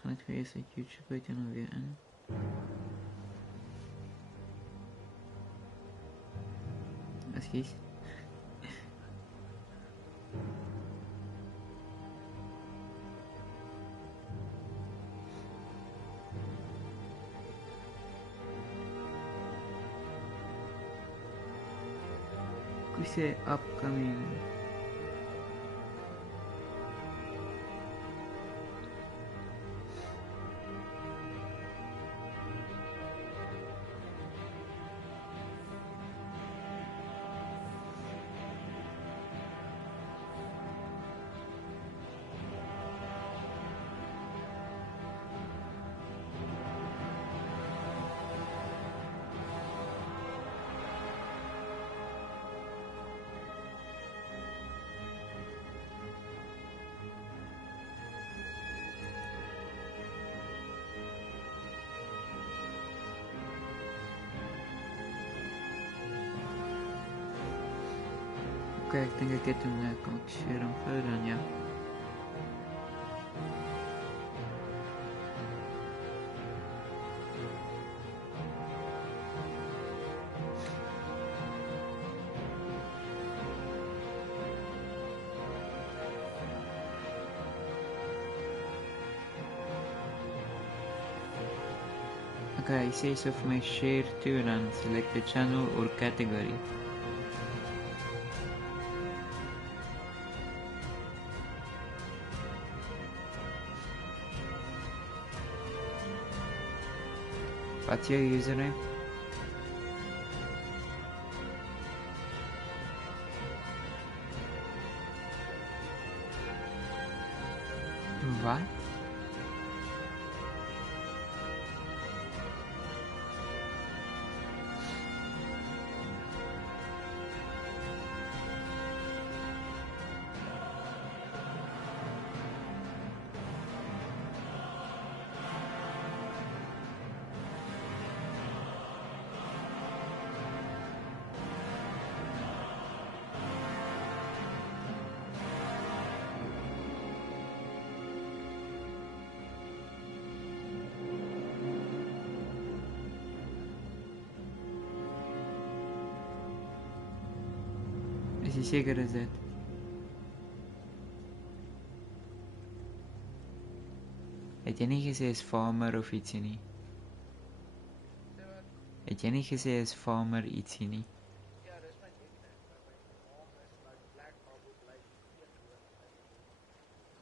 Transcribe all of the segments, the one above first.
Gaan het wees uit YouTube uit en dan weer in. Excuse. We say upcoming. Okay, ek dink ek het hom nou, kom ek share hom gou dan, ja. Okay, hy sê so vir my share to and dan select the channel or category. What's your username? What? Is jy seker is dit? Het jy nie gesê is farmer of ietsie nie? Het jy nie gesê is farmer ietsie nie?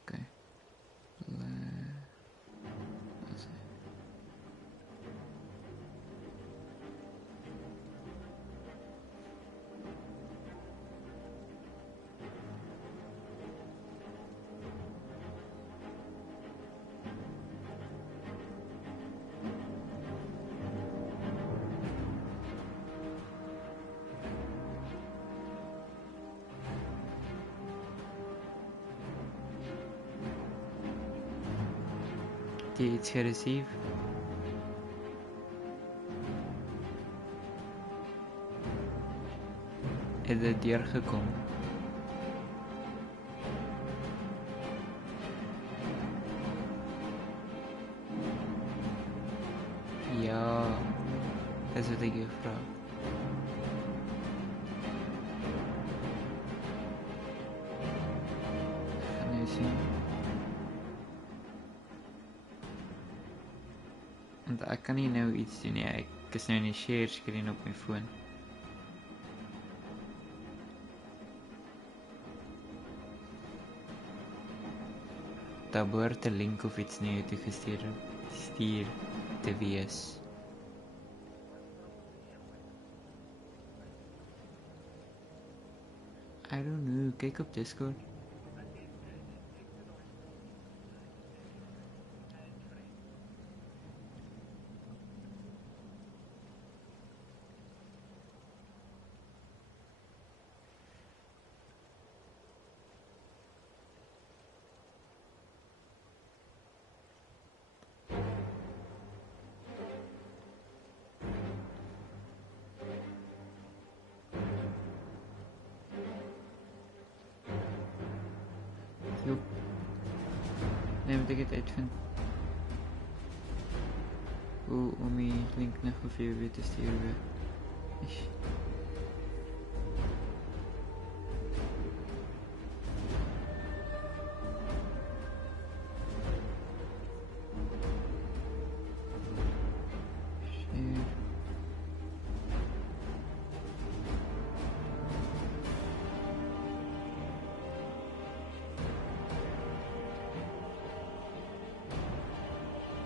Okay. Het jy iets gereceive? Het dit deurgekom? Ja, dis wat ek jou vra. Gaan nou sien. Want ek kan nie nou iets doen nie, ek is nou in die share screen op my foon. Daar behoort 'n link of iets na jou toe gestuur te wees. I don't know, kyk op Discord. Jo. Nee, moet ek dit uitvind. Om die link nog hoeveel weer te sturen weer. Ish.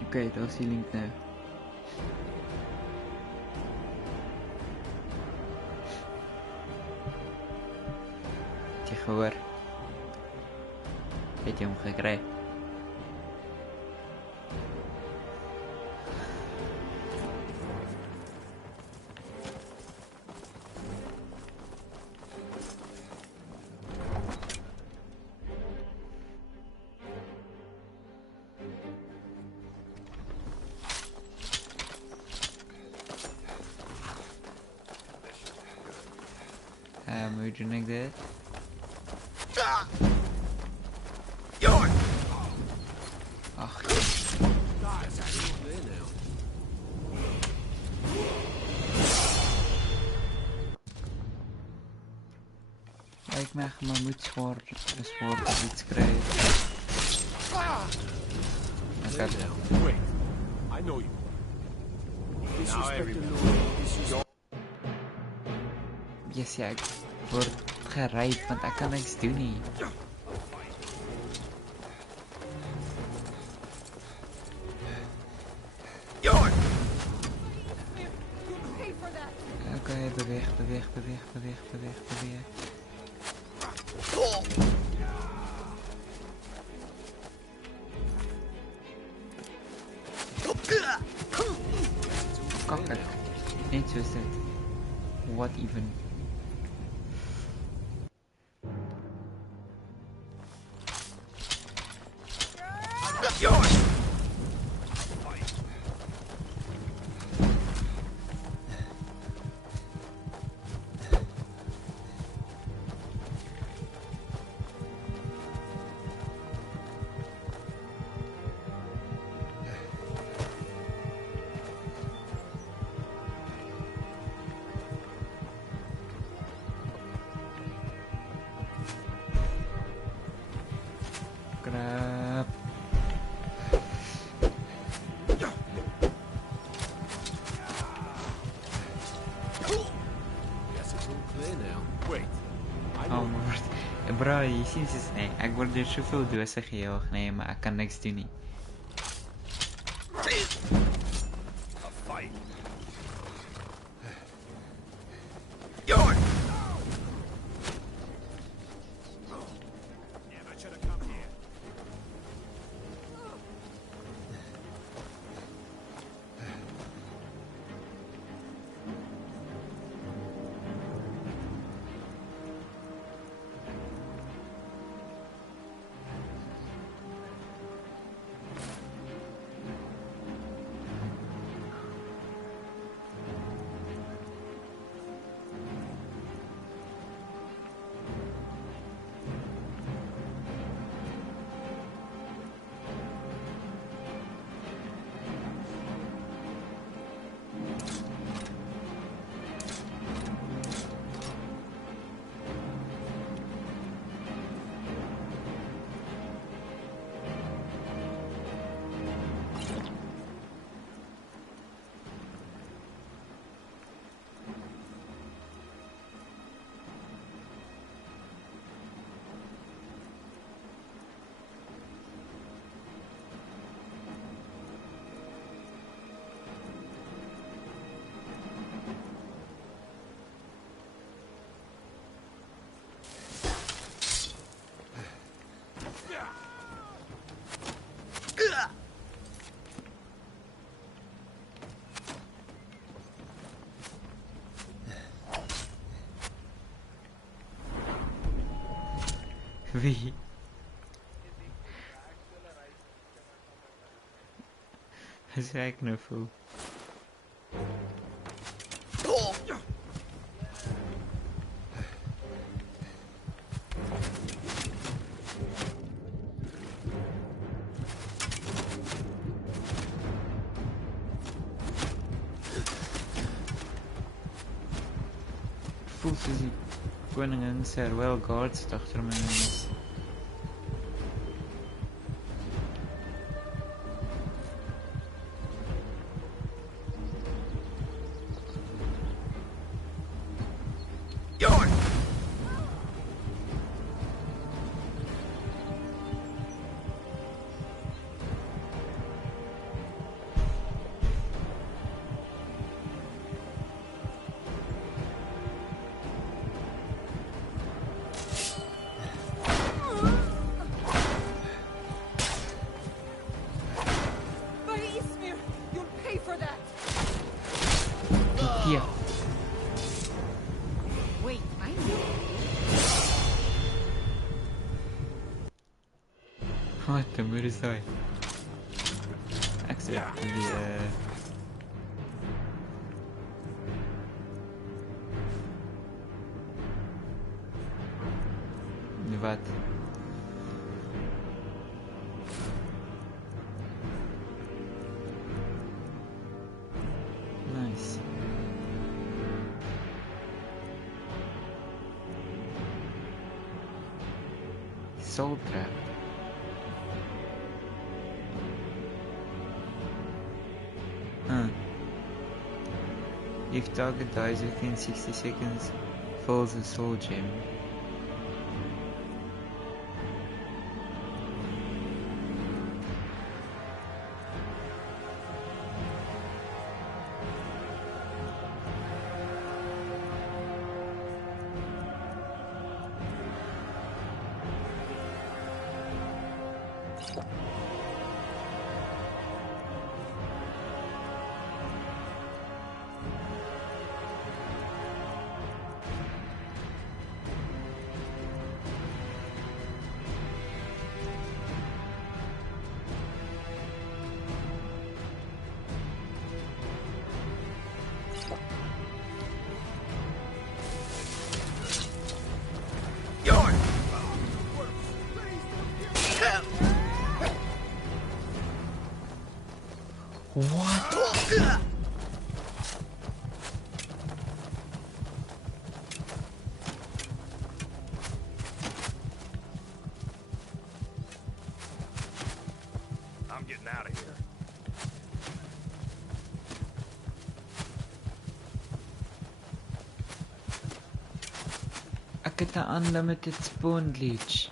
Oké, dat is die link nou. Heb je gehoord? Heb je hem gekregen? Moet je doen dit? Ach. Ik mag maar moet zwaar of iets krijgen. Wait, I know you. Now everyone. Yes, ja, ik word gerijpt, want ik kan niks doen nie. Oké, beweeg. Kakker. Niet zo is dit. What even? Crap. Guess it's all clear now. Wait. Oh my. Bro, je ziet het nee. Ik word door zoveel dozen gejaagd. Nee, maar ik kan niks doen nie. A fight. Wie? Hij is rijk knuffel. voel soos die koningin se royal guards wat agter my is. Ja. Wait, I know. Wat de moeder is daai? Ek sê die wat? Nice. Soul trap. If target dies within 60 seconds, falls a soul gem. What? I'm getting out of here. Ek het 'n unlimited spawn glitch.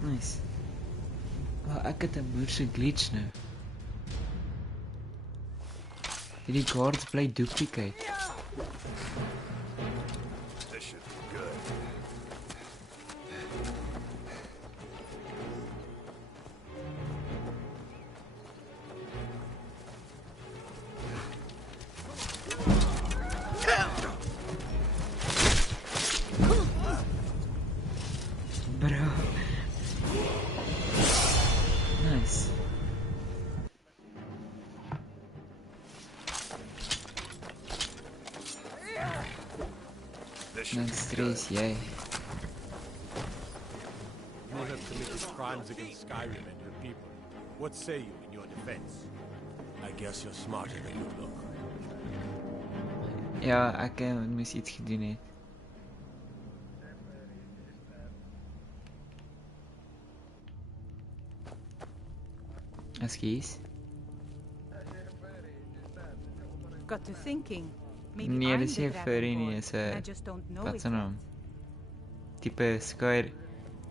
Nice. Maar ek het 'n moerse glitch nou. Hierdie guards bly duplicate. This should be good. Bro. Nice. This should Nice be good. stress, jy. You have committed crimes against Skyrim and your people. What say you in your defense? I guess you're smarter than you look. Ja, ek moes iets gedoen het. Ekskuus. Got to thinking. Maybe Nee, I'm dis the nie dragon furry nie, boy, is and I 'n just don't know wat it se yet. naam? Tipe Skyrim.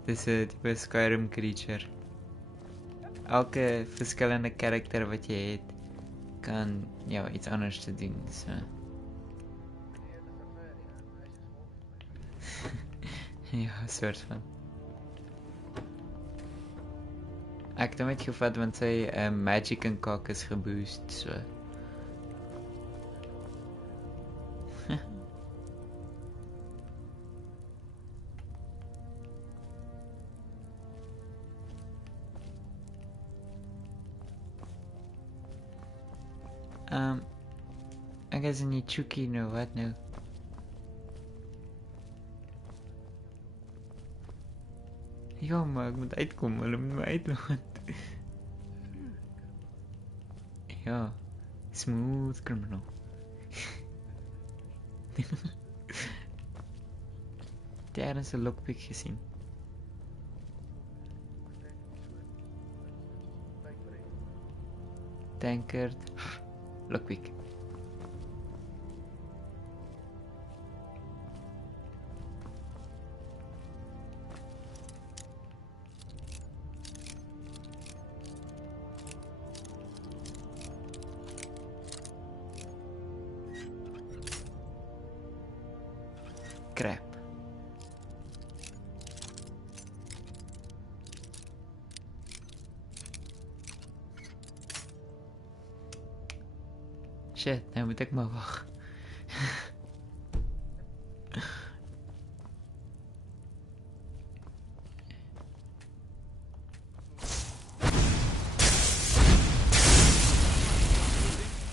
Dis 'n tipe Skyrim creature. Elke verskillende karakter wat jy het kan jou iets anders te doen, so. Ja, soort van. Ek het hom net gevat want sy magic en kak is geboost, so. Ek is in die Chucky nou, wat nou? Ja, maar ek moet uitkom, hulle moet my uitlaat. Ja, smooth criminal. Tijdens de lockpick gezien. Tankard. Lockpick. Crap. Shit, nou moet ik maar wachten.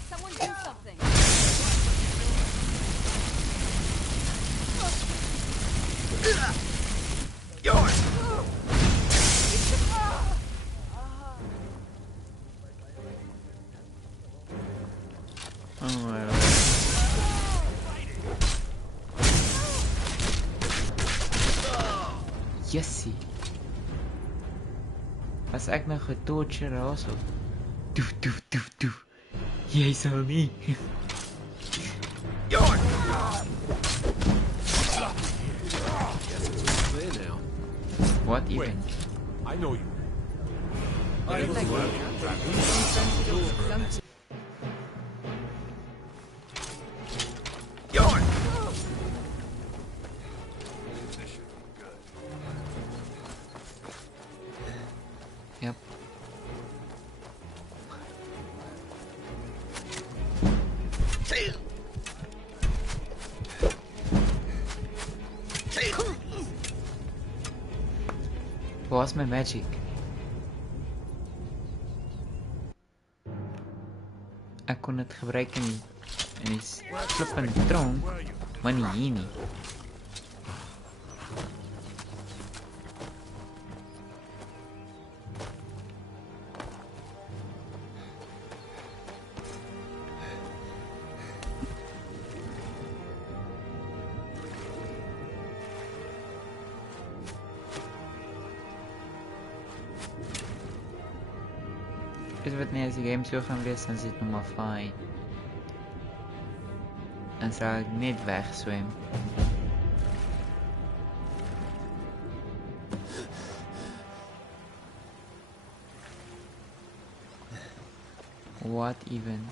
Someone do something. Oh my god. Jessie. Was ek nou getorture daarso? Doef, doef, doef, doef. Jy sal nie. Clear now. What Wait. even? I know you. Yep. Waar's my magic? Ek kon dit gebruik in die flippende tronk, maar nie hier nie. Weet wat nie, as die game so gaan wees, dan is dit nog maar fine. Dan sal ek net wegswem. What even?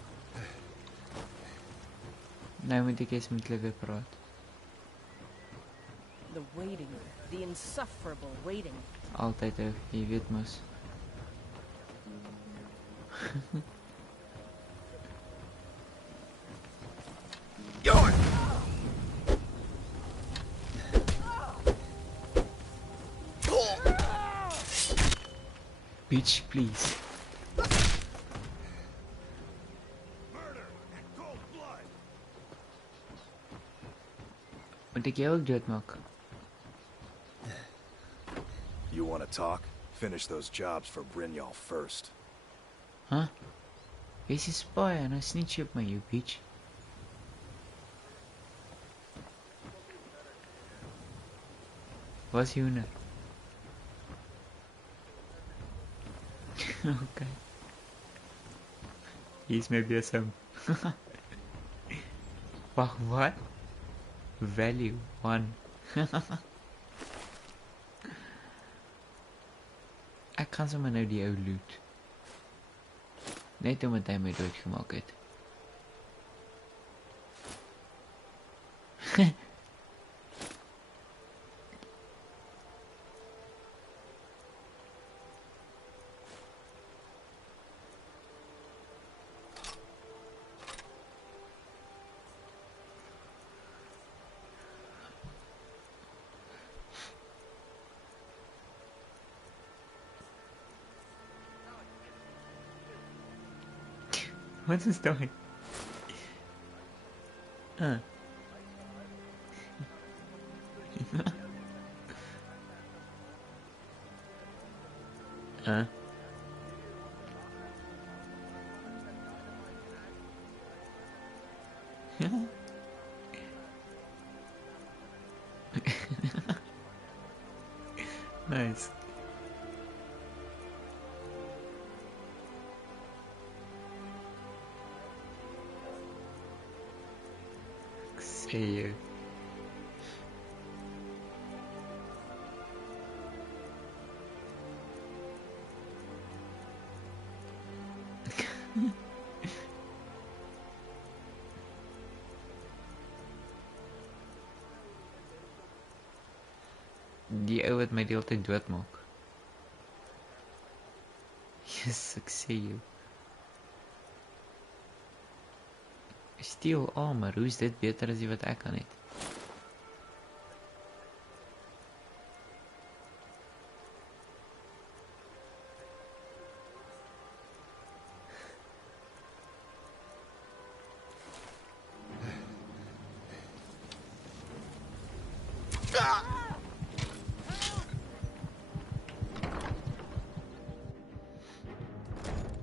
Nou moet ek eens met hulle weer praat. The waiting, the insufferable waiting. Altyd ook, jy weet mos. Bitch, please. Moet ek jou ook doodmaak? You want to talk? Finish those jobs for Brynjol first. Huh? Wees 'n spy en nou snitch jy op my, you bitch. Was joene? Okay. Hier's my besem. Wag, wat? Value 1. Ek kan sommer nou die ou loot. Net omdat hy my doodgemaak het. Wat is daai? Nice. See you. Die ou wat my die hele tyd doodmaak. Yes, ek sê jou. Steel armor, hoe is dit beter as die wat ek kan het?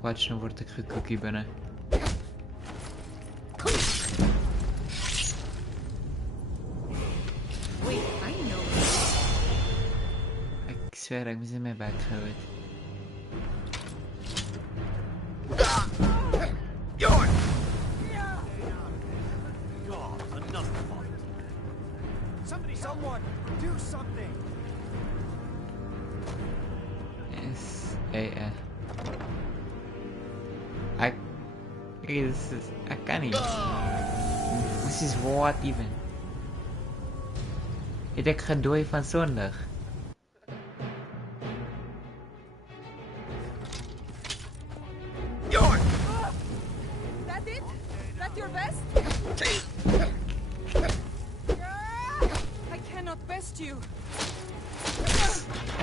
Watch, nou word ek gekookie binne. Wait, I know. Ek swear, ek moes in my bek gehou het. God, another one. Someone, do something. Yes, ek kan nie. This is what even. Het ek gedooi van sondig? That it? That your vest? I cannot vest you.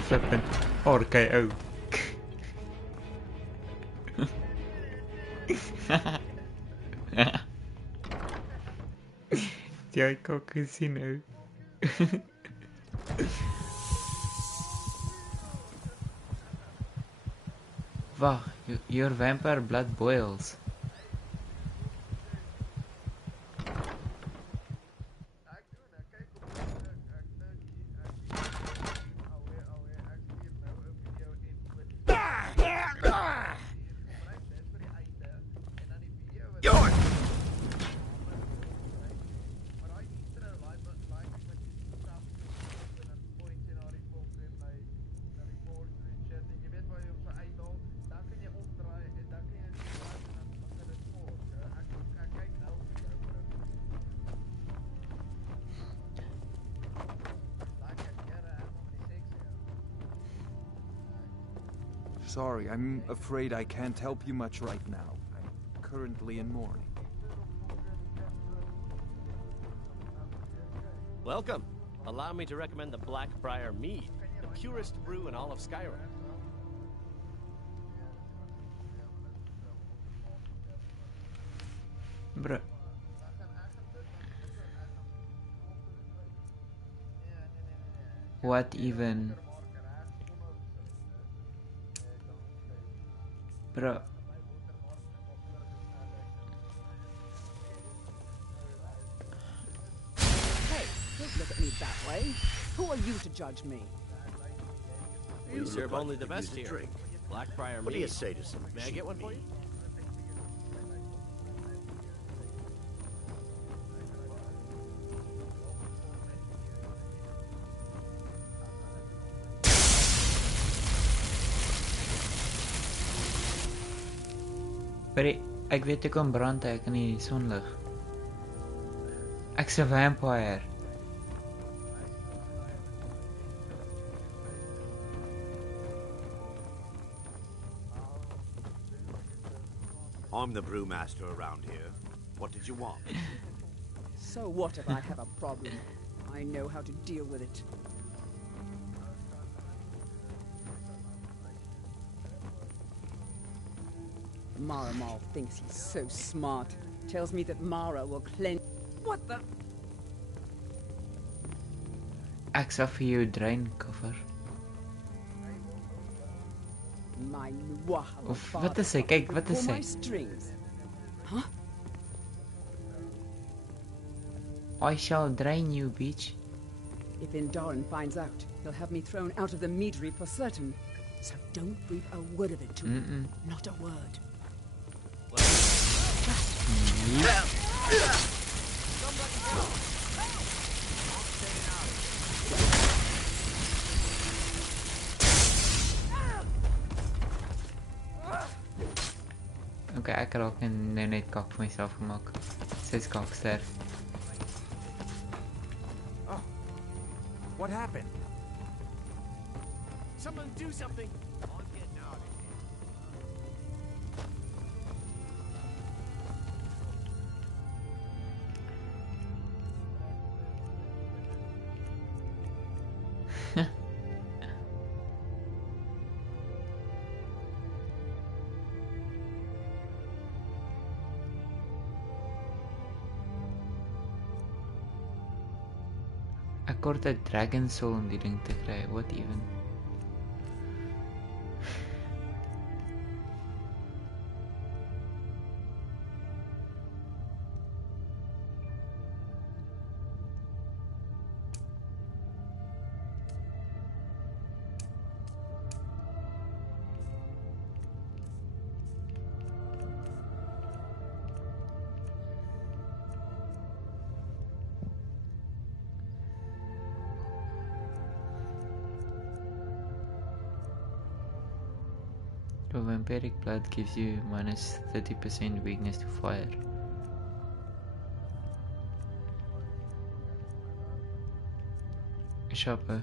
Flippin'. RKO. Jy kan gesien nou. Wag, your vampire blood boils. Sorry, I'm afraid I can't help you much right now. I'm currently in mourning. Welcome. Allow me to recommend the Blackbriar Mead, the purest brew in all of Skyrim. Bro. What even? Bro. Hey, don't look at me that way. Who are you to judge me? We serve only the Could best use a here. drink. Blackbriar Mead. What do you say to some May I cheap get one for mead? you? But ek weet ek kan brand ek in die sonlig. Ek's 'n vampire. I'm the brewmaster around here. What did you want? So what if I have a problem? I know how to deal with it. Mara Mal thinks he's so smart. Tells me that Mara will cleanse. What the? Ek sal vir jou drain koffer. My Nuaha will Of wat is hy? Kyk, wat is pull hy? my strings. Huh? I shall drain you, bitch. If Indarin finds out, he'll have me thrown out of the meadery for certain. So don't breathe a word of it to him. Not a word. Okay, ek raak nou net kak vir myself gemaak. Sy's kakster. Oh. What happened? Someone do something! I'm getting out of here. Ek kort 'n dragon soul om die ding te kry, what even? Your vampiric blood gives you minus 30% weakness to fire. Sharper.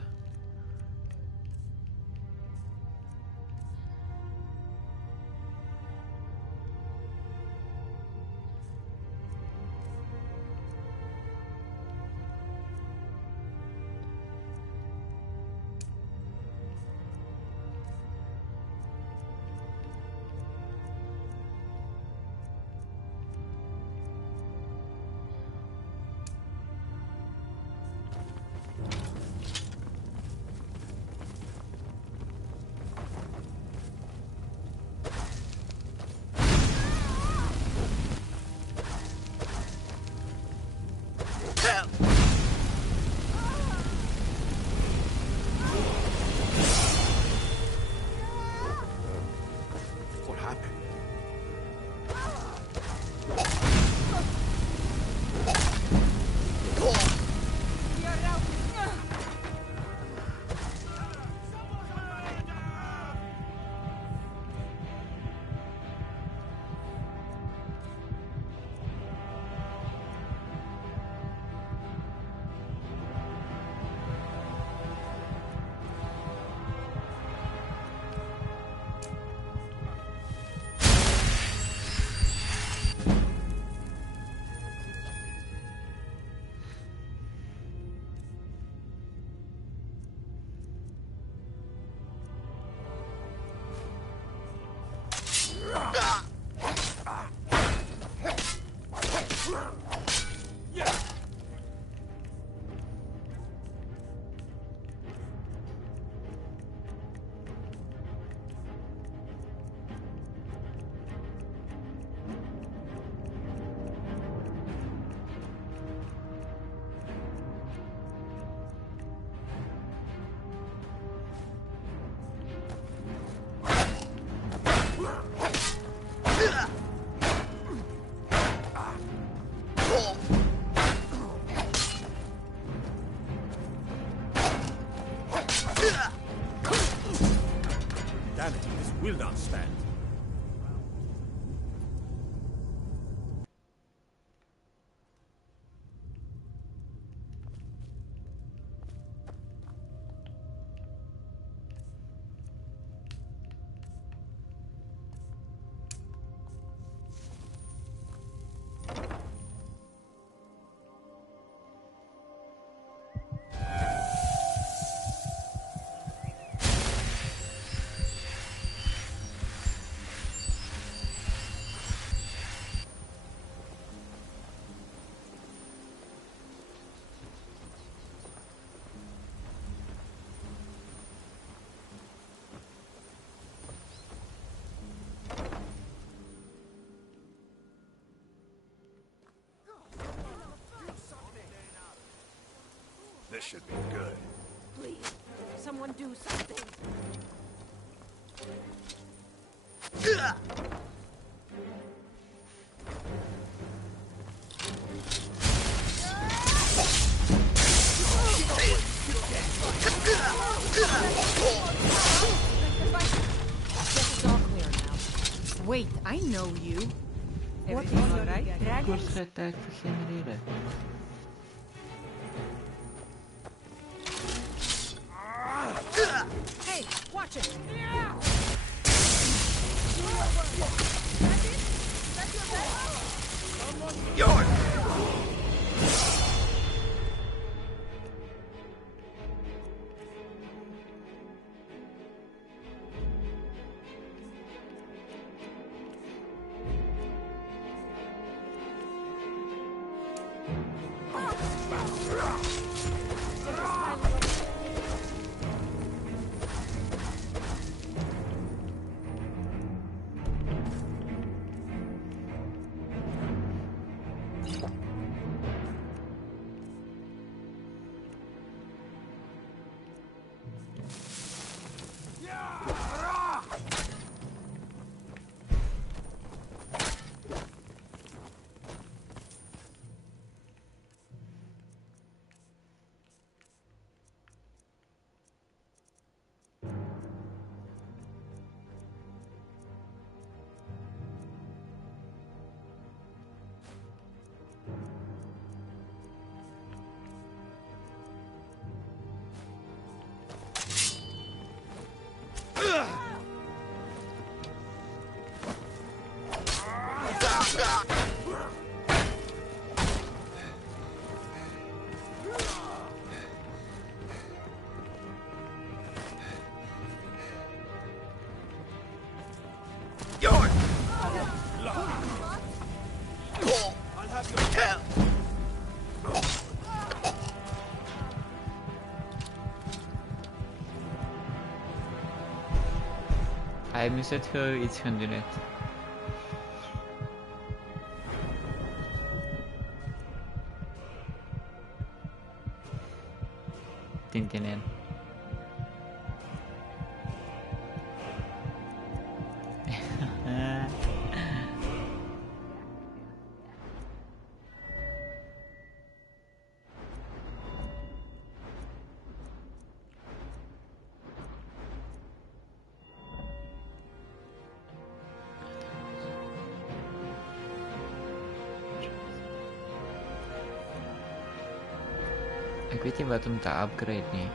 What happened? Insanity, this will not stand. This should be good. Please, someone do something. It's all clear now. Wait, I know you. Everything all right? Koers geattack vir geen rede. Hey, watch it. Hy moes dit gou iets gaan doen het. Tien teen een. Ek weet nie wat om te upgrade nie.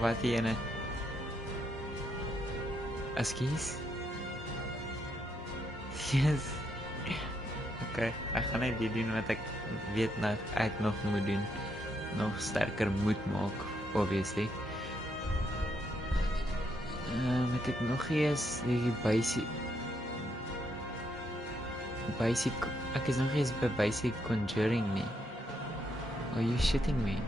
Wat die ene? Askies? Yes. Okay, ek gaan net die doen wat ek weet nou ek nog moet doen. Nog sterker moet maak, obviously. Moet ek nog eens die basic, ek is nog eens by basic conjuring nie. Are you shitting me?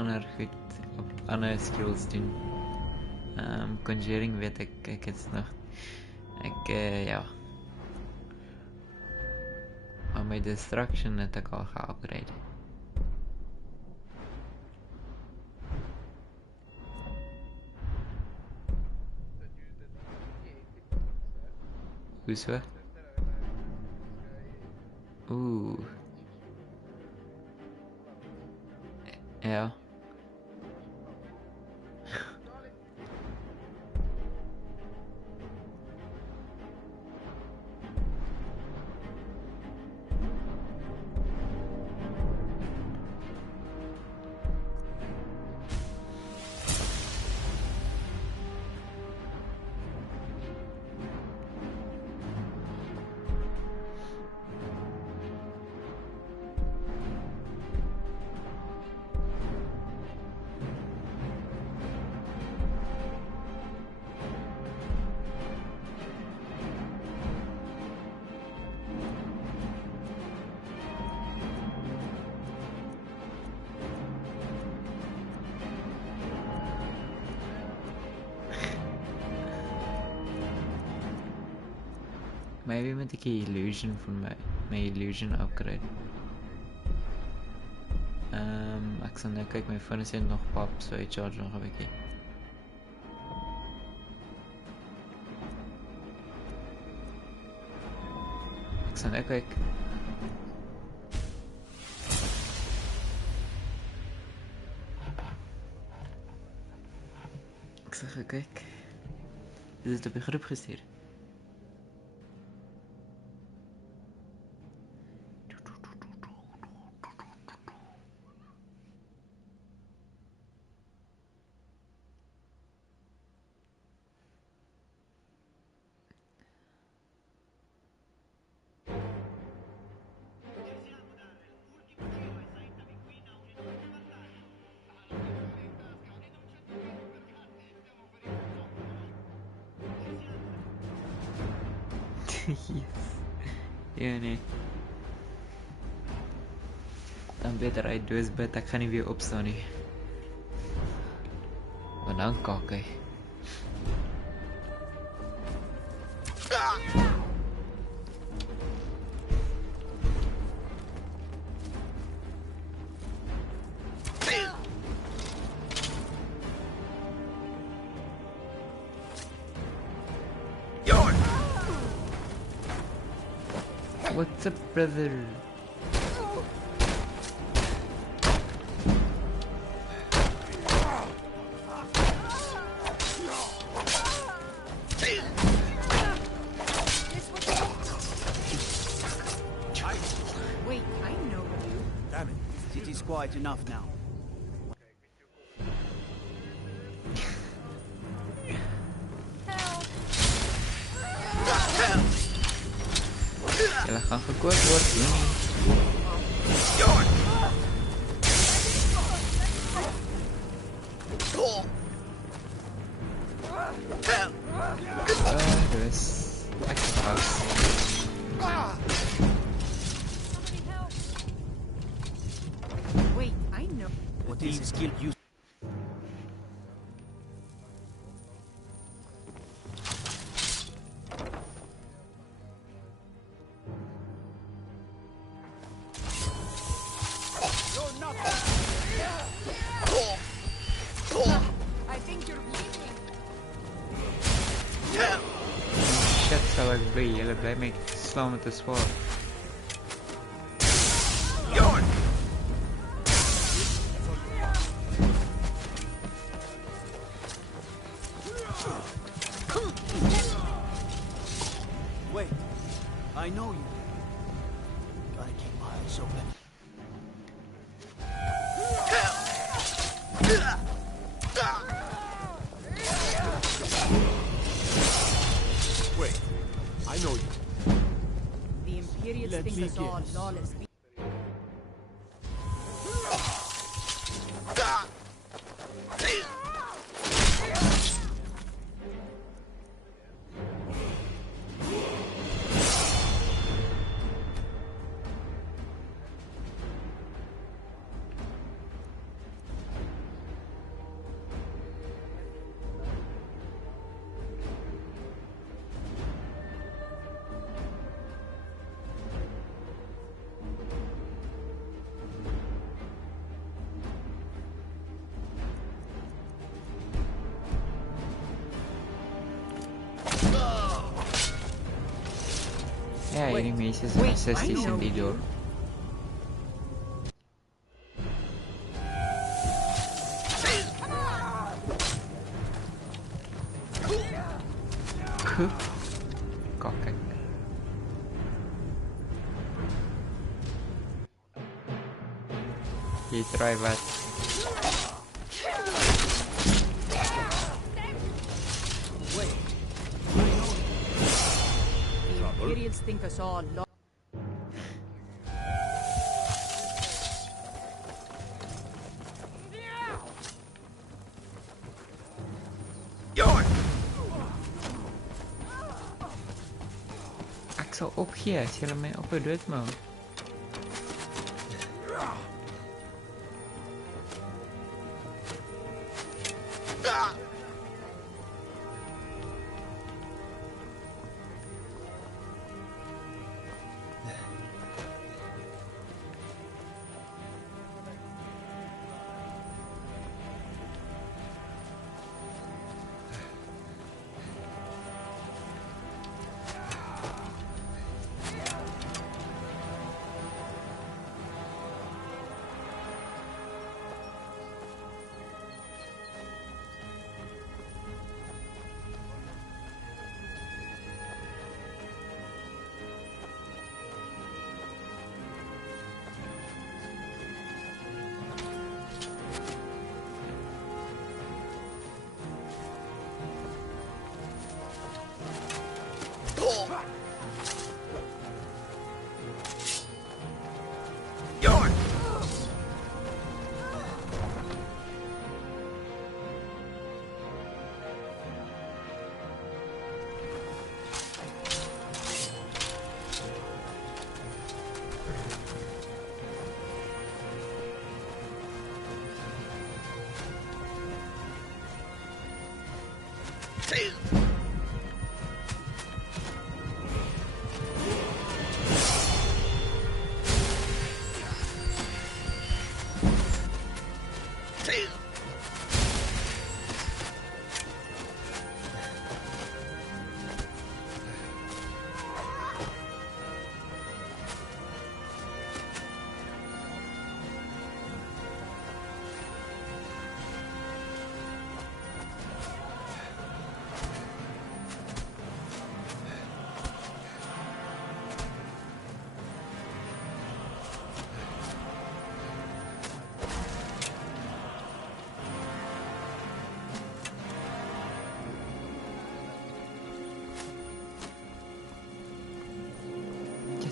Ander goed op ander skills doen. Conjuring weet ek het nog. Ja. Maar my distraction het ek al geupgrade. Hoeso? Ja. Maybe moet ek die illusion van my illusion upgrade. Ek sal nou kyk, my phone is nog pap, so hy charge nog 'n bietjie. Ek sal nou kyk. Ek sal gaan kyk. Is dit op die groep gestuur? Yes. Ja nee. Dan beter uit doosbid, ek gaan nie weer opstaan nie. Want dan kak hy. What's up, brother? Wait, I know you. Damn it. City's quiet enough now. Julle gaan gekoop word, jongen. Dus ek was. Wait, I know. What is skill use? I think you're bleeding. Shit, sal ek bly, julle bly my slaan met 'n swaard. Wait, I know you. Gotta keep my eyes open. Wait, I know you. The Imperials Let think me us all guess. lawless. Ja, hierdie mense is rassisties in die dorp. Kak. Jy try wat? The Imperials think us all lawless. Ek sal opgee as julle my op 'n doodmaak.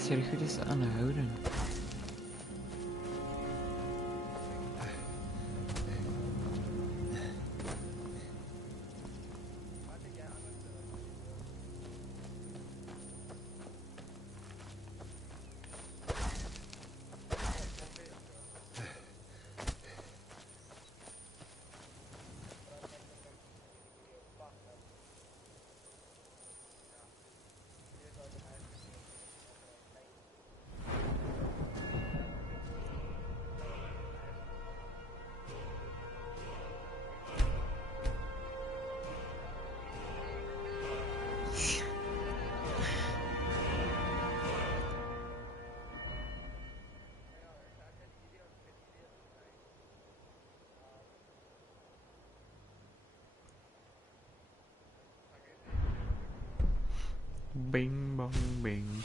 Jullie goed eens aanhouden. Bing bong bing.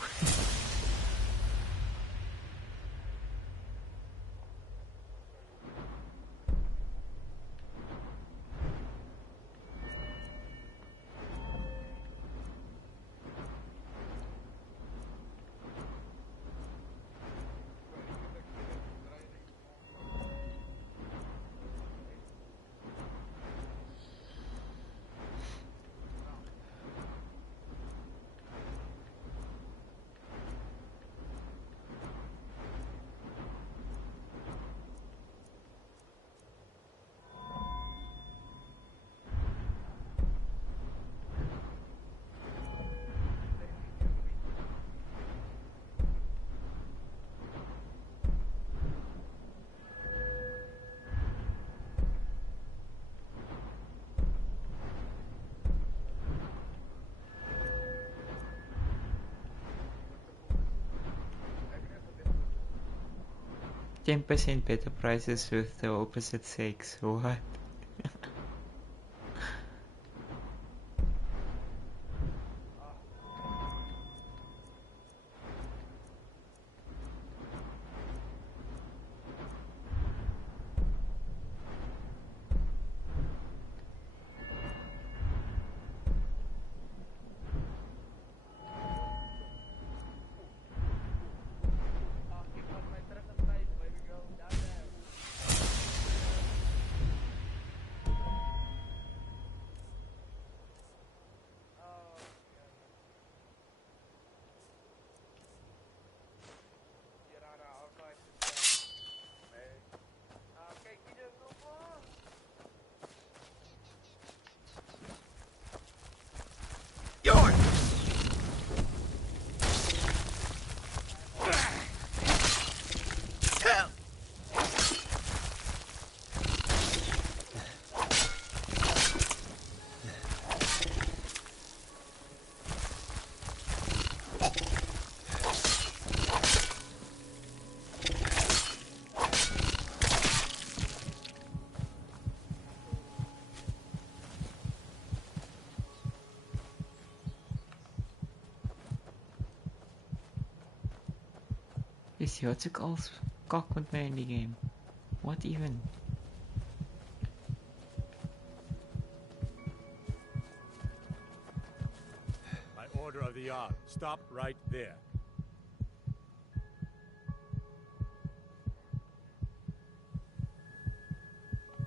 %10 better prices with the opposite sex. What? Is jy wat ook al kak met my in die game? What even? By order of the Jarl, stop right there.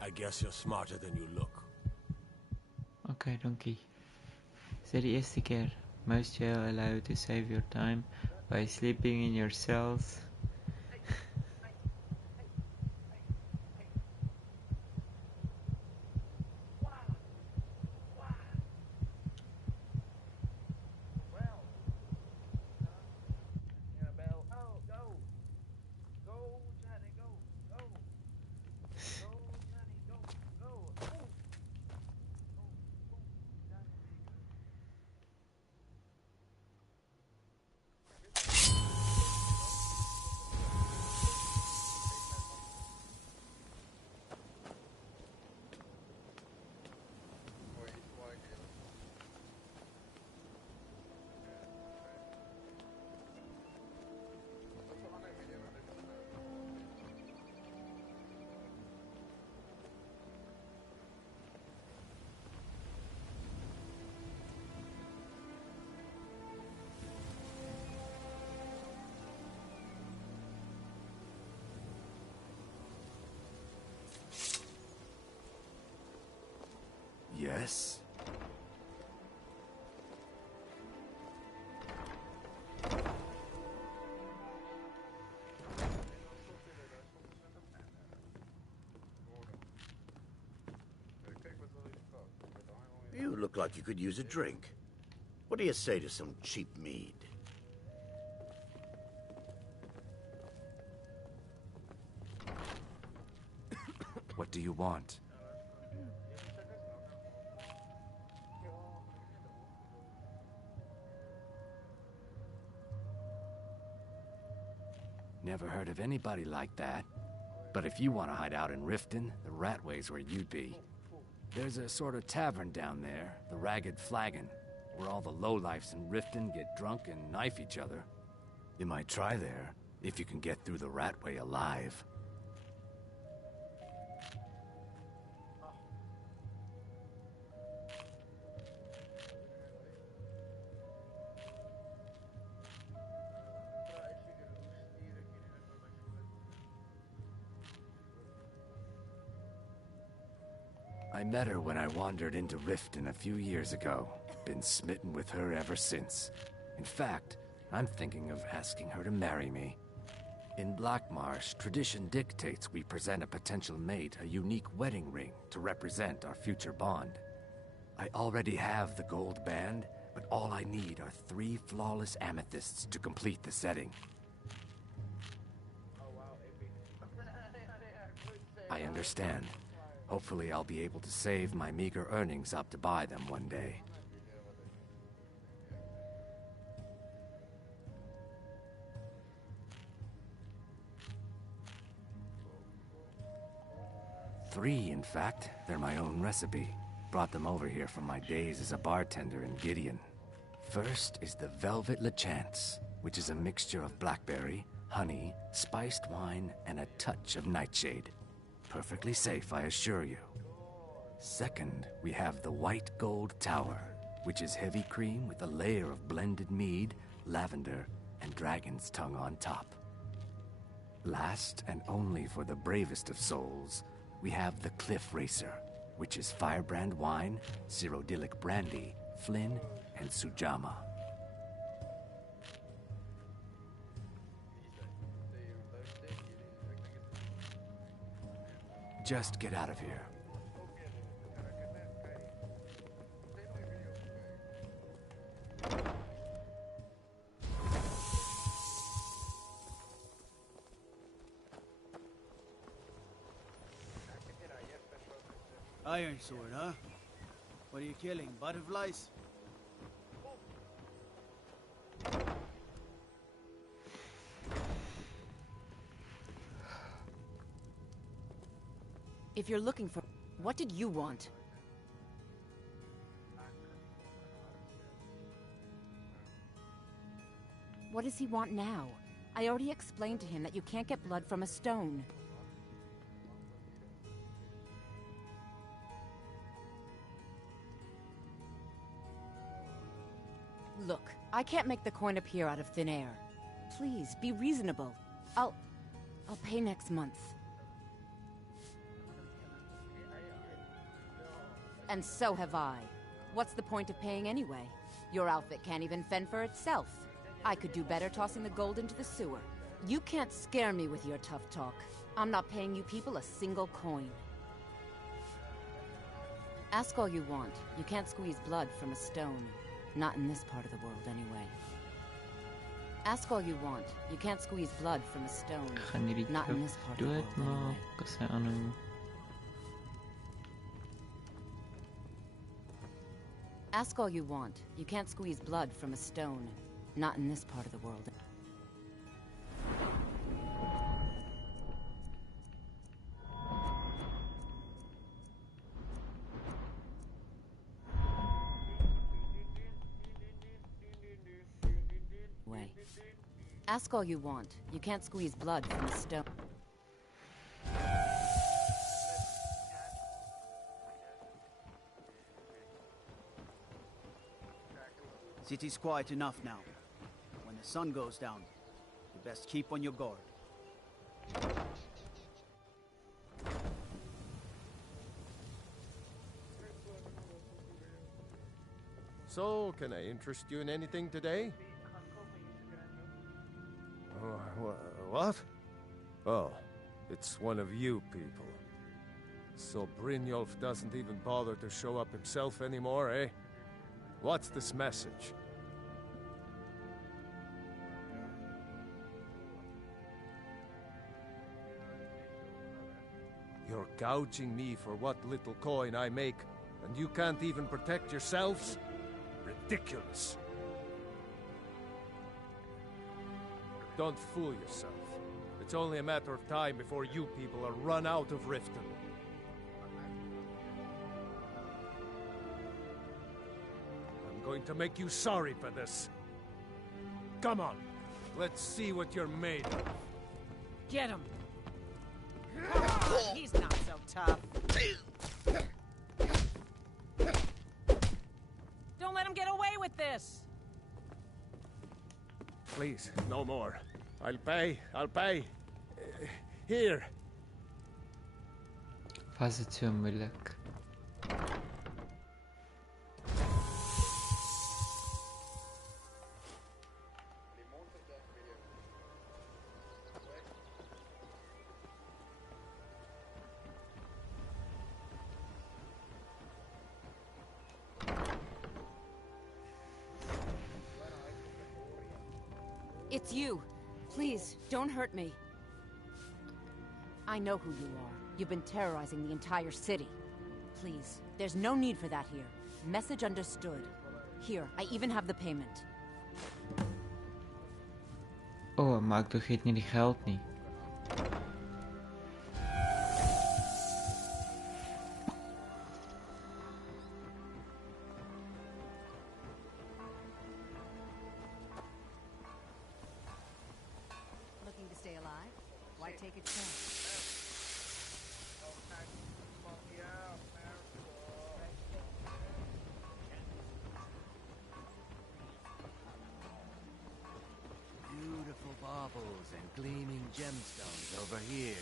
I guess you're smarter than you look. Okay, dankie. Is dit die eerste keer? Most jail allow to save your time by sleeping in your cells. Yes. You look like you could use a drink. What do you say to some cheap mead? What do you want? Never heard of anybody like that. But if you want to hide out in Riften, the Ratway's where you'd be. There's a sort of tavern down there, the Ragged Flagon, where all the lowlifes in Riften get drunk and knife each other. You might try there, if you can get through the Ratway alive. I met her when I wandered into Riften a few years ago. Been smitten with her ever since. In fact, I'm thinking of asking her to marry me. In Blackmarsh, tradition dictates we present a potential mate a unique wedding ring to represent our future bond. I already have the gold band, but all I need are 3 flawless amethysts to complete the setting. I understand. Hopefully I'll be able to save my meager earnings up to buy them one day. Three, in fact. They're my own recipe. Brought them over here from my days as a bartender in Gideon. First is the Velvet LeChance, which is a mixture of blackberry, honey, spiced wine, and a touch of nightshade. Perfectly safe, I assure you. Second, we have the White Gold Tower, which is heavy cream with a layer of blended mead, lavender, and dragon's tongue on top. Last, and only for the bravest of souls, we have the Cliff Racer, which is firebrand wine, Cyrodiilic brandy, Flynn, and Sujama. Just get out of here. Iron sword, huh? What are you killing? Butterflies? If you're looking for... What did you want? What does he want now? I already explained to him that you can't get blood from a stone. Look, I can't make the coin appear out of thin air. Please, be reasonable. I'll pay next month. And so have I. What's the point of paying anyway? Your outfit can't even fend for itself. I could do better tossing the gold into the sewer. You can't scare me with your tough talk. I'm not paying you people a single coin. Ask all you want. You can't squeeze blood from a stone. Not in this part of the world, anyway. Ask all you want. You can't squeeze blood from a stone. Not in this part of the world, anyway. Ask all you want. You can't squeeze blood from a stone. Not in this part of the world. Ask all you want. You can't squeeze blood from a stone. City's quiet enough now. When the sun goes down, you best keep on your guard. So, can I interest you in anything today? What? Oh, it's one of you people. So Brynjolf doesn't even bother to show up himself anymore, eh? What's this message? You're gouging me for what little coin I make, and you can't even protect yourselves? Ridiculous. Don't fool yourself. It's only a matter of time before you people are run out of Riften. I'm going to make you sorry for this. Come on, let's see what you're made of. Get him! Come on, he's not so tough. Don't let him get away with this! Please, no more. I'll pay. Here. Faz-te moeilijk. It's you. Please, don't hurt me. I know who you are. You've been terrorizing the entire city. Please, there's no need for that here. Message understood. Here, I even have the payment. Oh, maar ik vergeet niet die geld niet. Looking to stay alive? Why take a chance? Beautiful baubles and gleaming gemstones over here.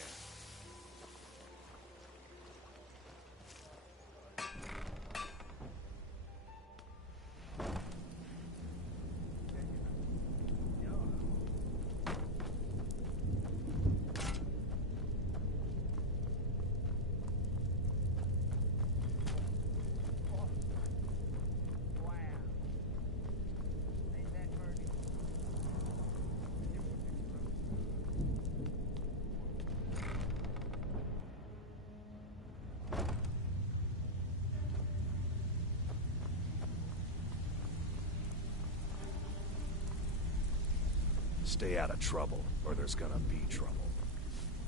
Stay out of trouble, or there's gonna be trouble.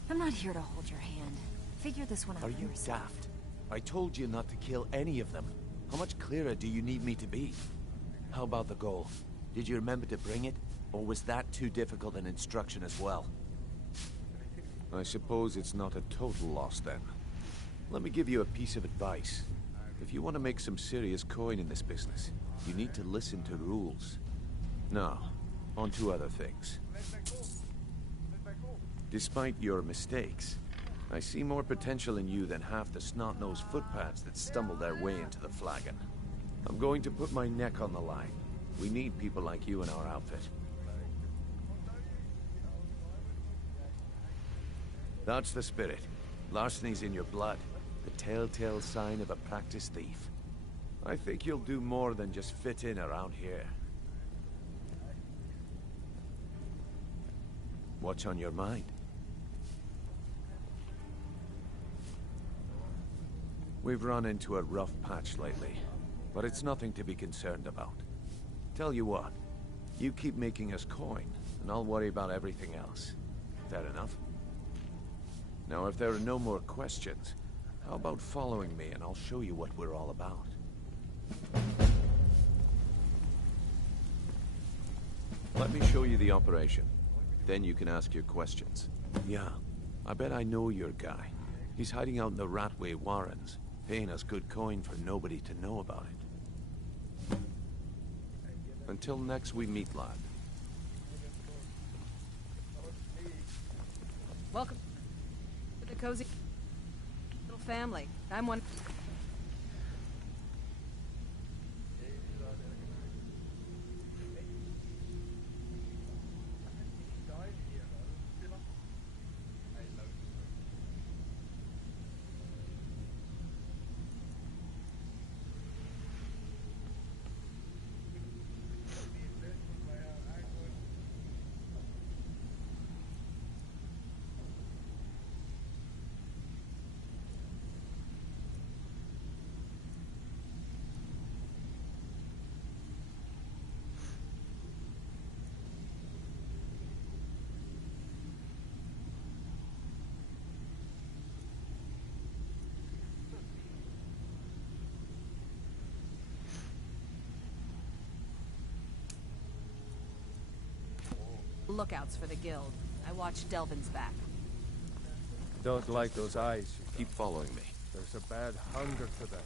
I'm not here to hold your hand. Figure this one out Are for you yourself. daft? I told you not to kill any of them. How much clearer do you need me to be? How about the goal? Did you remember to bring it? Or was that too difficult an instruction as well? I suppose it's not a total loss then. Let me give you a piece of advice. If you want to make some serious coin in this business, you need to listen to rules. Now, on to other things. Despite your mistakes, I see more potential in you than half the snot-nosed footpads that stumbled their way into the flagon. I'm going to put my neck on the line. We need people like you in our outfit. That's the spirit. Larceny's in your blood. The telltale sign of a practiced thief. I think you'll do more than just fit in around here. What's on your mind? We've run into a rough patch lately, but it's nothing to be concerned about. Tell you what, you keep making us coin, and I'll worry about everything else. Fair enough? Now, if there are no more questions, how about following me and I'll show you what we're all about? Let me show you the operation. Then you can ask your questions. Yeah, I bet I know your guy. He's hiding out in the Ratway Warrens, paying us good coin for nobody to know about it. Until next we meet, lad. Welcome to the cozy little family. I'm one. lookouts for the guild. I watched Delvin's back. Don't like those eyes. Keep following me. There's a bad hunger for them.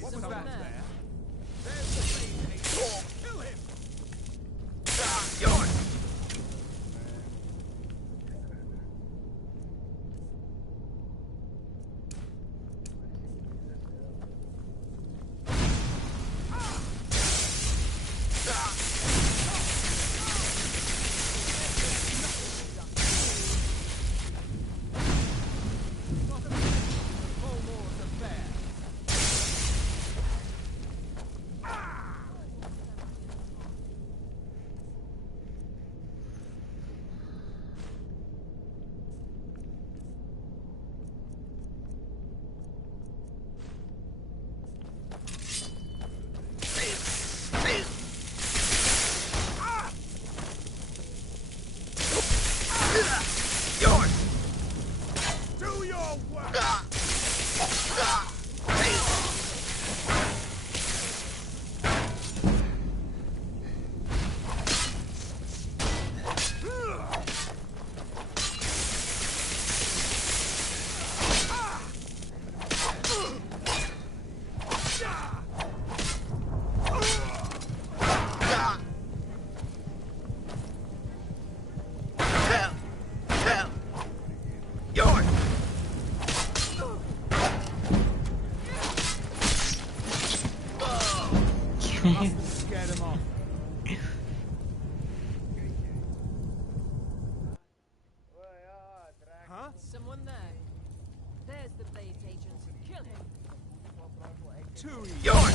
What's that there? There's the blade. Kill him! Yours! Scared him off. Huh? Someone there. There's the Blades agent. Kill him. Too Yours!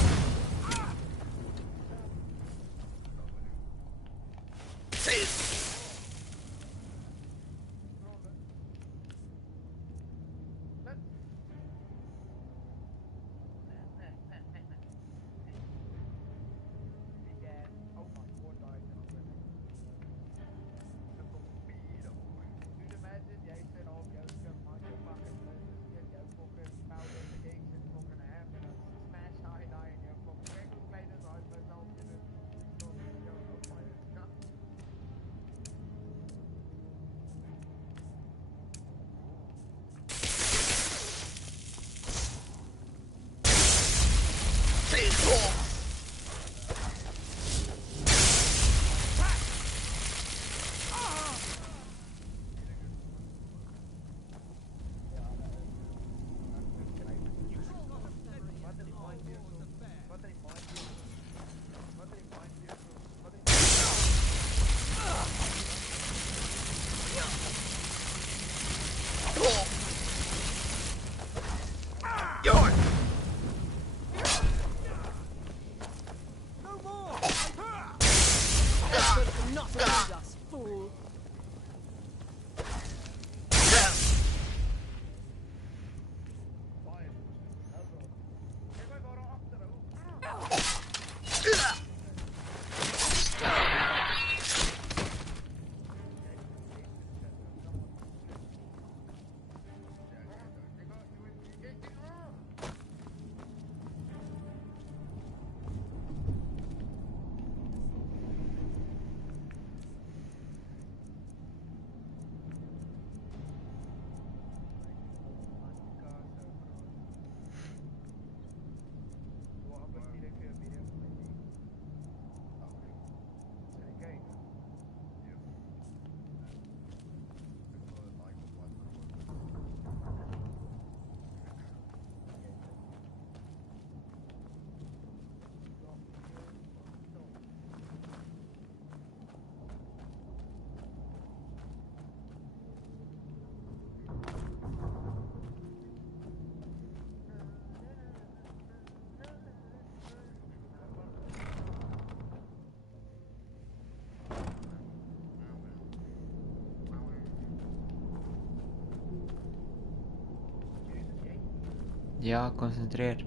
Ja, concentreer.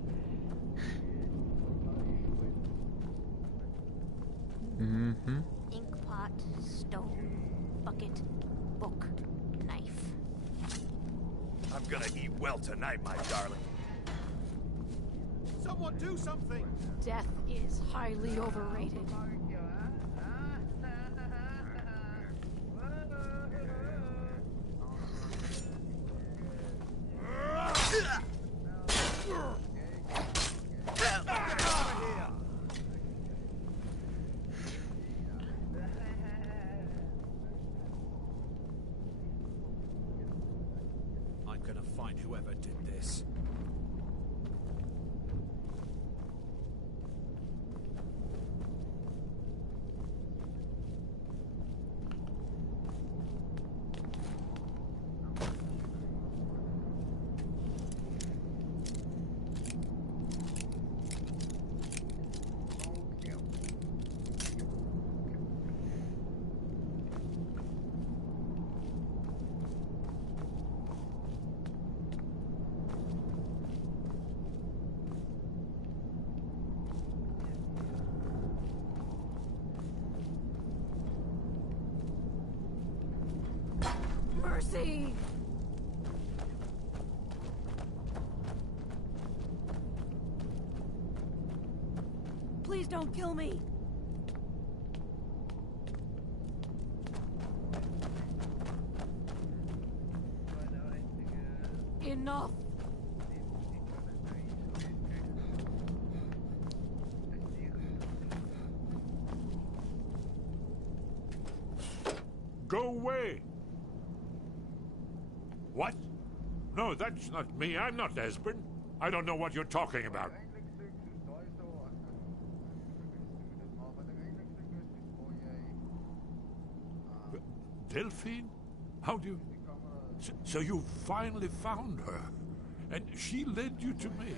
Inkpot, stone, bucket, book, knife. I'm gonna eat well tonight, my darling. Someone do something! Death is highly overrated. I'm gonna find whoever did this. Mercy! Please don't kill me! Enough! Go away! What? No, that's not me. I'm not Esbern. I don't know what you're talking about. Delphine? How do you... So you finally found her, and she led you to me.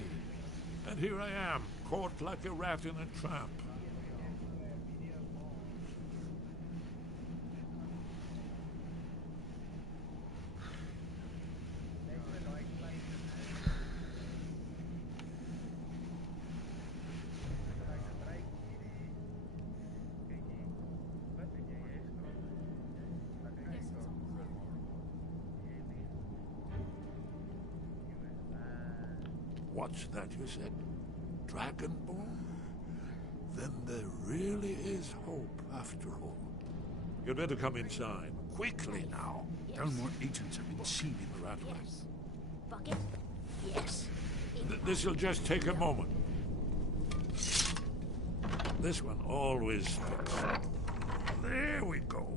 And here I am, caught like a rat in a trap. What's that you said? Dragonborn? Then there really is hope, after all. You'd better come inside. Quickly now. Dalmor agents have been seen in the Rattler. Bucket? Yes. This'll just take a moment. This one always fits. There we go.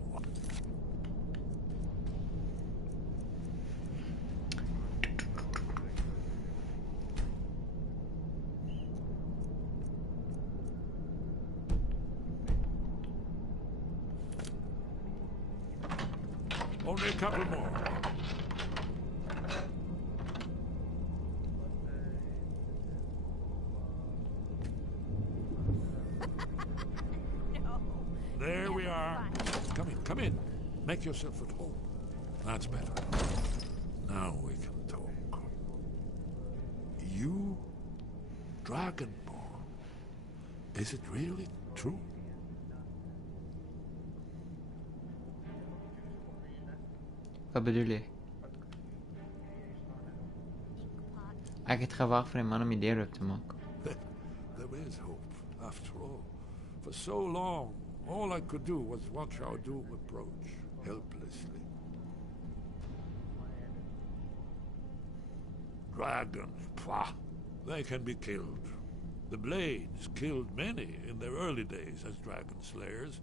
Only a couple more. No. There we are. Come in, come in. Make yourself at home. That's better. Now we can talk. You, Dragonborn. Is it really true? Wat bedoel je? Ik het gewacht voor een man om je deur op te maken. There is hope, after all. For so long, all I could do was watch our doom approach, helplessly. Dragons, pah, they can be killed. The Blades killed many in their early days as dragon slayers.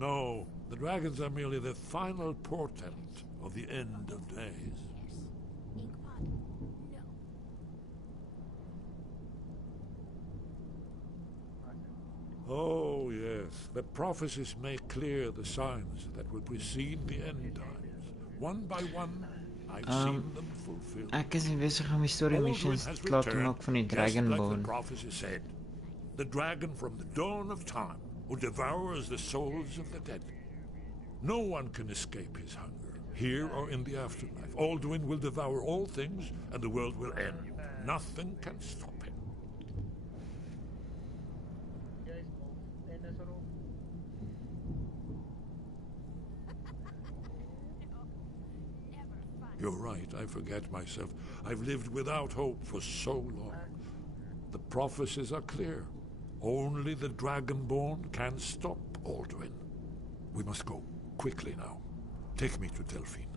No, the dragons are merely the final portent of the end of days. Oh, yes. The prophecies make clear the signs that will precede the end times. One by one, I've seen them fulfilled. Ek is bezig om story missions te laat maak van die Dragonborn. Like the prophecy said. The dragon from the dawn of time who devours the souls of the dead. No one can escape his hunger, here or in the afterlife. Alduin will devour all things, and the world will end. Nothing can stop him. You're right, I forget myself. I've lived without hope for so long. The prophecies are clear. Only the Dragonborn can stop Alduin. We must go, quickly now. Take me to Delphine.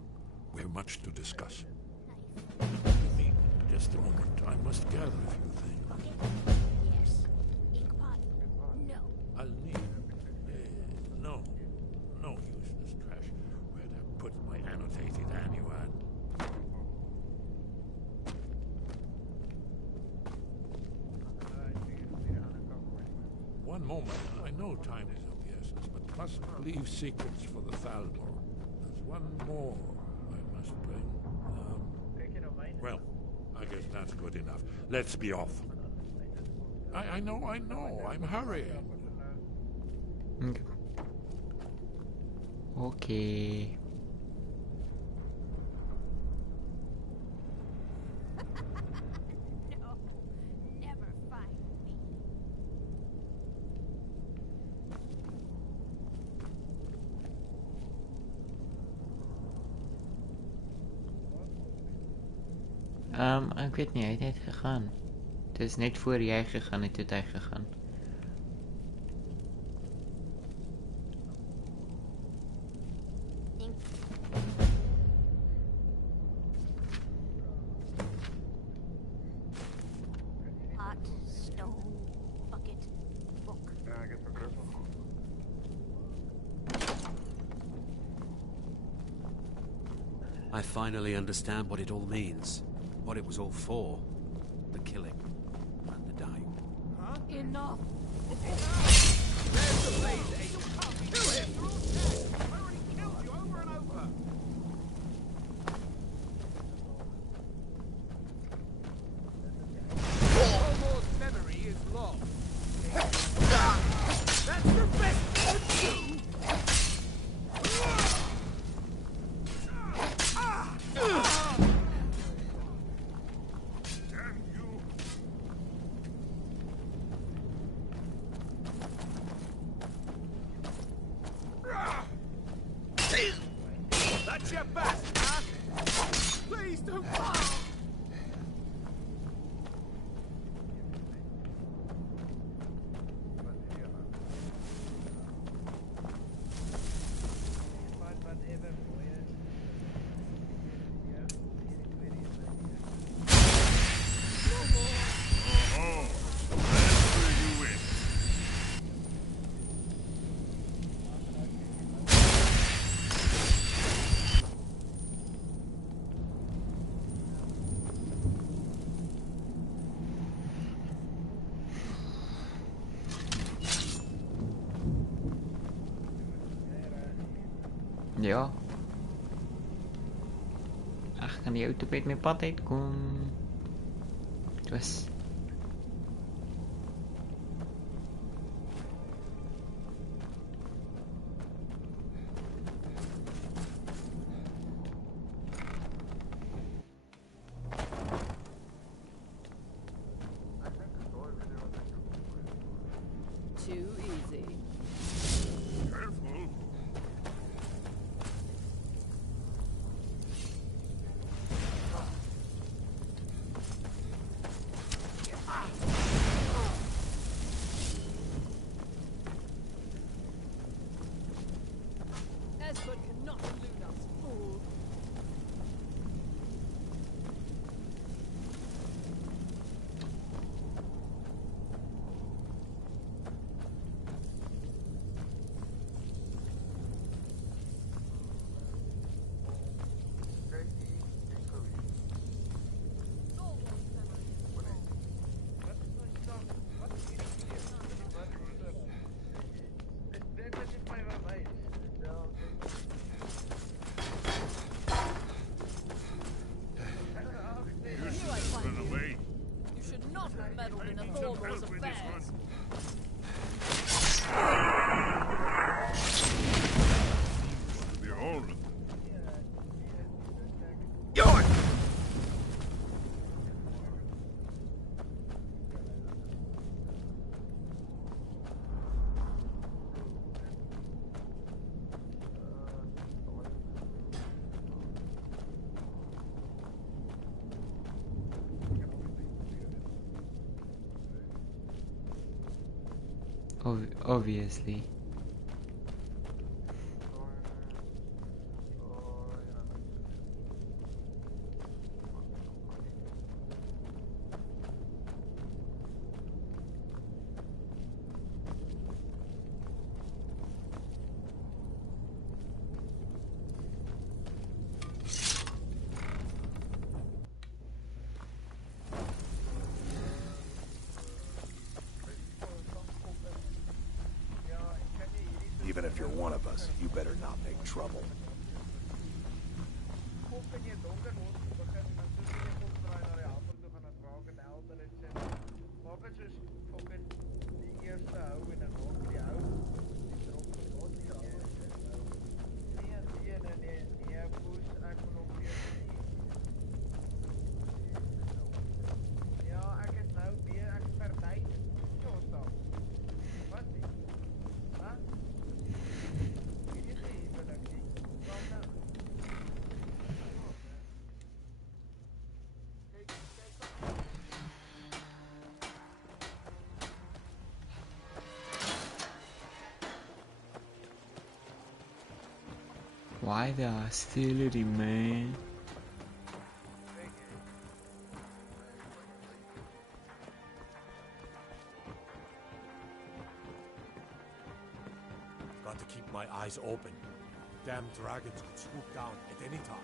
We have much to discuss. Just a moment, I must gather a few things. Yes. Inkpot? No. I'll need... no useless trash. Where'd I put my annotated annual? One moment. I know time is of the essence, but mustn't leave secrets for the Thalmor. There's one more I must bring. Well, I guess that's good enough. Let's be off. I know. I'm hurrying. Okay. No. Never find me. Ik weet niet, hij heeft gegaan. Het is net voor jij gegaan en toen hij gegaan. Pot, stone, bucket, book. I finally understand what it all means. What it was all for. The killing. And the dying. Enough! There's the blaze, Agent. Kill him! I already killed you over and over! Almost memory is lost. That's the best you can do! Damn you! That's your best, huh? Please don't. Ja. Ach, kan die auto beet mijn pad uitkom. Het was... Too easy. Careful. Esbert cannot elude us, fool. Obviously. Even if you're one of us, you better not make trouble. Why the hostility, man? Got to keep my eyes open. Damn dragons could swoop down at any time.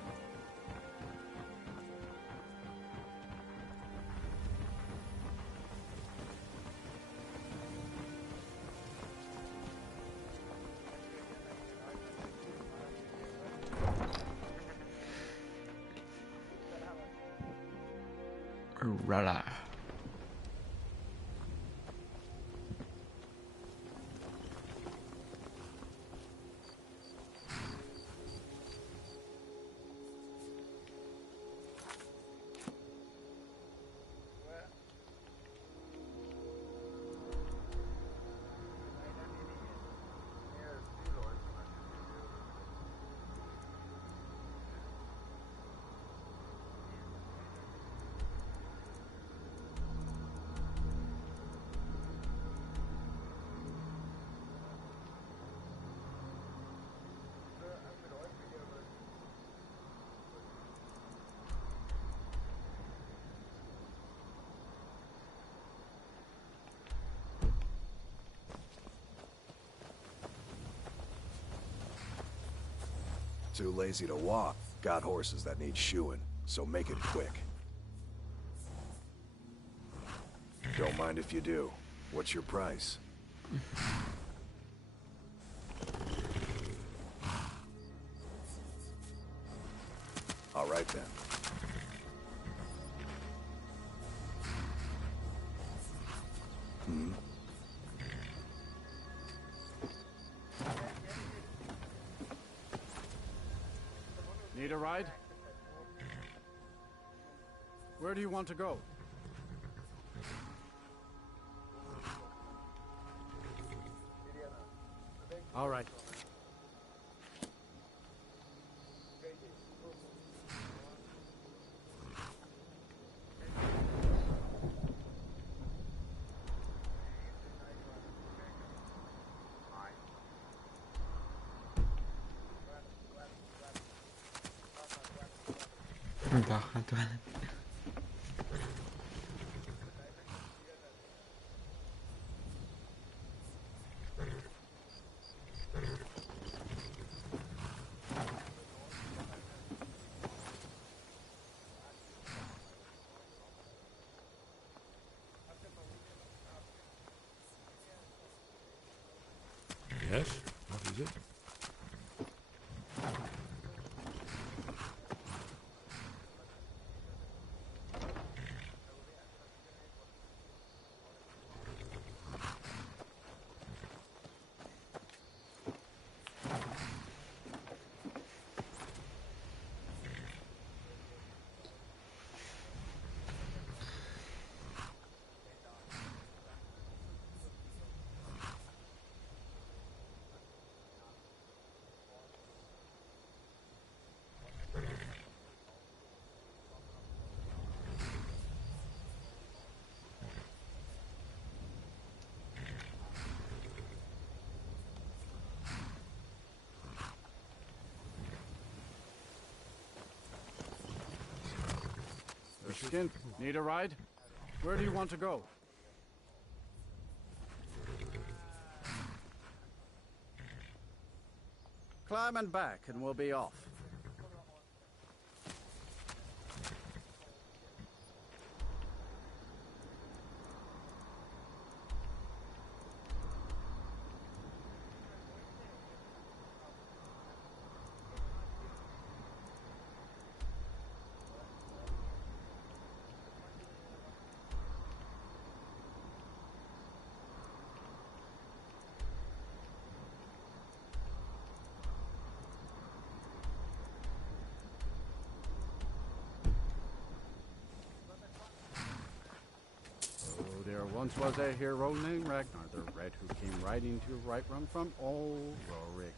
Rala. Too lazy to walk. Got horses that need shoeing, so make it quick. Don't mind if you do. What's your price? All right then. Hmm? Need a ride? Where do you want to go? All right. Yes? What is it? Skint, need a ride? Where do you want to go? Climb and back, and we'll be off. There once was a hero named Ragnar the Red who came riding to right run from old Rorik.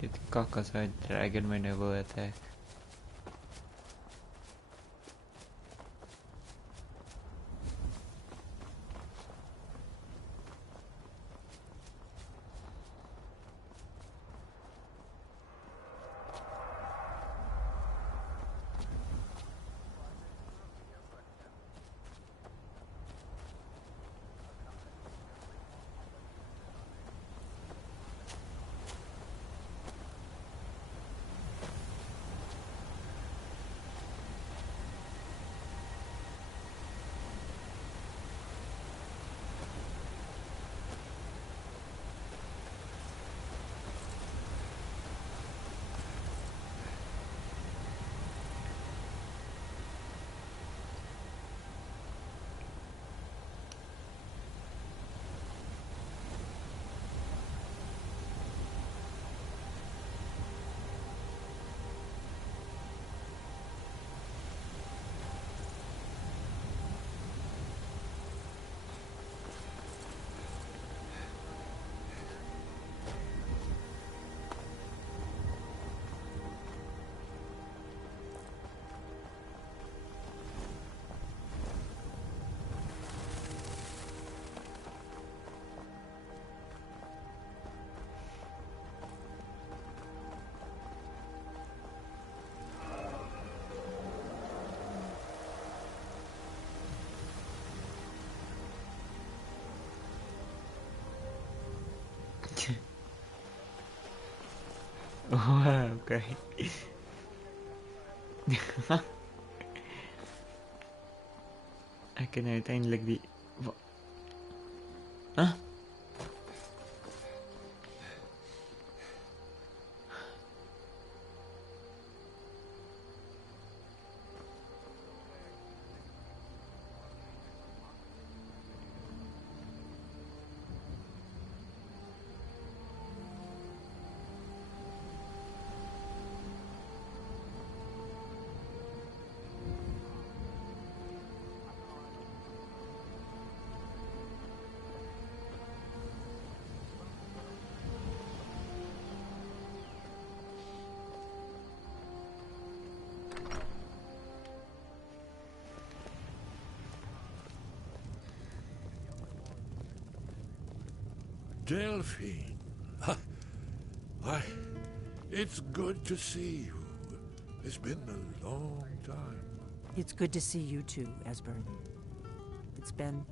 Itt kakasz, hogy dragon menő voltak. Oh, okay. Ek kan uiteindelijk die... Huh? Delphine. Why, it's good to see you. It's been a long time. It's good to see you too, Esbern. It's been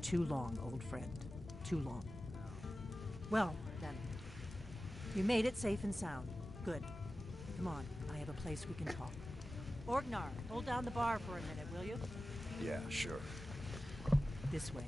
too long, old friend. Too long. Well, then. You made it safe and sound. Good. Come on, I have a a place we can talk. Orgnar, hold down the bar for a minute, will you? Yeah, sure. This way.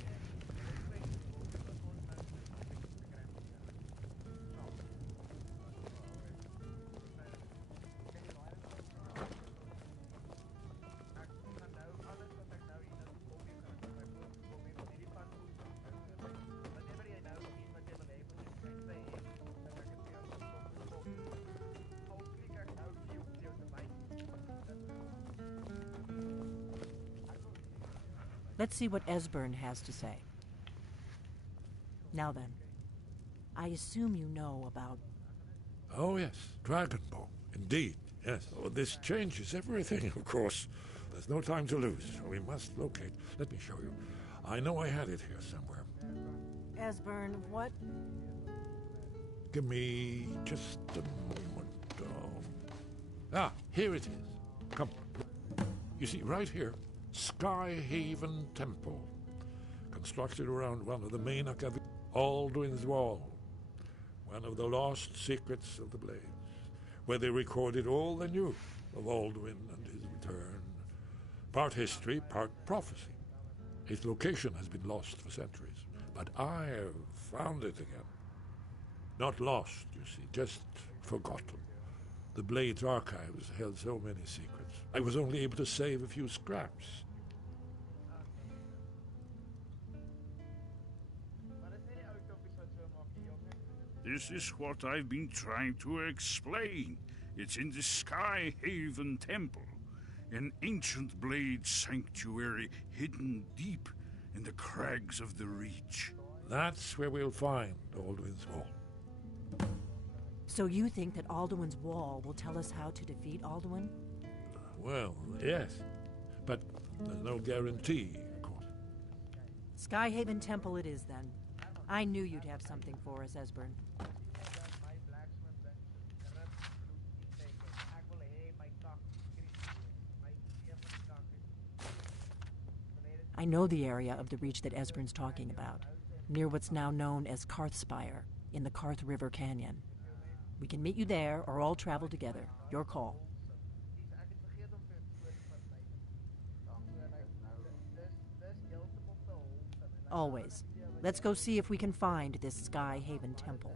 Let's see what Esbern has to say. Now then, I assume you know about... Oh, yes, Dragonbone. Indeed, yes. Oh, this changes everything, of course. There's no time to lose. We must locate. Let me show you. I know I had it here somewhere. Esbern, what? Give me just a moment. Here it is. Come. You see, right here, Skyhaven Temple. Constructed around one of the main academy, Alduin's Wall. One of the lost secrets of the Blades, where they recorded all they knew of Alduin and his return. Part history, part prophecy. Its location has been lost for centuries, but I have found it again. Not lost, you see, just forgotten. The Blades archives held so many secrets. I was only able to save a few scraps. This is what I've been trying to explain. It's in the Skyhaven Temple, an ancient blade sanctuary hidden deep in the crags of the Reach. That's where we'll find Alduin's Wall. So you think that Alduin's Wall will tell us how to defeat Alduin? Well, yes, but there's no guarantee, of course. Skyhaven Temple it is, then. I knew you'd have something for us, Esbern. I know the area of the Reach that Esbern's talking about, near what's now known as Karthspire, in the Karth River Canyon. We can meet you there, or all travel together. Your call. Always. Let's go see if we can find this Skyhaven Temple.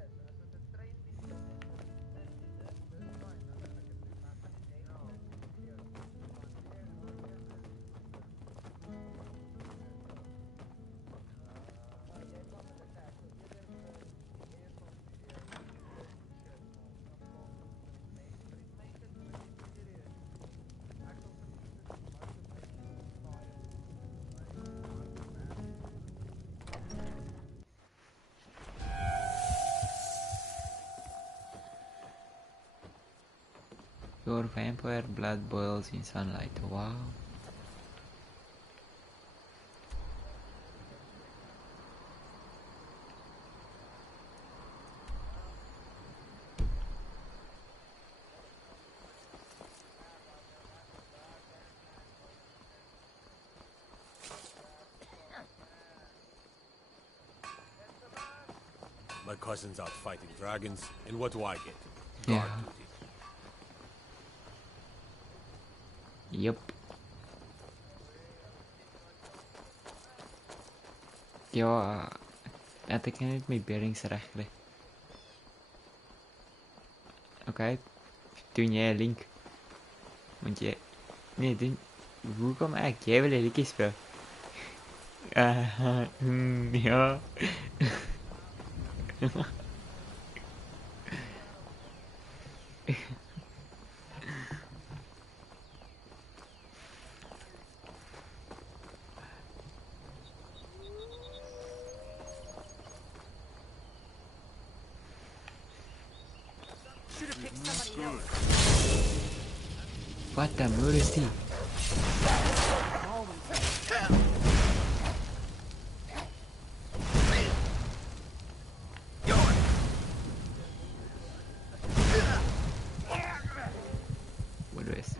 Your vampire blood boils in sunlight. Wow. My cousin's out fighting dragons, and what do I get? Yeah. Guard duty. Yep. Ja, het ek net my bearings reg kry. Okay. Doen jy 'n link? Want jy nee, doen hoekom ek? Jy wil 'n liedjie speel. Ja. What the mood is he? What is?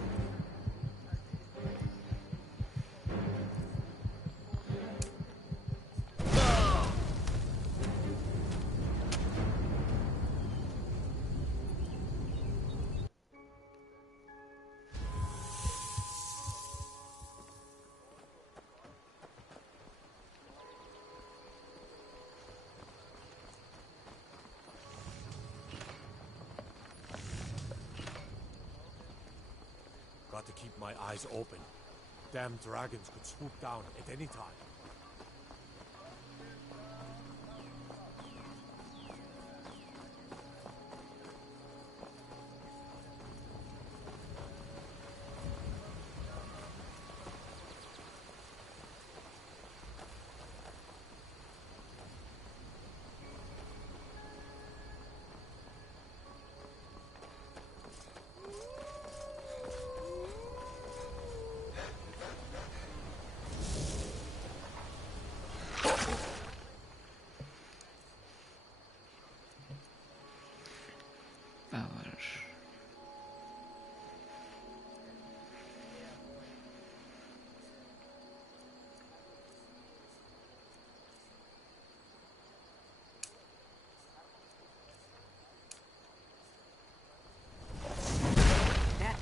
got to keep my eyes open. Damn dragons could swoop down at any time.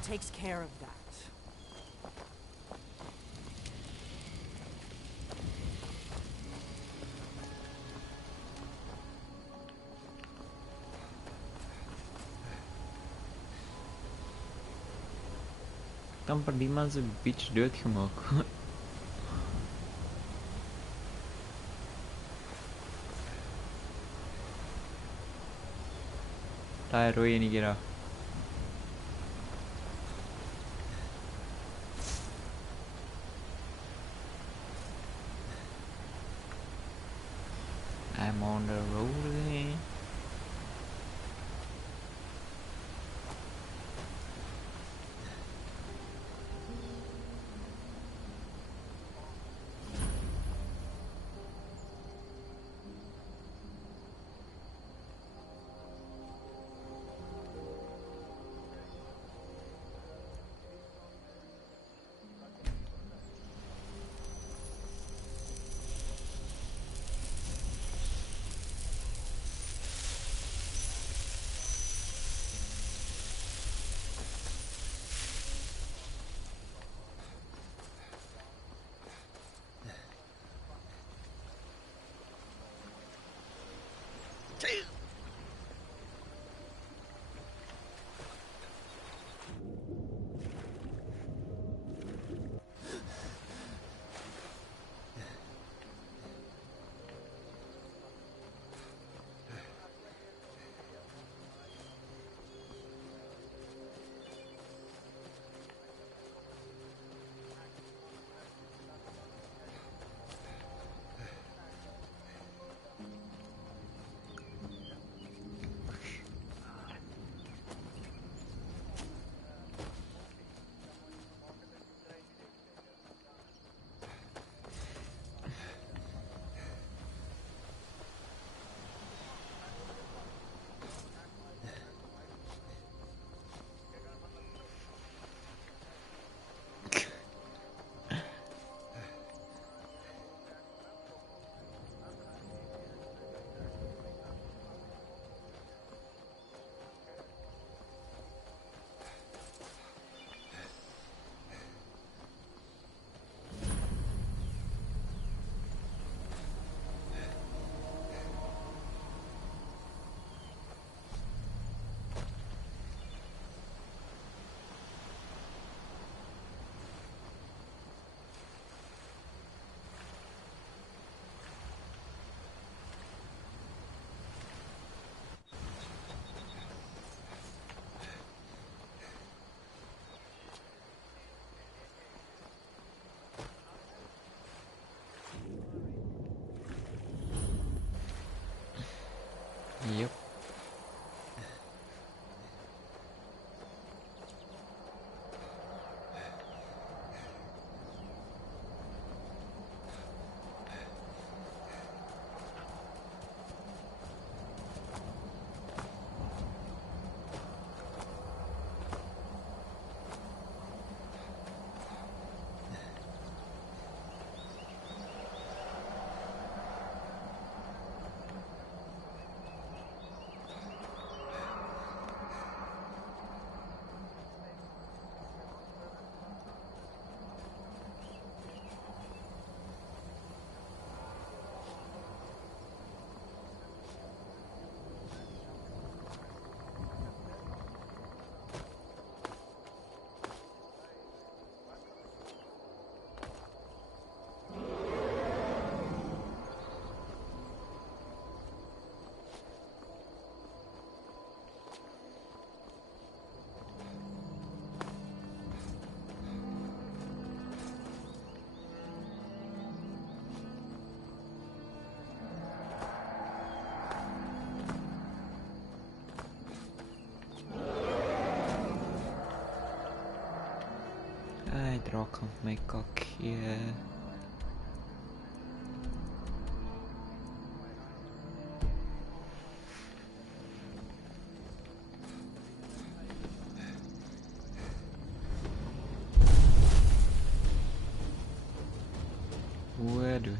Takes care of that. Dan per die man een beetje doodgemaakt. Daar rooi je niet gedaan. I'm on the road. Yep. My draak kan op my kak gee. Waduh.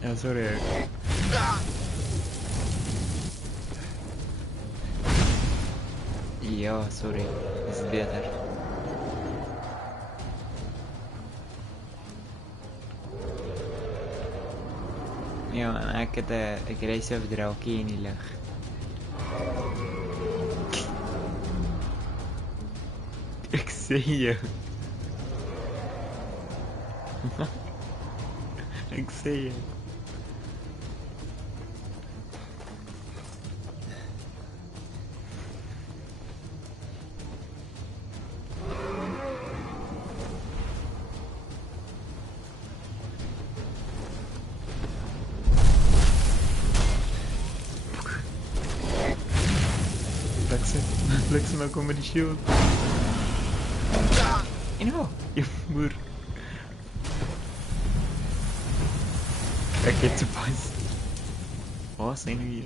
Ja, sorry. Ja, sorry. Is het beter? Ja, man, ik reis over de rookje in die lucht. Ik zie je. Ik zie je. Flexen maar kom met die shield. No, je moer. Kijk, het te pas. Oh, zijn we hier?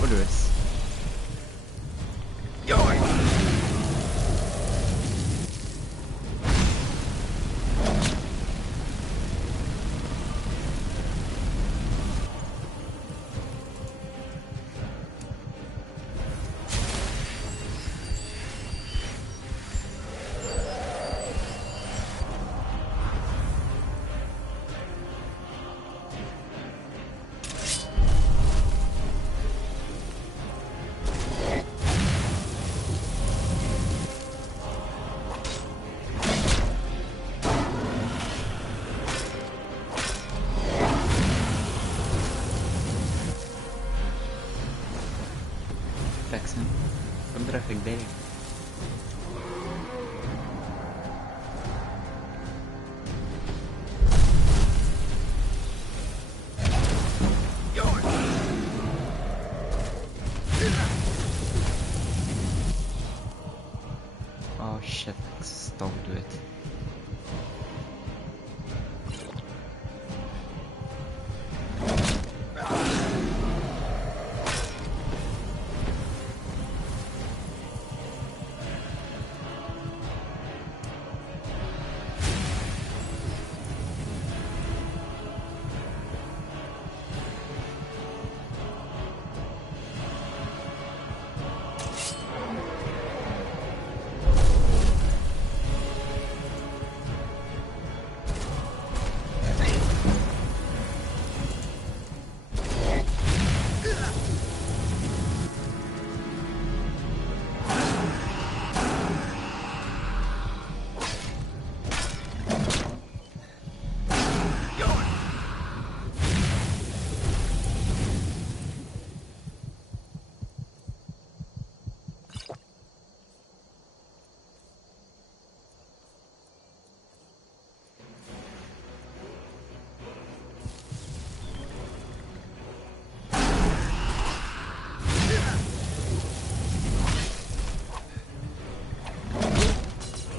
Wat dus? Flexen. Dan tref ik deze. Oh shit, ik stop doe het.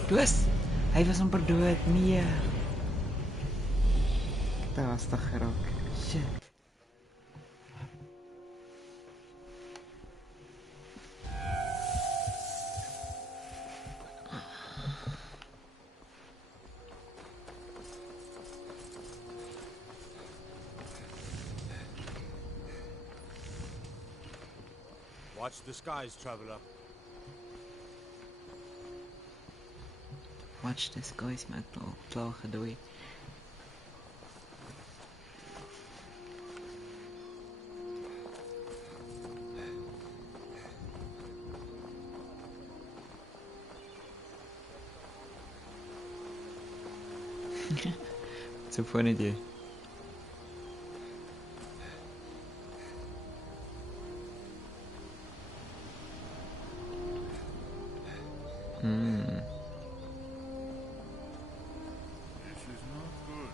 Dus, hij was amper dood, Mia. Dat was toch gerok. Shit. Watch the skies, traveler. Watch the skies, maakt al klagen doei. It's a funny idea. This is not good.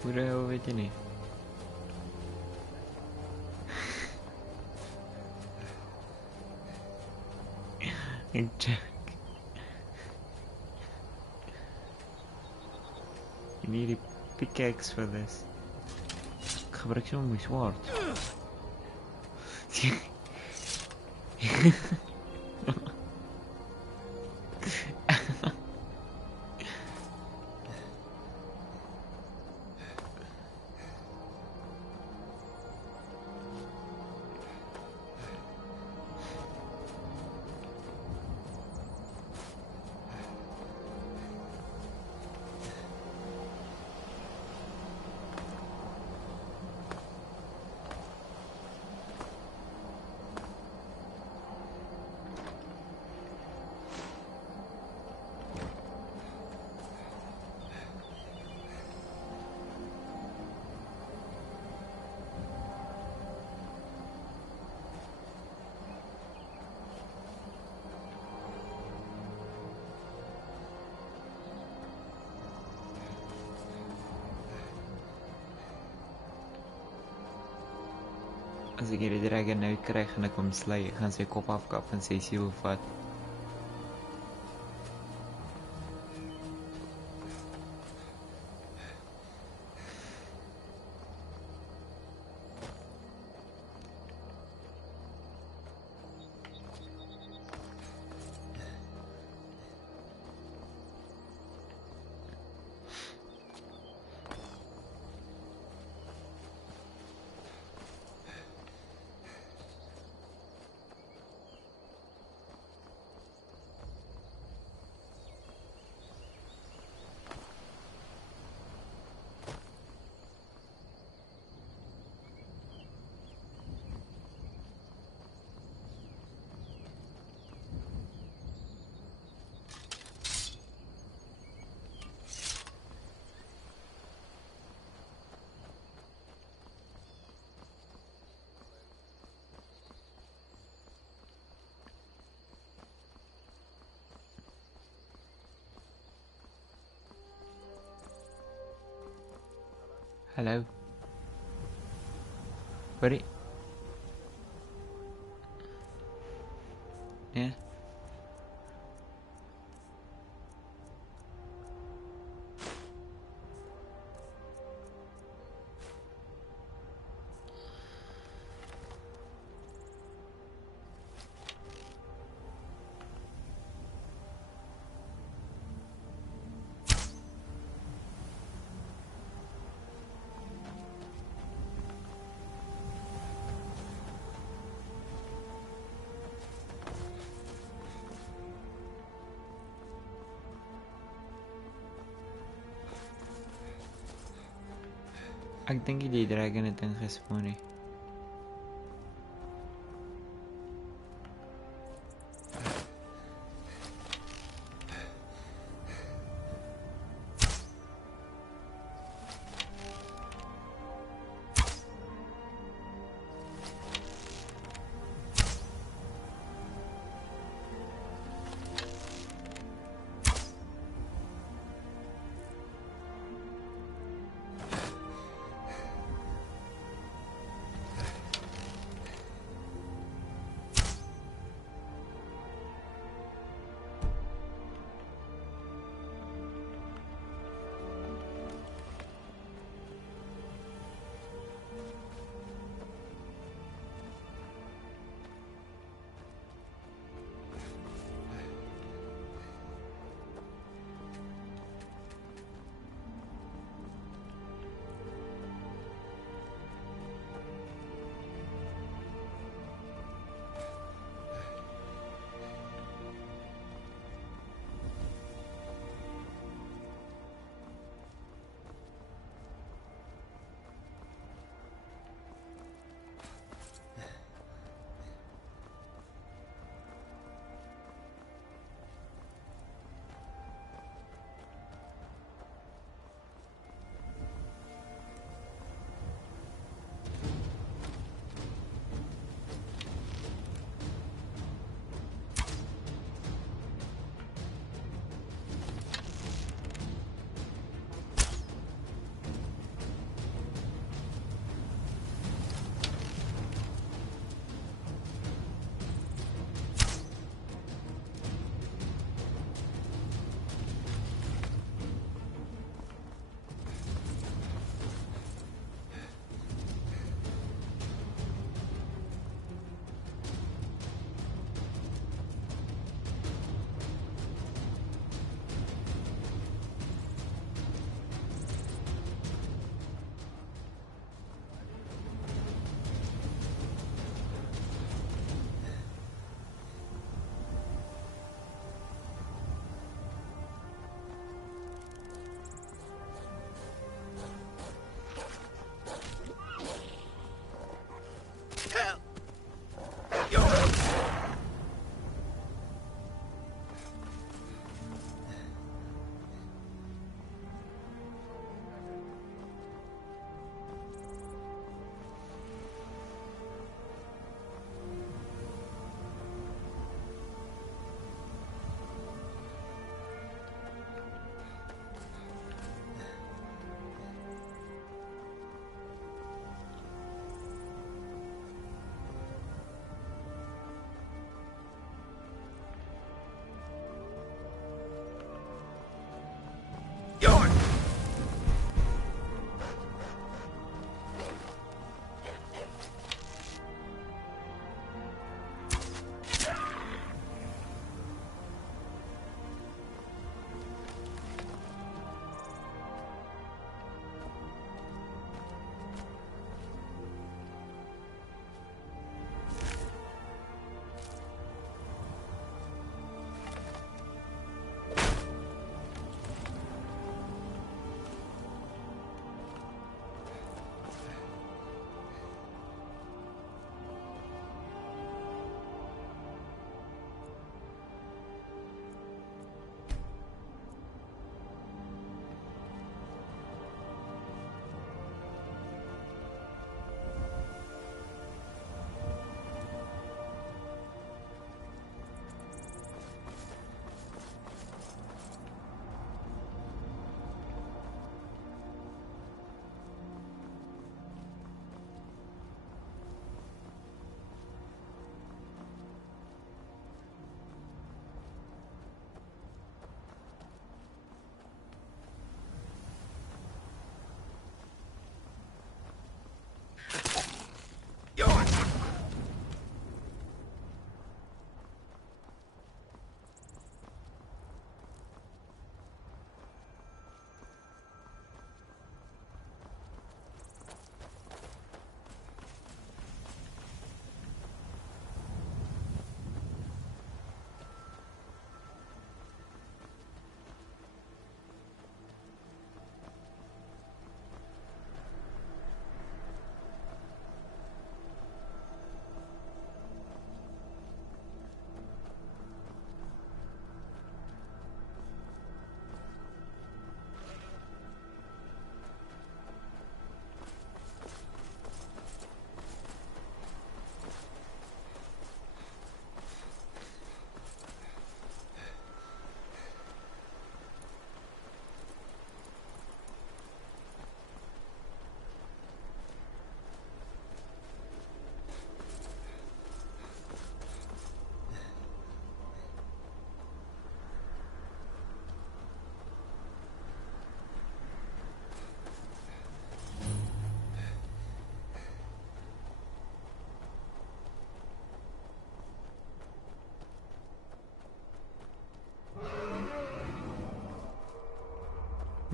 Pura weet je niet. Ik check. You need a pickaxe for this. Ik gebruik zo mijn zwaard. As ek hierdie dragon nou kry, gaan ek hom slay, gaan sy kop afkap en sy siel vat. Hello? Buddy? Yeah? Ek dink die dragon het ingespoon nie.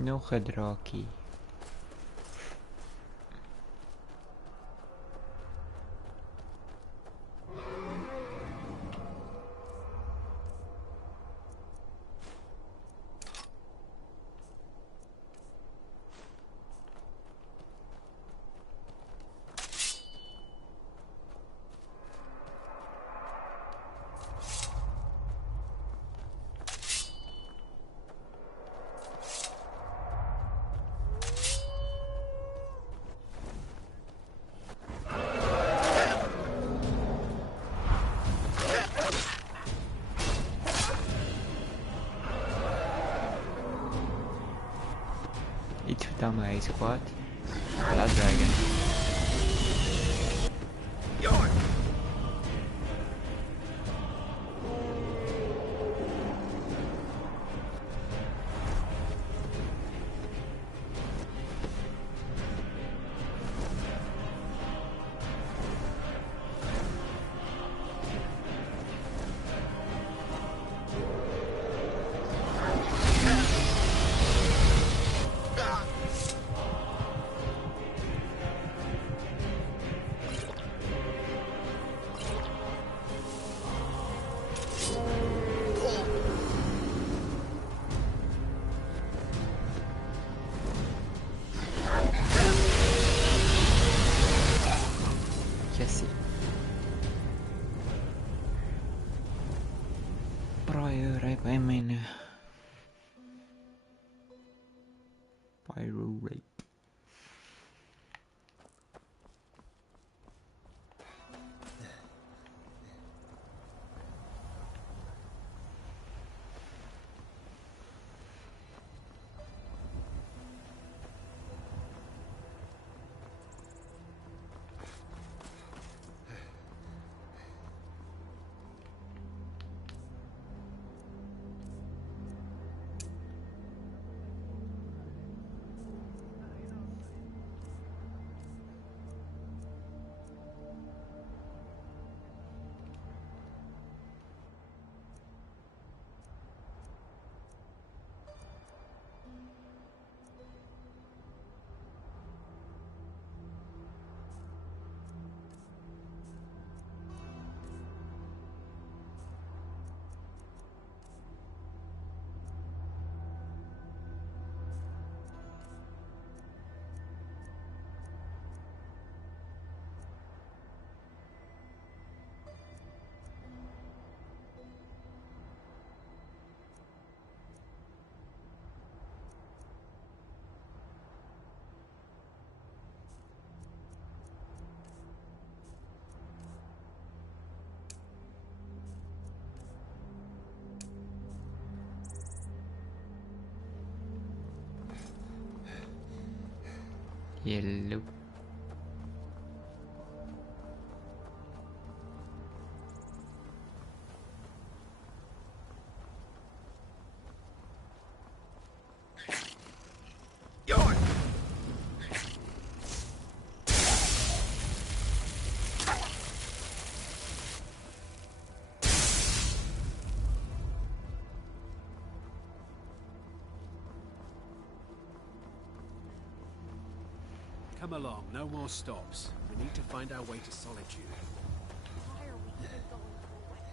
Nog een draakie. Iets vertel me, hij is kwaad. Laat dragen. Jesse. Prior rape, I mean pyro rape. Yellow. Come along, no more stops. We need to find our way to Solitude. Why are we even going through wet?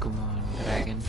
Come on, dragon.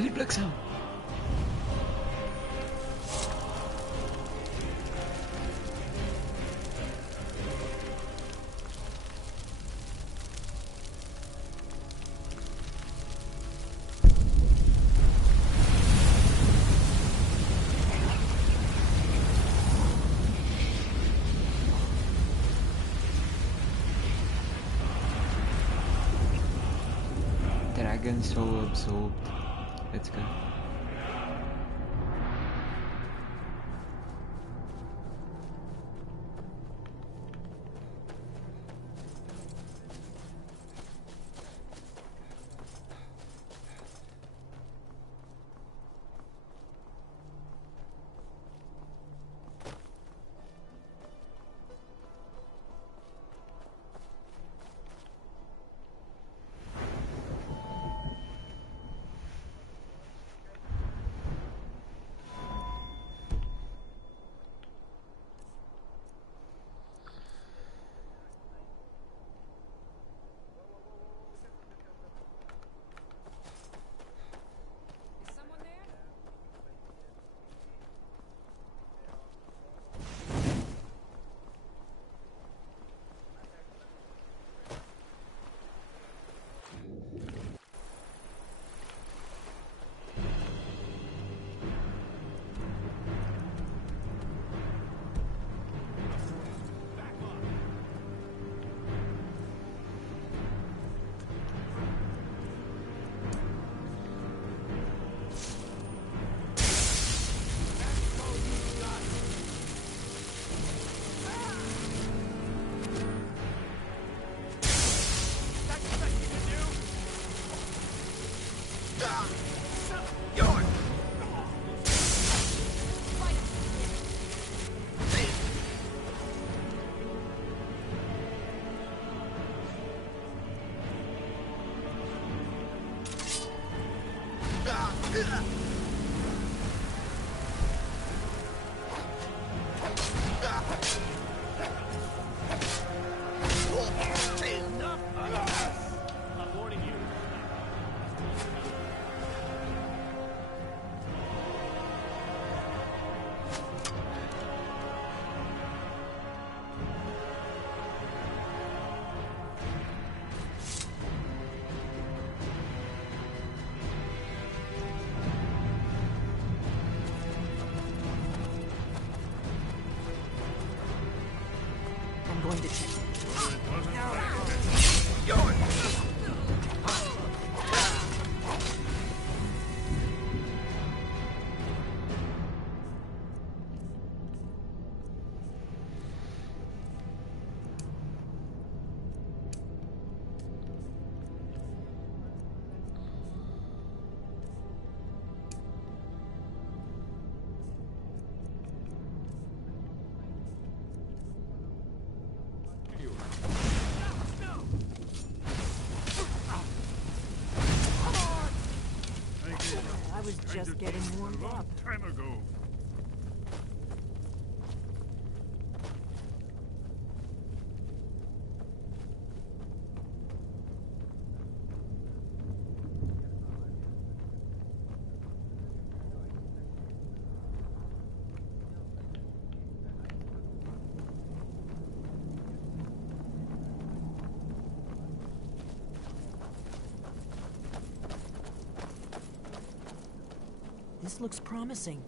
Jullie bliksem. Dragon soul absorbed. Let's go. I'm going to check. I was just getting warmed up. Time ago. This looks promising.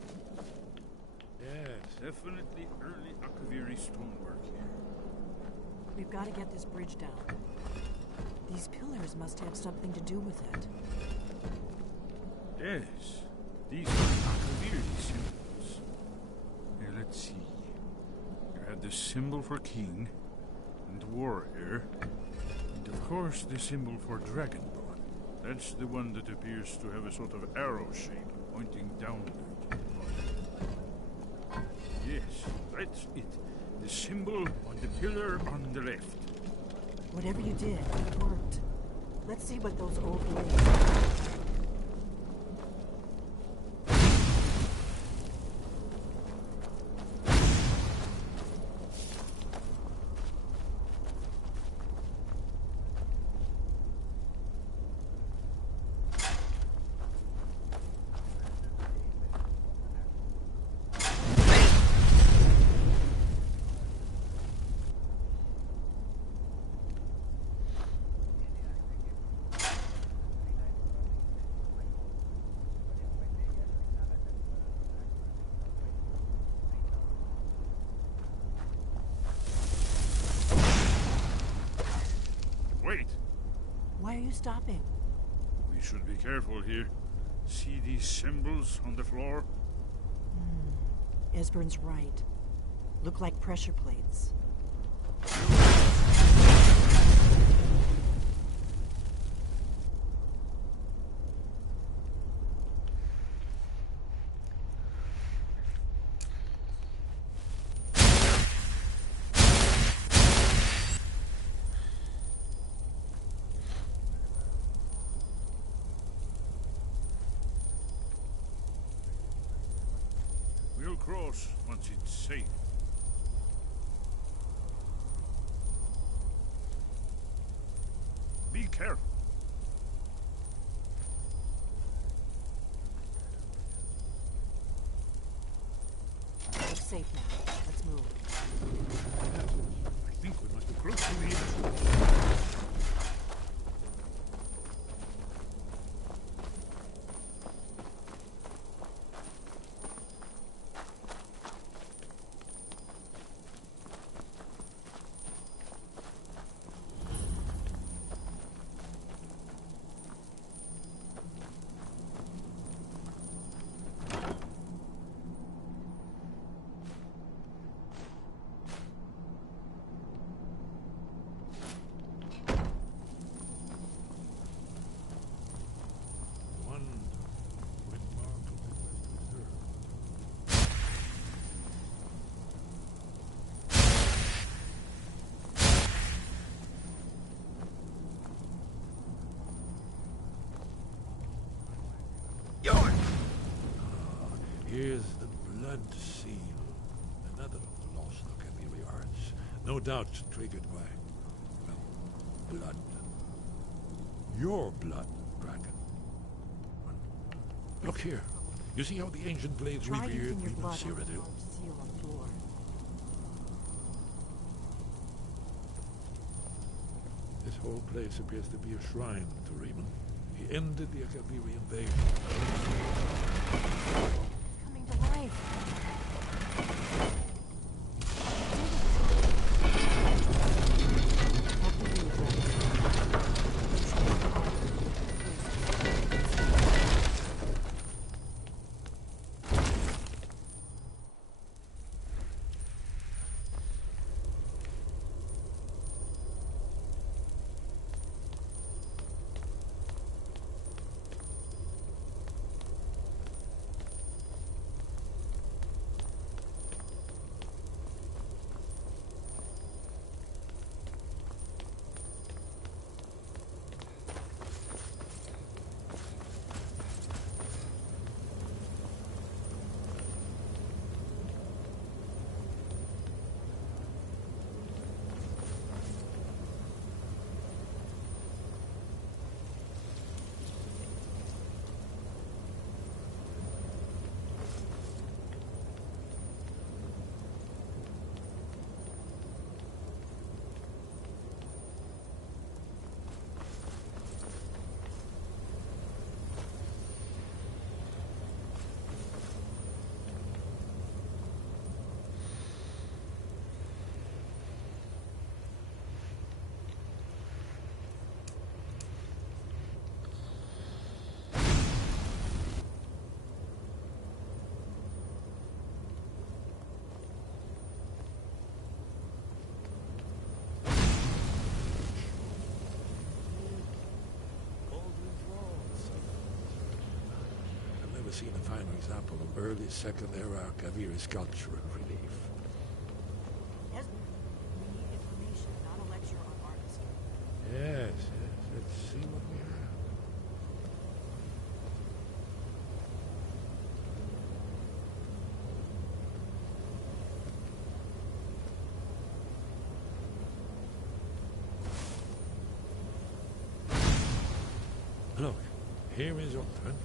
Yes, definitely early Akaviri stonework here. We've got to get this bridge down. These pillars must have something to do with it. Yes, these are Akaviri symbols. Here, let's see. You had the symbol for king and warrior, and of course the symbol for dragonborn. That's the one that appears to have a sort of arrow shape pointing downward. Yes, that's it. The symbol on the pillar on the left. Whatever you did, it worked. Let's see what those old blades are. Why are you stopping? We should be careful here. See these symbols on the floor? Esbern's right. Look like pressure plates. We'll cross once it's safe. Be careful. Looks safe now. Let's move. I think we must be close to the end. Here's the blood seal. Another of the lost Akabiri arts. No doubt triggered by, well, blood. Your blood, dragon. Look here. You see how the ancient blades Try revered using your even blood on the Cyrodiil? carved seal on the door. This whole place appears to be a shrine to Raymond. He ended the Akabiri invasion. Coming to life. Seen a finer example of early Second Era Kaviri sculpture and relief. Yes, we need information, not a lecture on artistry. Yes, yes. Let's see what we have. Look, here is Ulthuan.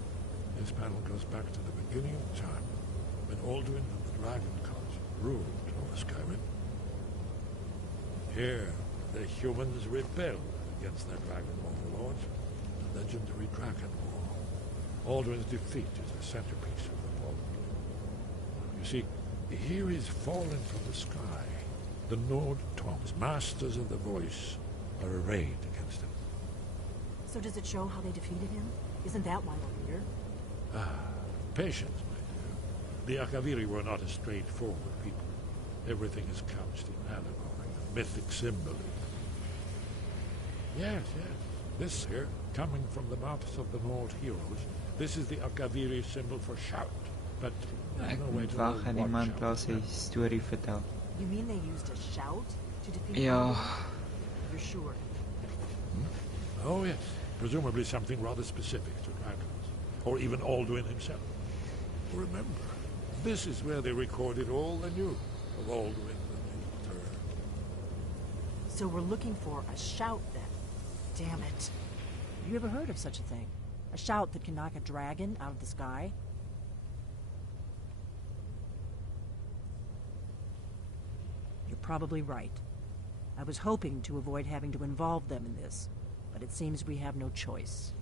This panel goes back to the beginning of time, when Alduin and the Dragon Cult ruled over Skyrim. Here, the humans rebelled against their dragon overlords, the legendary Dragon War. Alduin's defeat is the centerpiece of the plot. You see, here is fallen from the sky. The Nord Tongs, masters of the voice, are arrayed against him. So does it show how they defeated him? Isn't that why we're here? Patience, my dear. The Akaviri were not a straightforward people. Everything is couched in allegory, mythic symbolism. Yes. This here, coming from the mouths of the Nord heroes, this is the Akaviri symbol for shout. But there's no way to know Wacht, die man plaats sy storie vertel. You mean they used a shout to defeat Ja. Alduin? You're sure? Oh, yes. Presumably something rather specific to dragons. Or even Alduin himself. Remember, this is where they recorded all they knew of Alduin and his return. So we're looking for a shout then. Damn it. Have you ever heard of such a thing? A shout that can knock a dragon out of the sky? You're probably right. I was hoping to avoid having to involve them in this, but it seems we have no choice.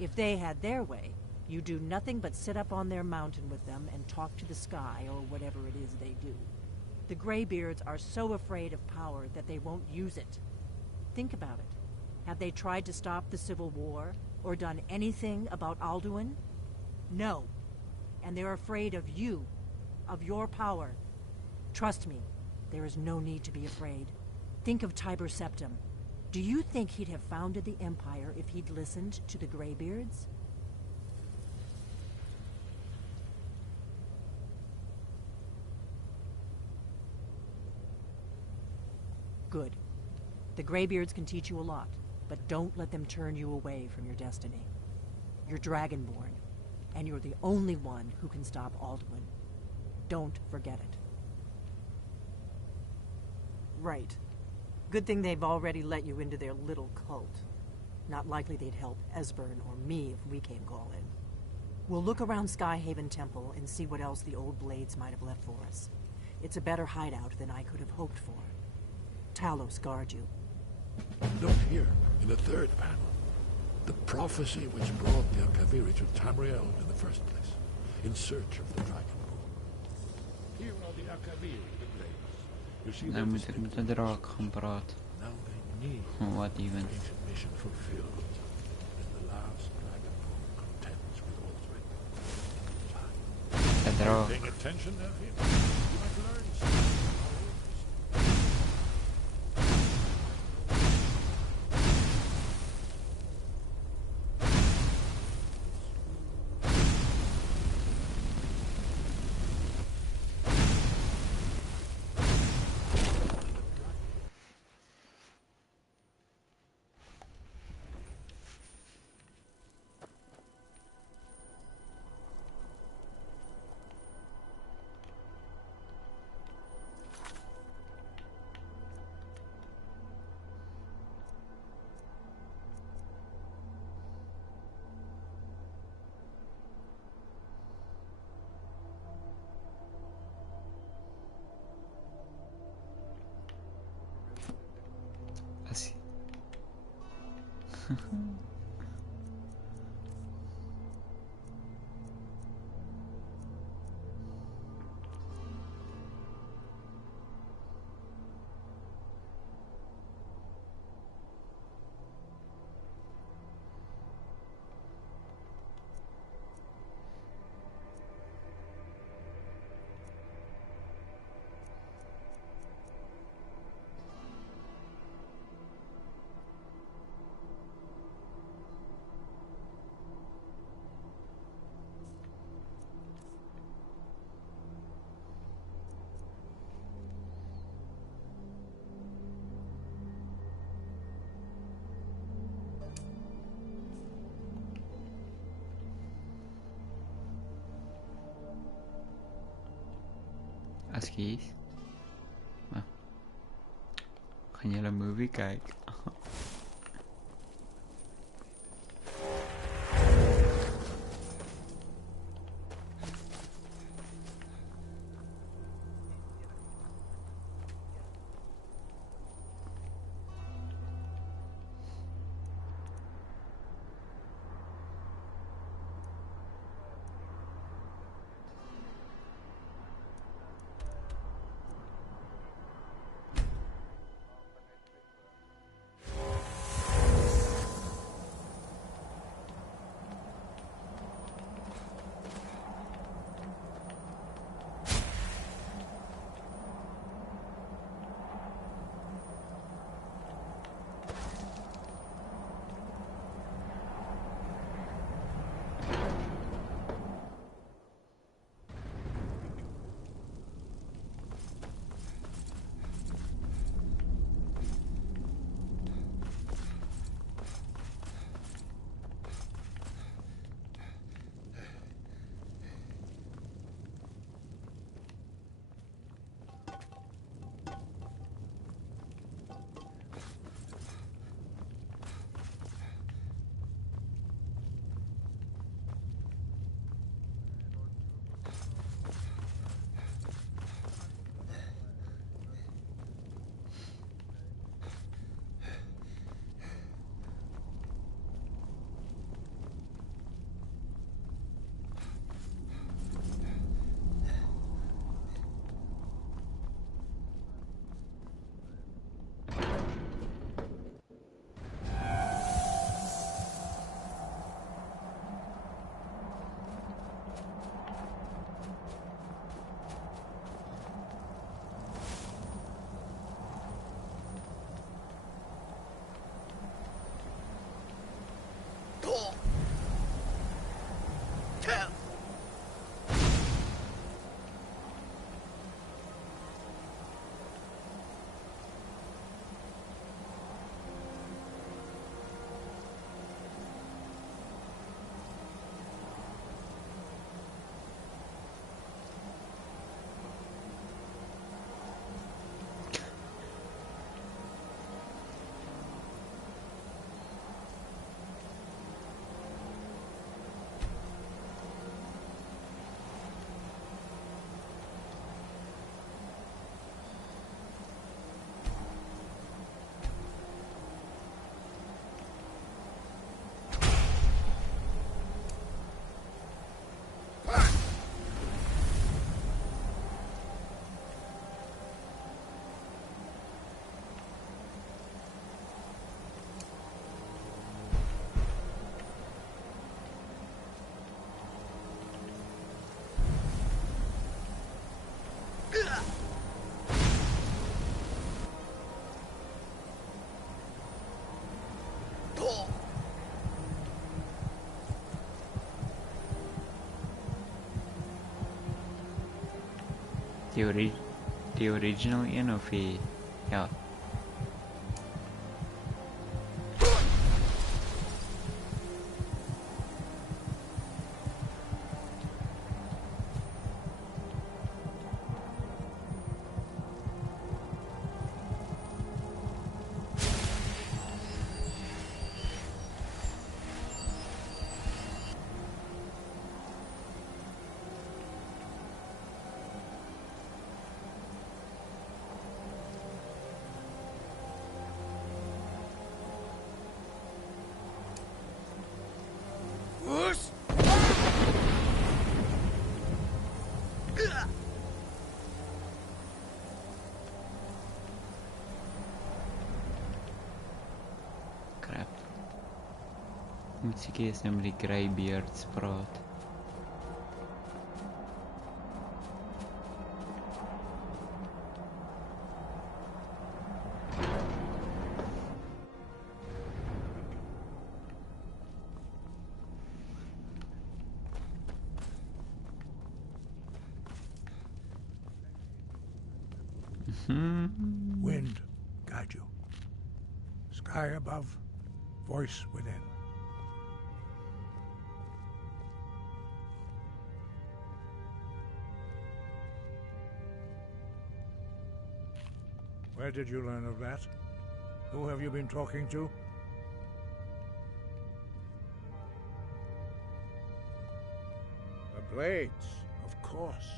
If they had their way, you do nothing but sit up on their mountain with them and talk to the sky or whatever it is they do. The Greybeards are so afraid of power that they won't use it. Think about it. Have they tried to stop the Civil War or done anything about Alduin? No. And they're afraid of you, of your power. Trust me, there is no need to be afraid. Think of Tiber Septim. Do you think he'd have founded the Empire if he'd listened to the Greybeards? Good. The Greybeards can teach you a lot, but don't let them turn you away from your destiny. You're Dragonborn, and you're the only one who can stop Alduin. Don't forget it. Right. Good thing they've already let you into their little cult. Not likely they'd help Esbern or me if we came calling. We'll look around Skyhaven Temple and see what else the old blades might have left for us. It's a better hideout than I could have hoped for. Talos guard you. Look here, in the third panel. The prophecy which brought the Akaviri to Tamriel in the first place, in search of the Dragon Ball. Here are the Akaviri, the blades. You see Nou moet ik met de draak gaan praten. Now they need What even? ancient mission fulfilled. And the last Dragon Ball contends with Alduin. De draak. Paying attention, Nephew? You might learn something. Así. Askies. Nou. Gaan jullie een movie kijken? Die original een of die... Ja. Crap. Moet seker eens nou met die Greybeards praat. Wind, guide you. Sky above, voice within. Where did you learn of that? Who have you been talking to? The Blades, of course.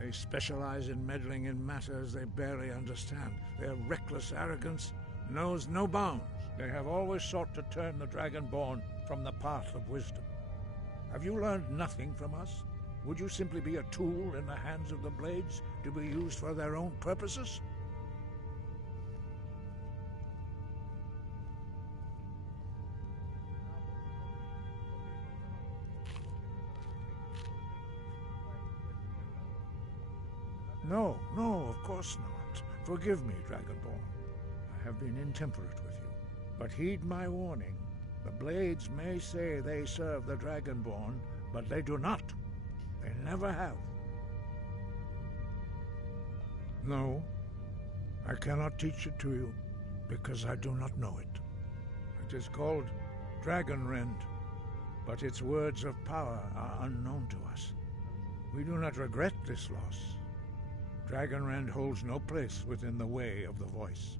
They specialize in meddling in matters they barely understand. Their reckless arrogance knows no bounds. They have always sought to turn the Dragonborn from the path of wisdom. Have you learned nothing from us? Would you simply be a tool in the hands of the Blades to be used for their own purposes? No, of course not. Forgive me, Dragonborn. I have been intemperate with you. But heed my warning. The Blades may say they serve the Dragonborn, but they do not. They never have. No, I cannot teach it to you, because I do not know it. It is called Dragonrend, but its words of power are unknown to us. We do not regret this loss. Dragonrend holds no place within the way of the voice.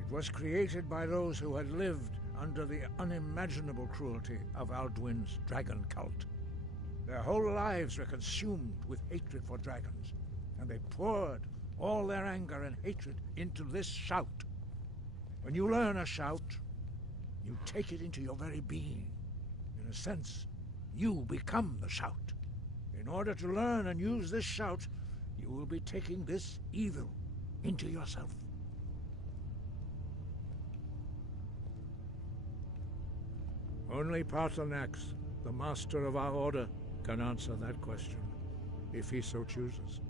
It was created by those who had lived under the unimaginable cruelty of Alduin's dragon cult. Their whole lives were consumed with hatred for dragons, and they poured all their anger and hatred into this shout. When you learn a shout, you take it into your very being. In a sense, you become the shout. In order to learn and use this shout, you will be taking this evil into yourself. Only Paarthurnax, the master of our order, can answer that question, if he so chooses.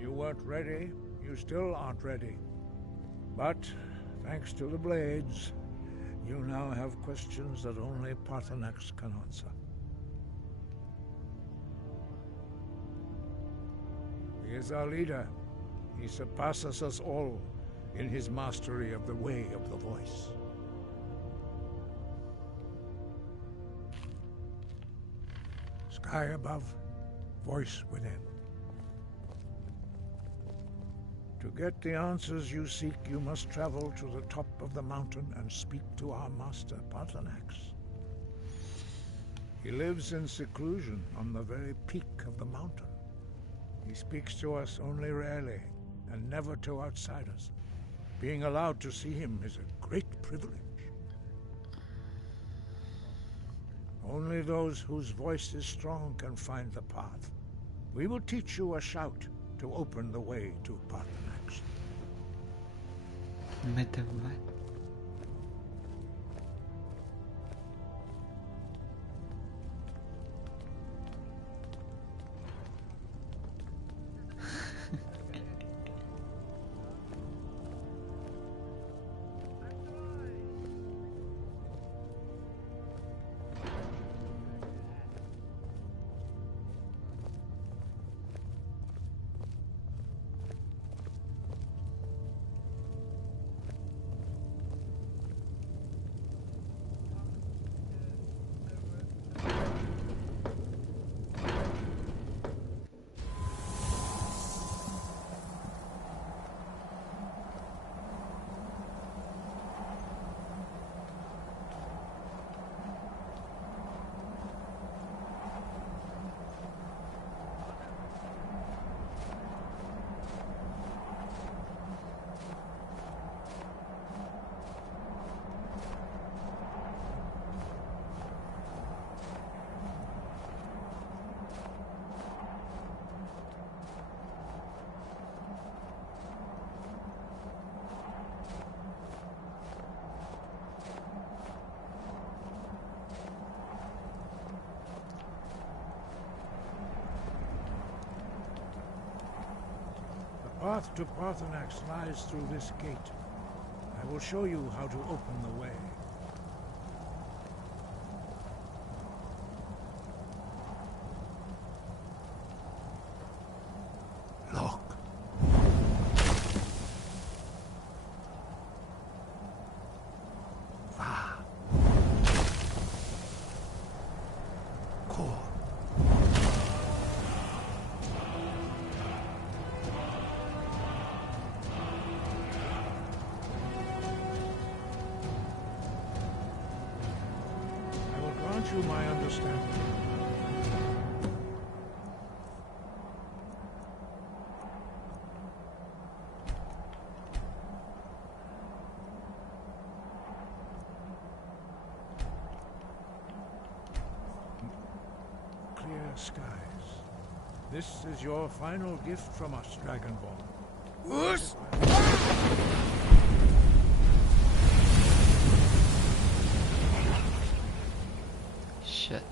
You weren't ready, you still aren't ready. But, thanks to the Blades, you now have questions that only Paarthurnax can answer. He is our leader. He surpasses us all in his mastery of the way of the voice. Sky above, voice within. To get the answers you seek, you must travel to the top of the mountain and speak to our master, Paarthurnax. He lives in seclusion on the very peak of the mountain. He speaks to us only rarely, and never to outsiders. Being allowed to see him is a great privilege. Only those whose voice is strong can find the path. We will teach you a shout to open the way to Paarthurnax. Met de wat? path to Parthenax lies through this gate. I will show you how to open the way. Look. Va. Core. I will grant you my understanding. Clear skies. This is your final gift from us, Dragonborn. Shit.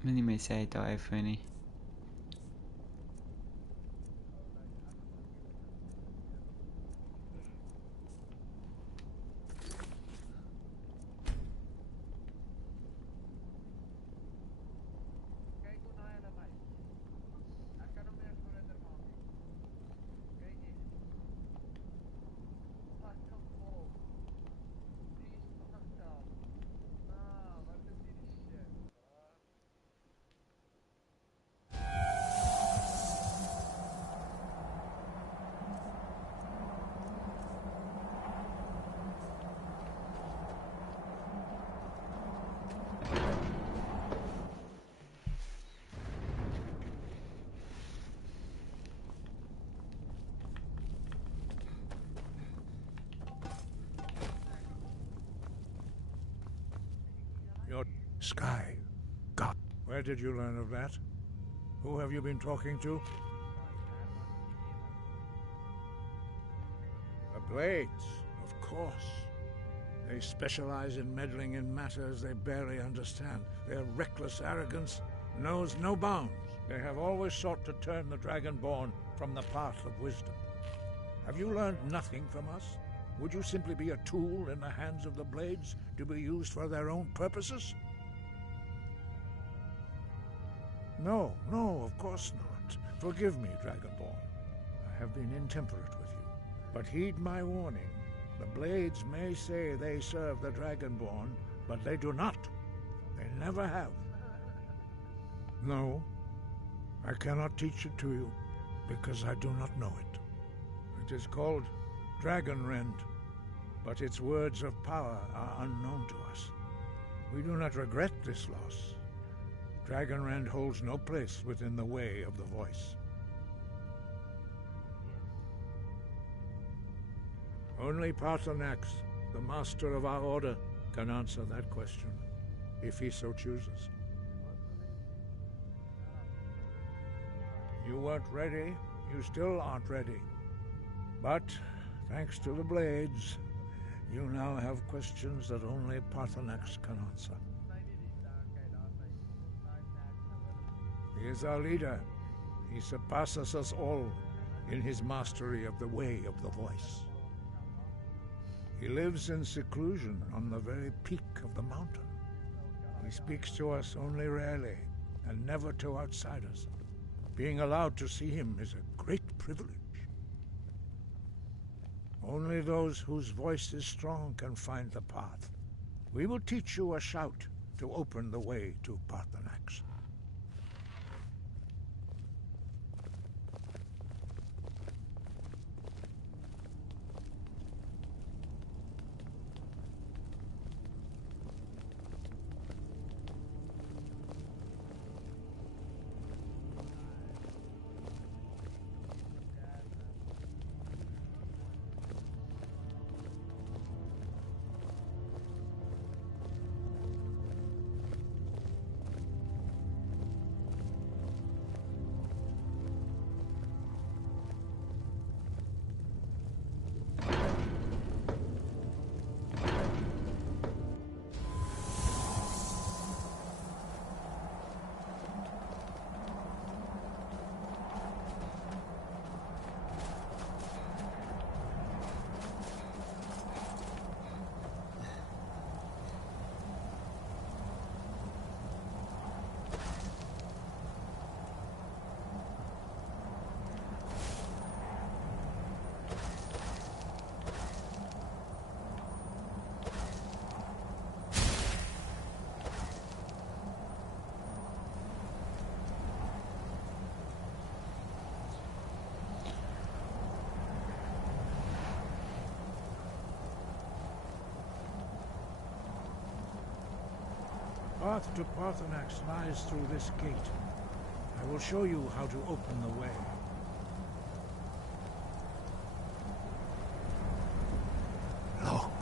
Niet meer zei het al even niet. Your sky. God. Where did you learn of that? Who have you been talking to? The Blades, of course. They specialize in meddling in matters they barely understand. Their reckless arrogance knows no bounds. They have always sought to turn the Dragonborn from the path of wisdom. Have you learned nothing from us? Would you simply be a tool in the hands of the Blades to be used for their own purposes? No, of course not. Forgive me, Dragonborn. I have been intemperate with you. But heed my warning. The Blades may say they serve the Dragonborn, but they do not. They never have. No, I cannot teach it to you, because I do not know it. It is called Dragonrend, but its words of power are unknown to us. We do not regret this loss. Dragonrend holds no place within the way of the voice. Only Parthenax, the master of our order, can answer that question, if he so chooses. You weren't ready. You still aren't ready. But, thanks to the Blades, you now have questions that only Parthenax can answer. He is our leader. He surpasses us all in his mastery of the way of the voice. He lives in seclusion on the very peak of the mountain. He speaks to us only rarely, and never to outsiders. Being allowed to see him is a great privilege. Only those whose voice is strong can find the path. We will teach you a shout to open the way to Parthenax. path to Parthenax lies through this gate. I will show you how to open the way. Look.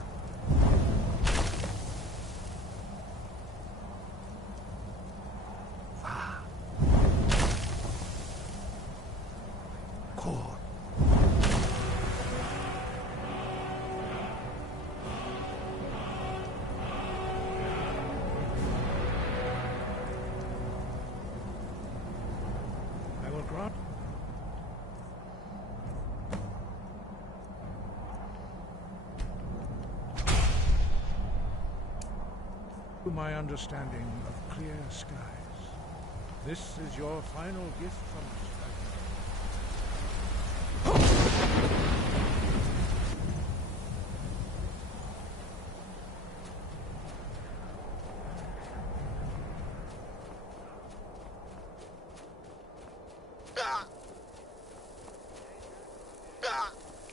Cool. I will grant to my understanding of clear skies. This is your final gift from us.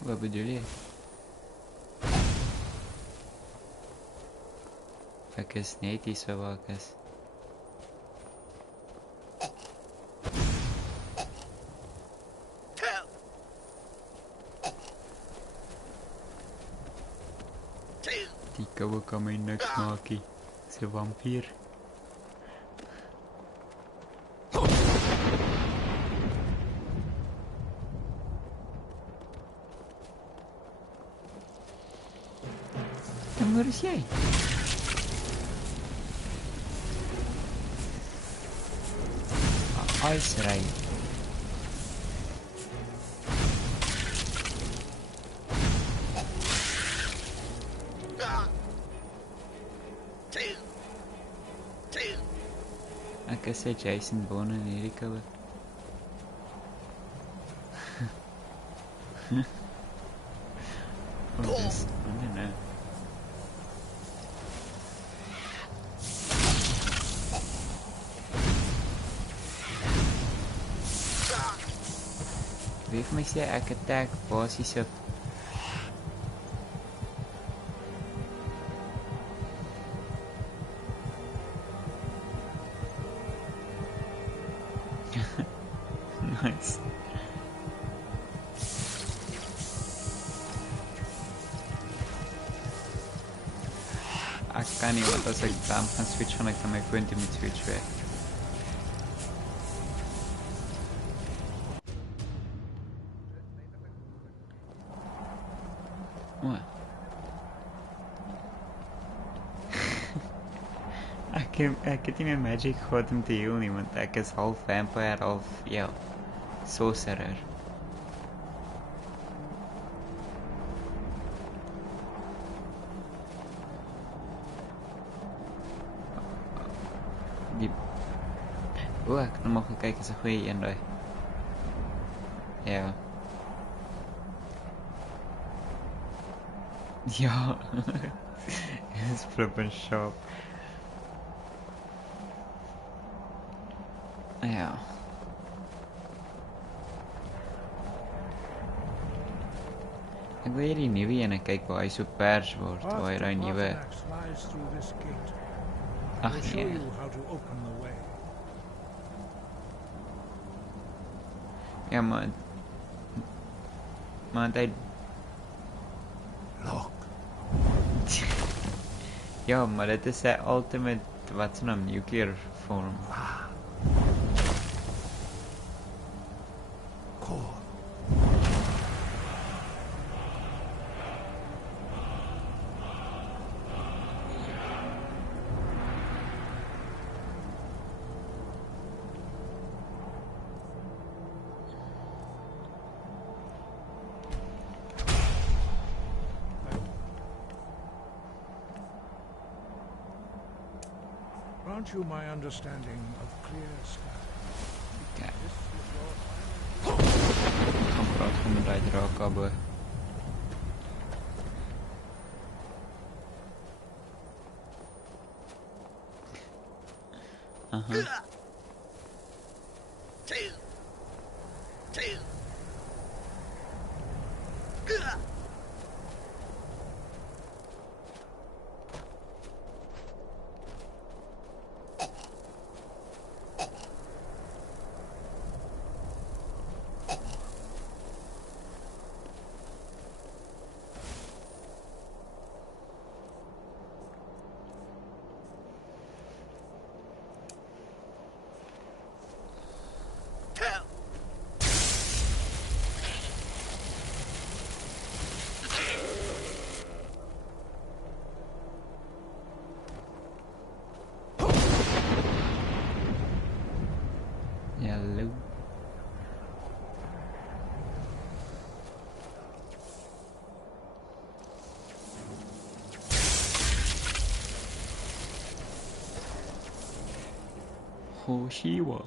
Wat bedoel je? Ek is net hier so waar ek is. Die koue kan my niks maakie. Dis 'n vampier. En waar is jy? Ijsrij. Ek is 'n Jason Bourne in hierdie koue. I don't know. Wie vir my sê ek attack basiese nice. Ek kan nie, want as ek dan gaan switch gaan ek dan my phone toe moet switch weg. Ek het nie my magic gehad om te heal nie, want ek is half vampire, half, ja, sorcerer. Ek kan nog kyk, is 'n goeie een daai. Ja. Ja. It's flippin' sharp. Ja. Ek wil hierdie nuwe ene kyk waar hy so pers word, waar hy daai nuwe. Ag nee. Ja, maar hy ja, maar dit is sy ultimate, wat se naam, nuclear vorm. Grant you my understanding of clear skies. Okay. Ek gaan praat van die draakabbe. Aha. Hoshiwa.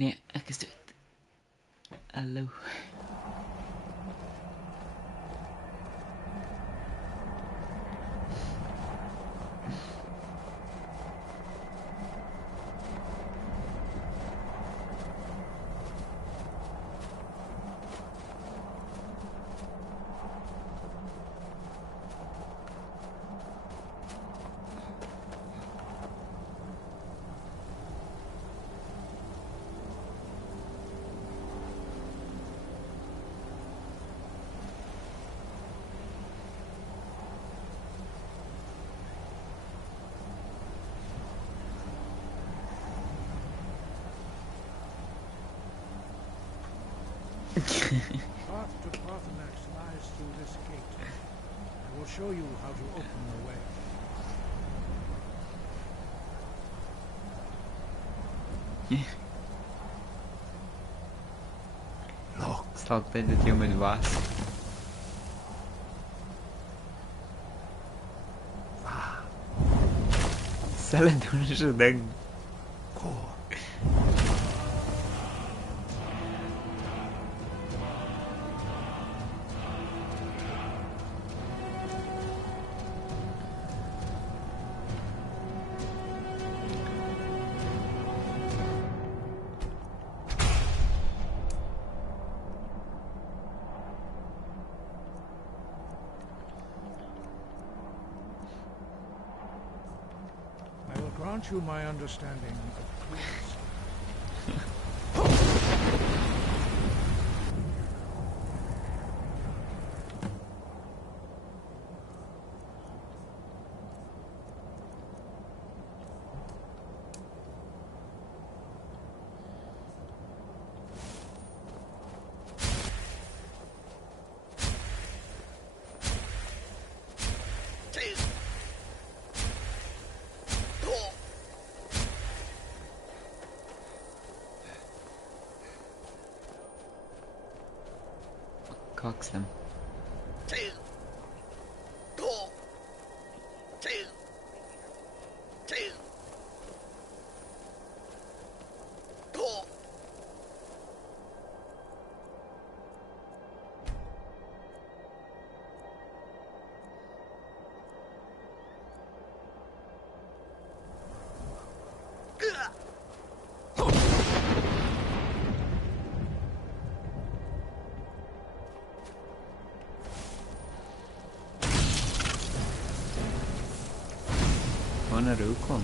Nè, cái sự alo. Path to Parthenax lies through this gate. I will show you how to open the way. Saltei de ter umas vassas. Sala de um ajudante. I will grant you my understanding of clearance. Cox them. Rukom.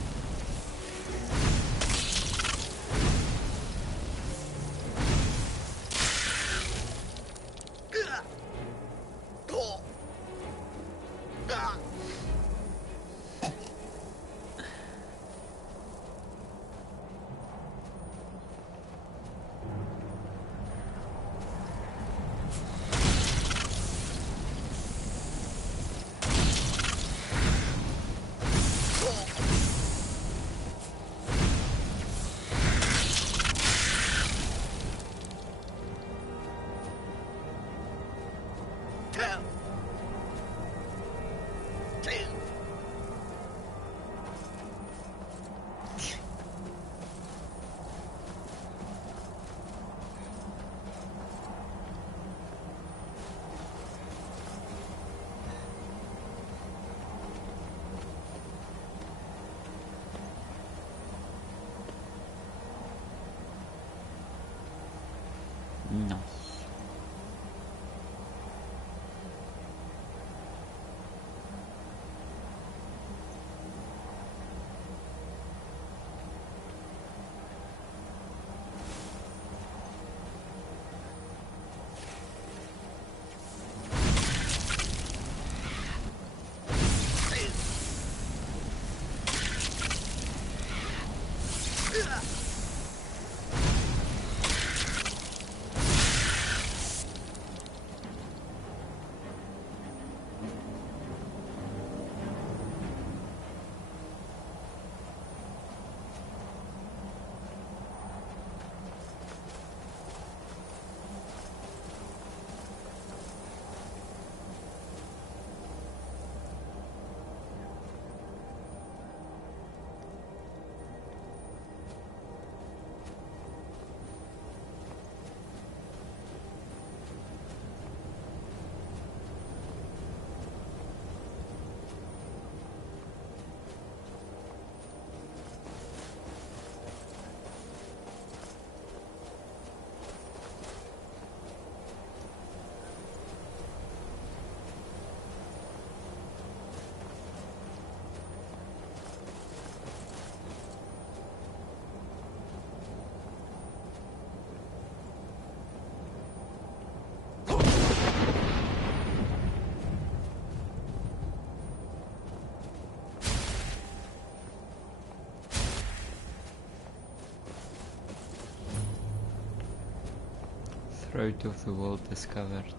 Throat of the world discovered.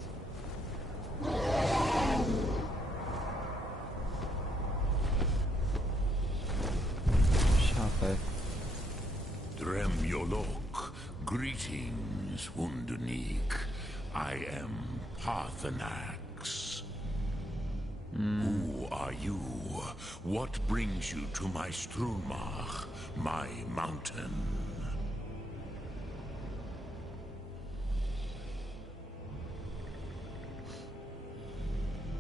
Sharper. Drem Yolok, greetings, Wundernik. I am Parthenax. Who are you? What brings you to my Strunmach, my mountain?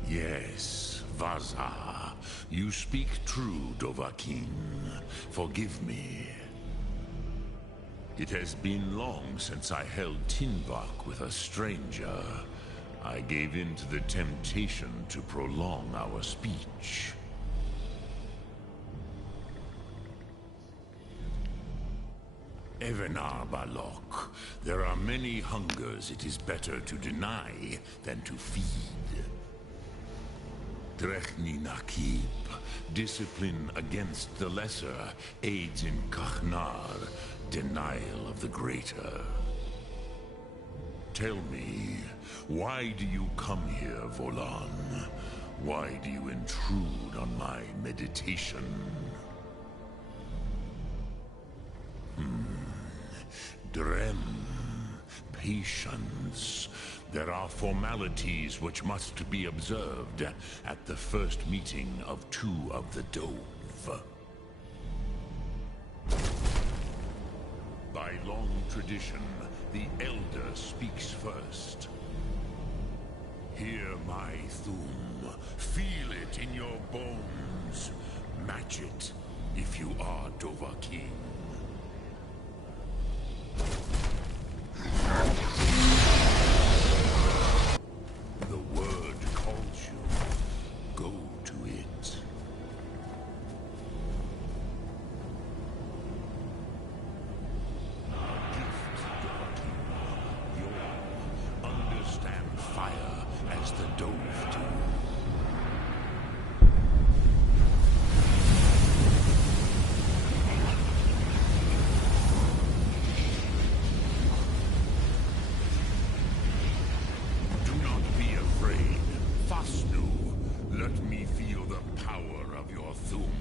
Yes, Vaza. You speak true, Dovahkiin. Forgive me. It has been long since I held Tinvak with a stranger. I gave in to the temptation to prolong our speech. Evenar Balok, there are many hungers it is better to deny than to feed. Drechni Nakib, discipline against the lesser aids in Kachnar, denial of the greater. Tell me, why do you come here, Volan? Why do you intrude on my meditation? Drem, patience. There are formalities which must be observed at the first meeting of two of the Dove. By long tradition, the Elder speaks first. Hear my Thum. Feel it in your bones. Match it if you are Dovahkiin. The word calls you. Go to it. Understand fire as the Dove do. Do not be afraid. Fasnu, let me feel the power of your Thum.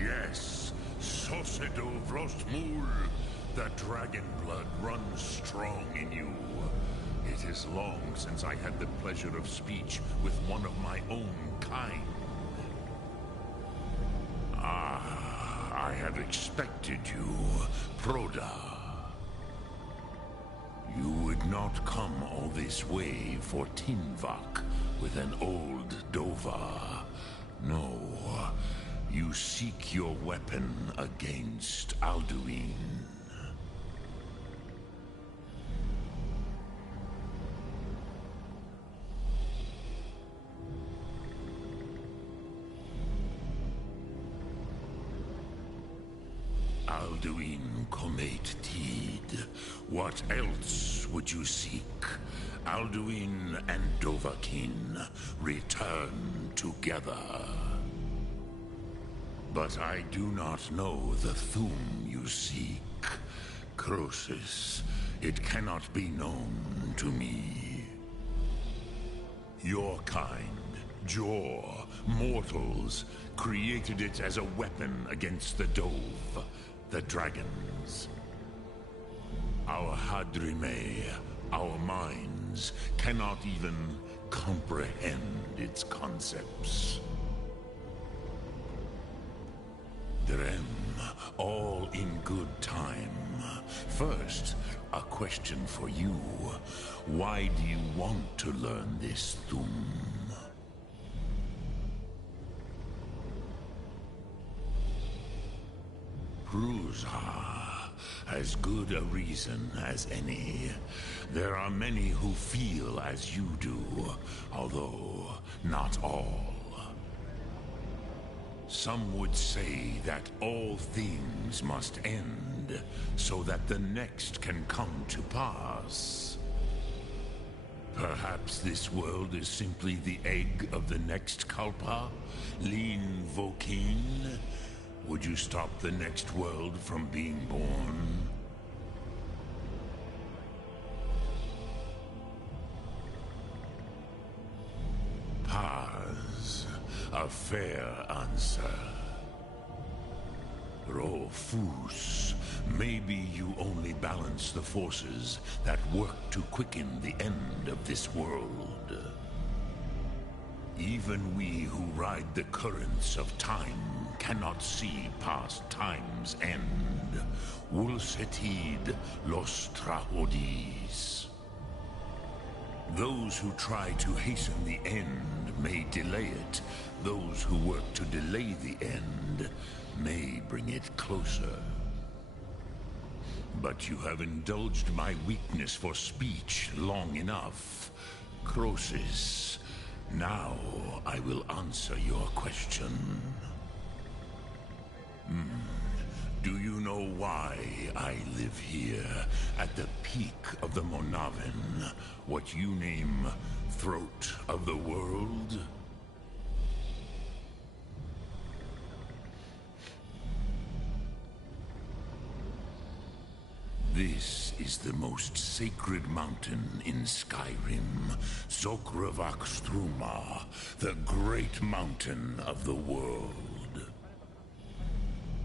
Yes, Sosedo Vrostmul. The dragon blood runs strong in you. It is long since I had the pleasure of speech with one of my own kind. I had expected you, Proda. You would not come all this way for Tinvak with an old Dova. No, you seek your weapon against Alduin. Alduin Comet Tid. What else would you seek? Alduin and Dovahkiin return together. But I do not know the Thum you seek. Croesus, it cannot be known to me. Your kind, Jor, mortals, created it as a weapon against the Dove, the dragons. Our Hadrime, our minds, cannot even comprehend its concepts. Drem, all in good time. First, a question for you. Why do you want to learn this Thum? Pruzha, as good a reason as any. There are many who feel as you do, although not all. Some would say that all things must end, so that the next can come to pass. Perhaps Perhaps this world is simply the egg of the next Kalpa? Lean Vokin? Would you stop the next world from being born? Paz. A fair answer. Rofus. Maybe you only balance the forces that work to quicken the end of this world. Even we who ride the currents of time cannot see past time's end. Wulsetid los trahodis. Those who try to hasten the end may delay it. Those who work to delay the end may bring it closer. But you have indulged my weakness for speech long enough. Croesus, now I will answer your question. Do you know why I live here, at the peak of the Monavin, what you name throat of the world? This is the most sacred mountain in Skyrim, Zokravak Struma, the great mountain of the world.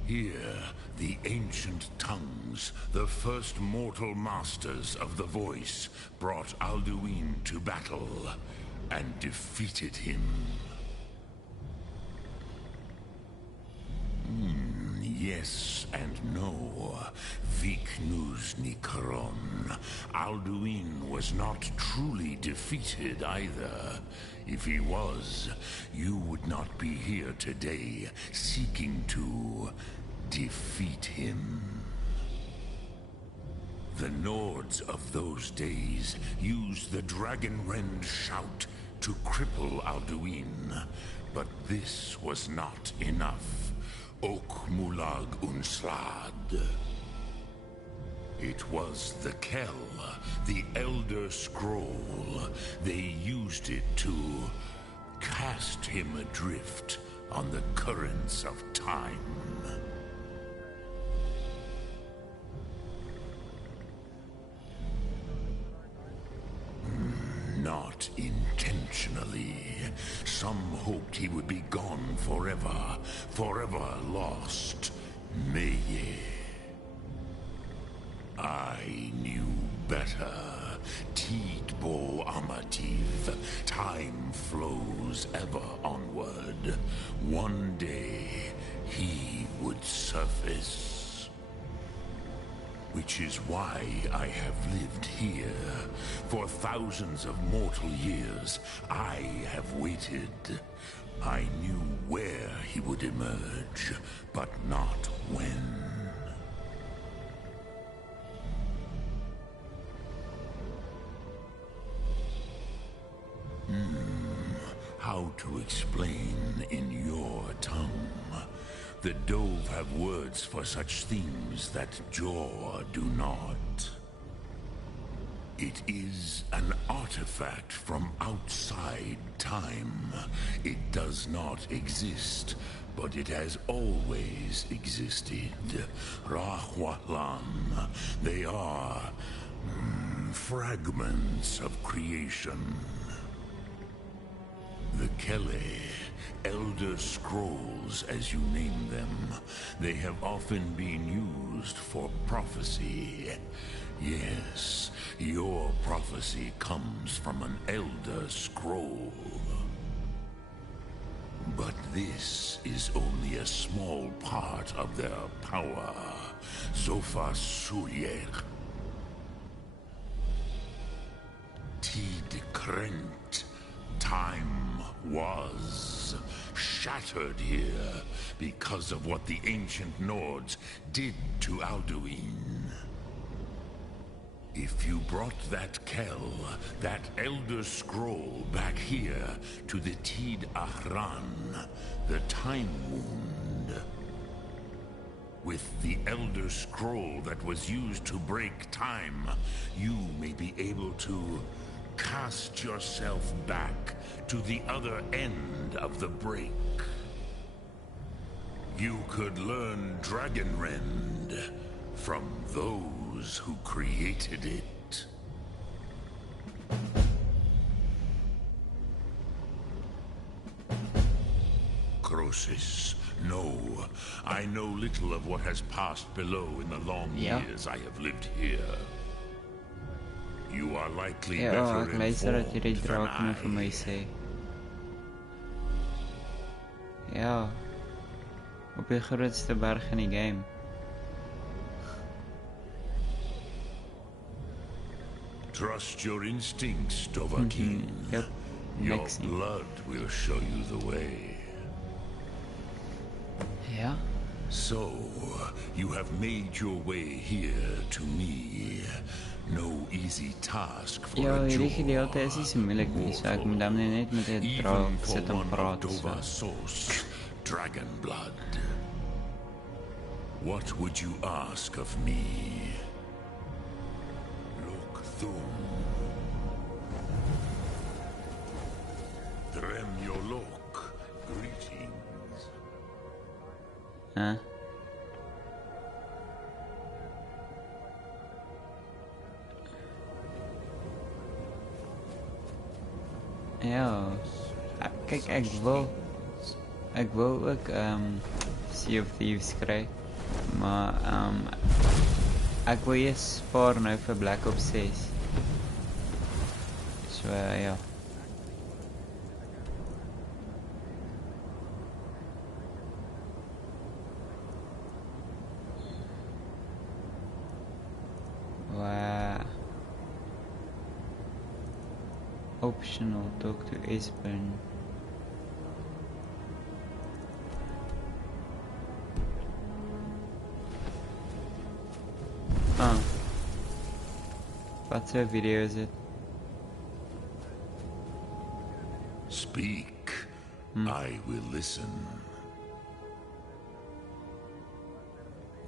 Here, the ancient tongues, the first mortal masters of the voice, brought Alduin to battle and defeated him. Yes and no. Viknus Nikaron. Alduin was not truly defeated either. If he was, you would not be here today, seeking to defeat him. The Nords of those days used the Dragonrend shout to cripple Alduin, but this was not enough. Ok Mulag Unslad. It was the Kell, the Elder Scroll. They used it to cast him adrift on the currents of time. Not intentionally. Some hoped he would be gone forever, forever lost. Meye. I knew better. Tidbo Amativ. Time flows ever onward. One day, he would surface. Which is why I have lived here. For thousands of mortal years, I have waited. I knew where he would emerge, but not when. How to explain in your tongue? The Dove have words for such themes that Jor do not. It is an artifact from outside time. It does not exist, but it has always existed. Rahwalan. They are fragments of creation. The Kele, Elder Scrolls, as you name them, they have often been used for prophecy. Yes, your prophecy comes from an Elder Scroll. But this is only a small part of their power. Zofa Suyer. Tid Krent. Time was shattered here because of what the ancient Nords did to Alduin. If you brought that Kell, that Elder Scroll back here to the Tid Ahran, the Time Wound, with the Elder Scroll that was used to break time, you may be able to cast yourself back to the other end of the break. You could learn Dragonrend from those who created it. Croesus, no. I know little of what has passed below in the long years I have lived here. You are likely better informed than I. Ja. Op die grootste berg in die game. Trust your instincts, Dovahkiin. Yep. Your blood will show you the way. Ja. So, you have made your way here to me. No easy task for Ja, a hierdie jaw. gedeelte is nie so moeilik nie, so ek moet dan net met 'n draak sit en praat. Dovahsos, dragon blood. What would you ask of me? Look thum. Dremyolok, greetings. Huh? Ja, kyk ek wil ook Sea of Thieves kry, maar ek wil eers spaar nou vir Black Ops 6. So ja. Wow. Optional, talk to Espen. Wat voor video is het? Speak. I will listen.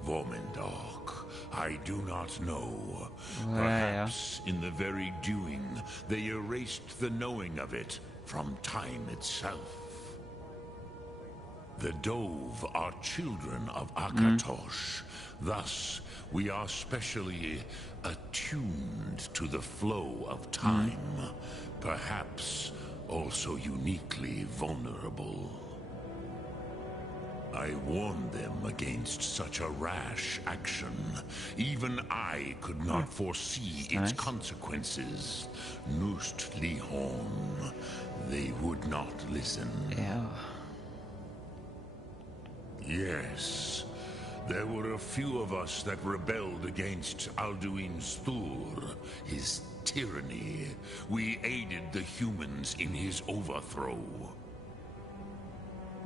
Vormendok, I do not know. Perhaps in the very doing, they erased the knowing of it from time itself. The Dove are children of Akatosh. Thus, we are specially attuned to the flow of time. Perhaps also uniquely vulnerable. I warned them against such a rash action. Even I could not foresee its consequences. Nust Lihon, they would not listen. Yeah. Yes, there were a few of us that rebelled against Alduin Stur, his tyranny. We aided the humans in his overthrow.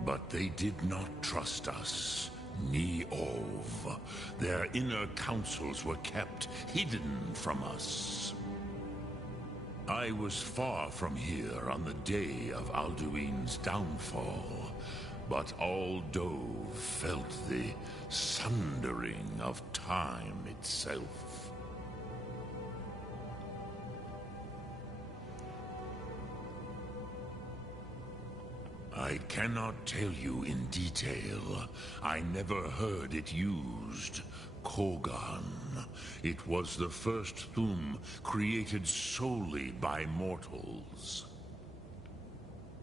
But they did not trust us, ni Ov. Their inner counsels were kept hidden from us. I was far from here on the day of Alduin's downfall, but all Dove felt the sundering of time itself. I cannot tell you in detail. I never heard it used. Kogan. It was the first Thum created solely by mortals.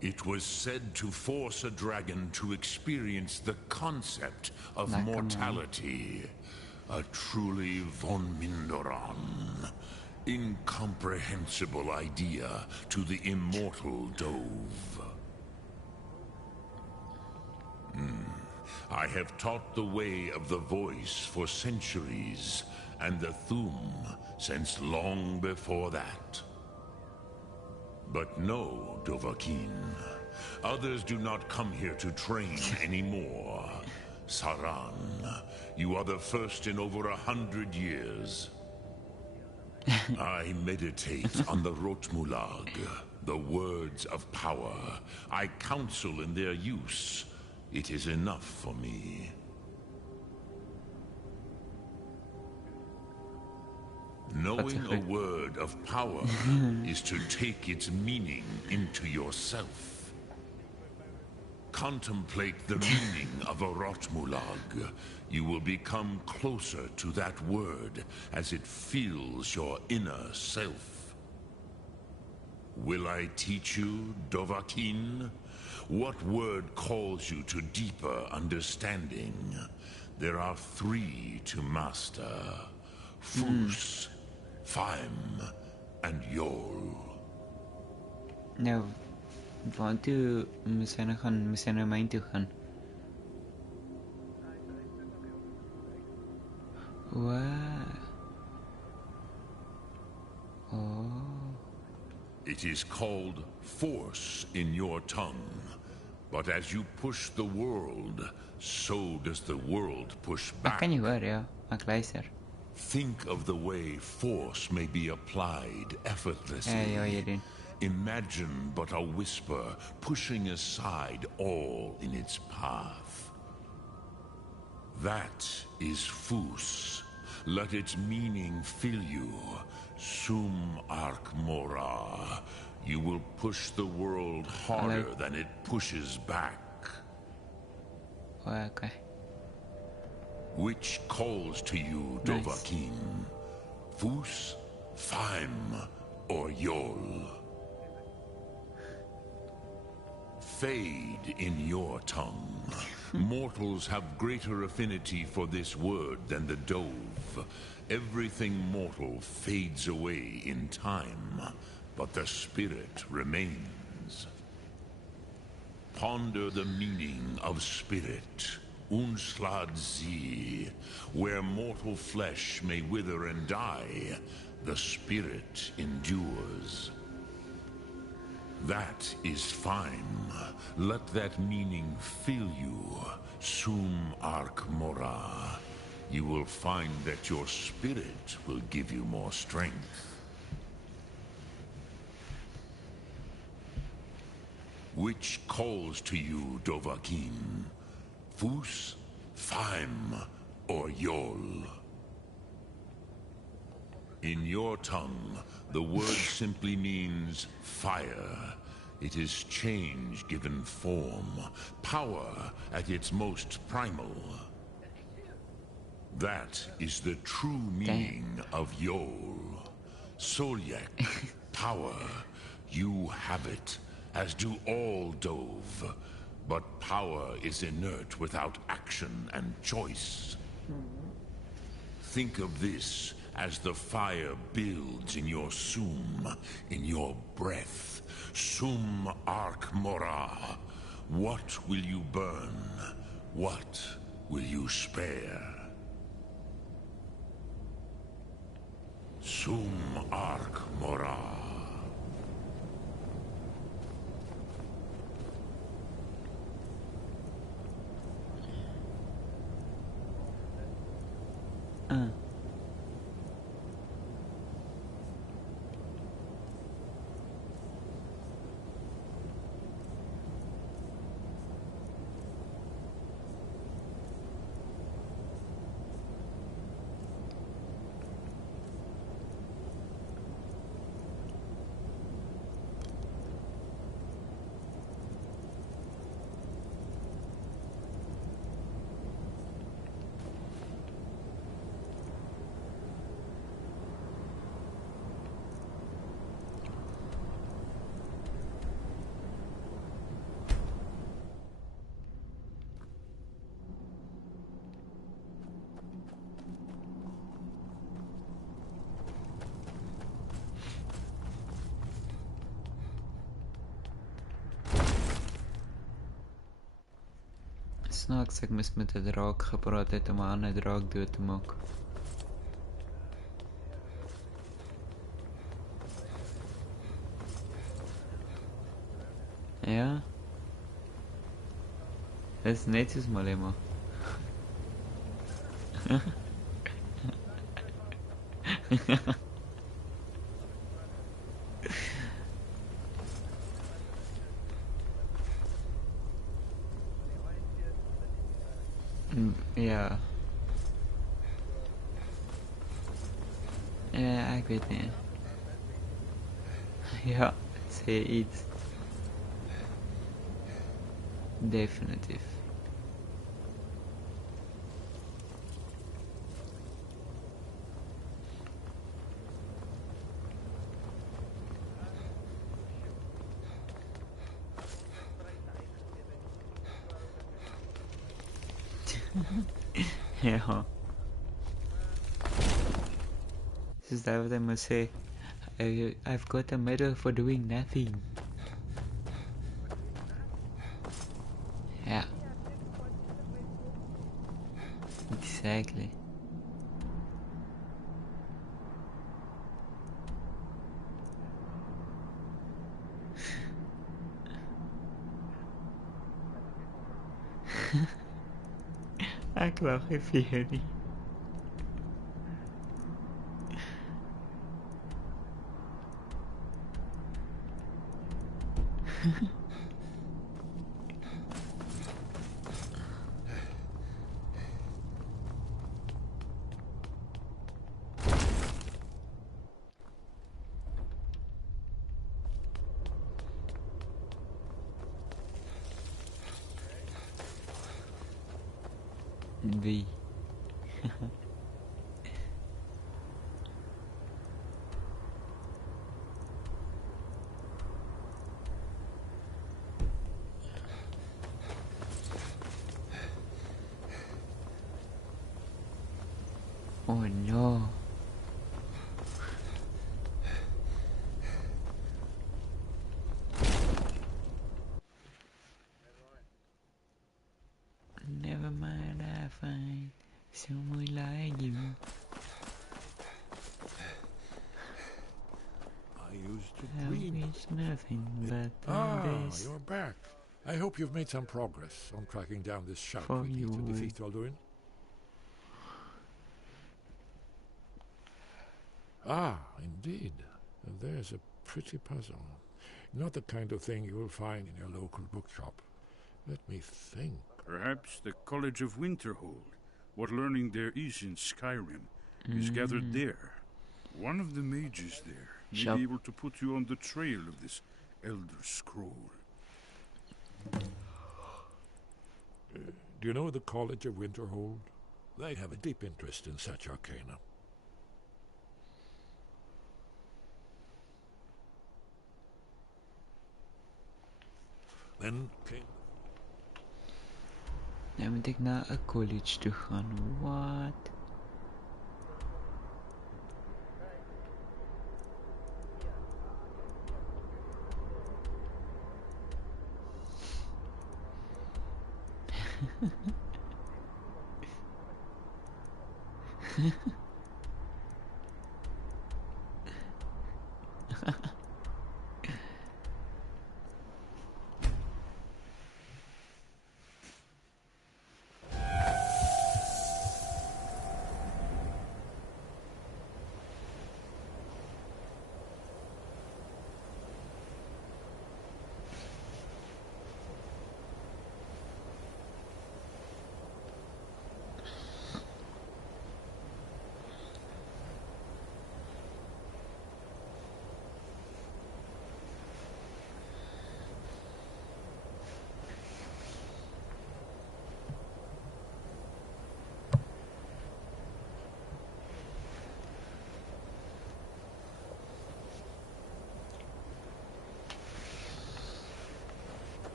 It was said to force a dragon to experience the concept of mortality. A truly von Mindoran. Incomprehensible idea to the immortal Dove. I have taught the way of the voice for centuries, and the Thum since long before that. But no, Dovahkiin. Others do not come here to train anymore. Saran, you are the first in over 100 years. I meditate on the Rotmulag, the words of power. I counsel in their use. It is enough for me. Knowing a word of power is to take its meaning into yourself. Contemplate the meaning of a Rotmulag. You will become closer to that word as it fills your inner self. Will I teach you, Dovahkiin? What word calls you to deeper understanding? There are 3 to master. Fus, Faim, and Yol. Nou, waartoe moes hy nou gaan? Moes hy nou myn toe gaan? Oh. It is called force in your tongue. But as you push the world, so does the world push back. Kan jy hoor, ja? Ek luister. Think of the way force may be applied effortlessly. Ja, jy doen. Imagine but a whisper pushing aside all in its path. That is Fus. Let its meaning fill you. Sum Ark Mora. You will push the world harder than it pushes back. Okay. Which calls to you, Dovahkiin? Fus, Faim, or Yol? Fade in your tongue. Mortals have greater affinity for this word than the dove. Everything mortal fades away in time, but the spirit remains. Ponder the meaning of spirit. Unslad Zi, where mortal flesh may wither and die, the spirit endures. That is fine. Let that meaning fill you. Sum Ark Mora. You will find that your spirit will give you more strength. Which calls to you, Dovahkiin? Fus, Faim, or Yol? In your tongue, the word simply means fire. It is change given form, power at its most primal. That is the true meaning of Yol. Solyek, power. You have it, as do all Dove. But power is inert without action and choice. Think of this as the fire builds in your Sum, in your breath. Sum Ark Mora. What will you burn? What will you spare? Sum Ark Mora. Snaaks, ek moes met 'n draak gepraat het om 'n ander draak dood te maak. Ja. Dis net soos Malema. Ja. Ek weet nie. Ja, sê iets. Definitief. Ja. Is that what I must say? I've got a medal for doing nothing. Yeah. Exactly. Ek lag vir jou nie. Wie? Oh no. Never mind, I find someone like you. I used to I dream. wish nothing but this. You're back. I hope you've made some progress on tracking down this shout For we need to you. defeat Alduin. Ah, indeed. There's a pretty puzzle. Not the kind of thing you'll find in your local bookshop. Let me think. Perhaps the College of Winterhold. What learning there is in Skyrim is gathered there. One of the mages there may be able to put you on the trail of this Elder Scroll. Do you know the College of Winterhold? They have a deep interest in such arcana. Then came... Nou moet ek na 'n college toe gaan. What?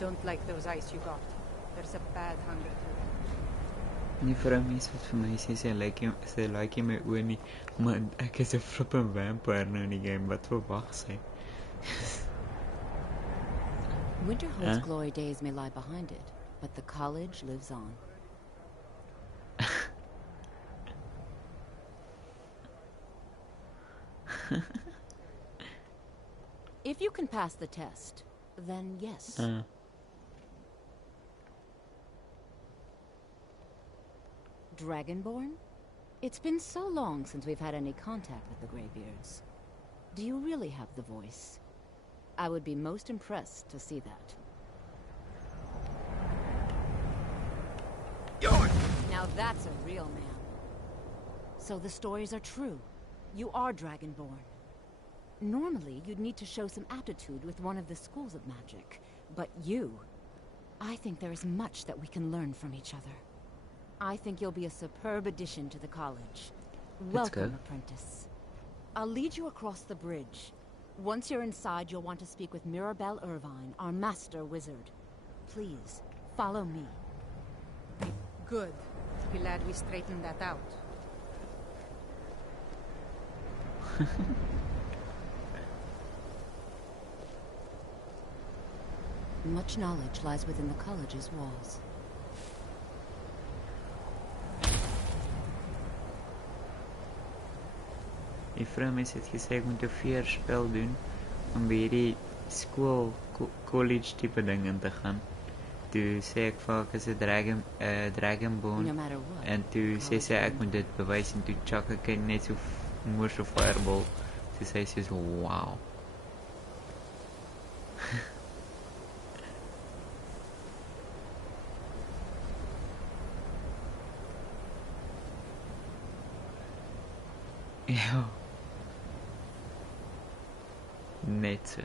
Don't like those eyes you got. There's a bad hunger to it. Nie vir 'n mens wat vir my sê sy like my oë nie, maar ek is 'n flippin vampire nou in die game. Wat verwag sy? Winterhold's glory days may lie behind it, but the college lives on. If you can pass the test, then yes. Dragonborn? It's been so long since we've had any contact with the Greybeards. Do you really have the voice? I would be most impressed to see that. Now that's a real man. So the stories are true. You are Dragonborn. Normally, you'd need to show some aptitude with one of the schools of magic. But you... I think there is much that we can learn from each other. I think you'll be a superb addition to the college. Welcome, apprentice. I'll lead you across the bridge. Once you're inside, you'll want to speak with Mirabelle Irvine, our master wizard. Please, follow me. Good. Glad we straightened that out. Much knowledge lies within the college's walls. Die vrouwmens het gesê ek moet 'n veerspel doen om by hierdie skool college tipe ding in te gaan. Toe sê ek vir haar ek is 'n dragonborn. No matter what, En toe sê sy ek moet dit bewys en toe chak ek net so moes so fireball. Toe sê sy so wow. Ja. Net so.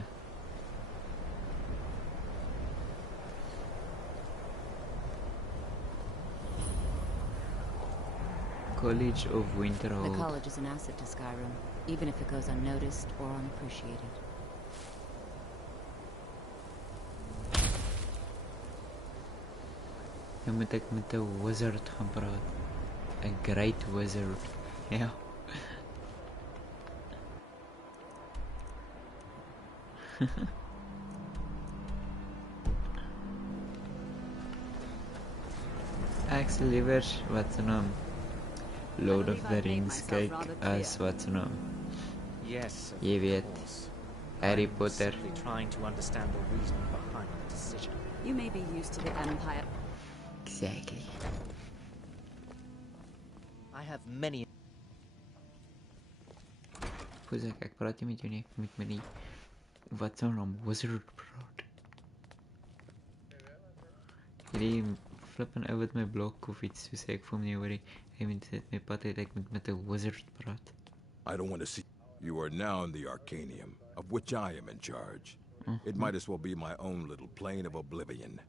College of Winterhold. The college is an asset to Skyrim, even if it goes unnoticed or unappreciated. Dan moet ek met 'n wizard gaan praat. 'n Great wizard. Ja. Ek sal liewer wat se naam Lord of the Rings kyk as wat se naam. Yes, of Jy weet, course. Harry I'm Potter. simply trying to understand the reasoning behind the decision. You may be used to the Empire. Exactly. I have many. Pois ek praat nie met jou nie, ek moet met die wat se naam wizard praat. Hierdie flippin ou wat my blok of iets, so sê ek vir hom nie hoor nie. Hy moet dit my pad uit, ek moet met 'n wizard praat. I don't want to see. You are now in the Arcanium, of which I am in charge. It might as well be my own little plane of oblivion.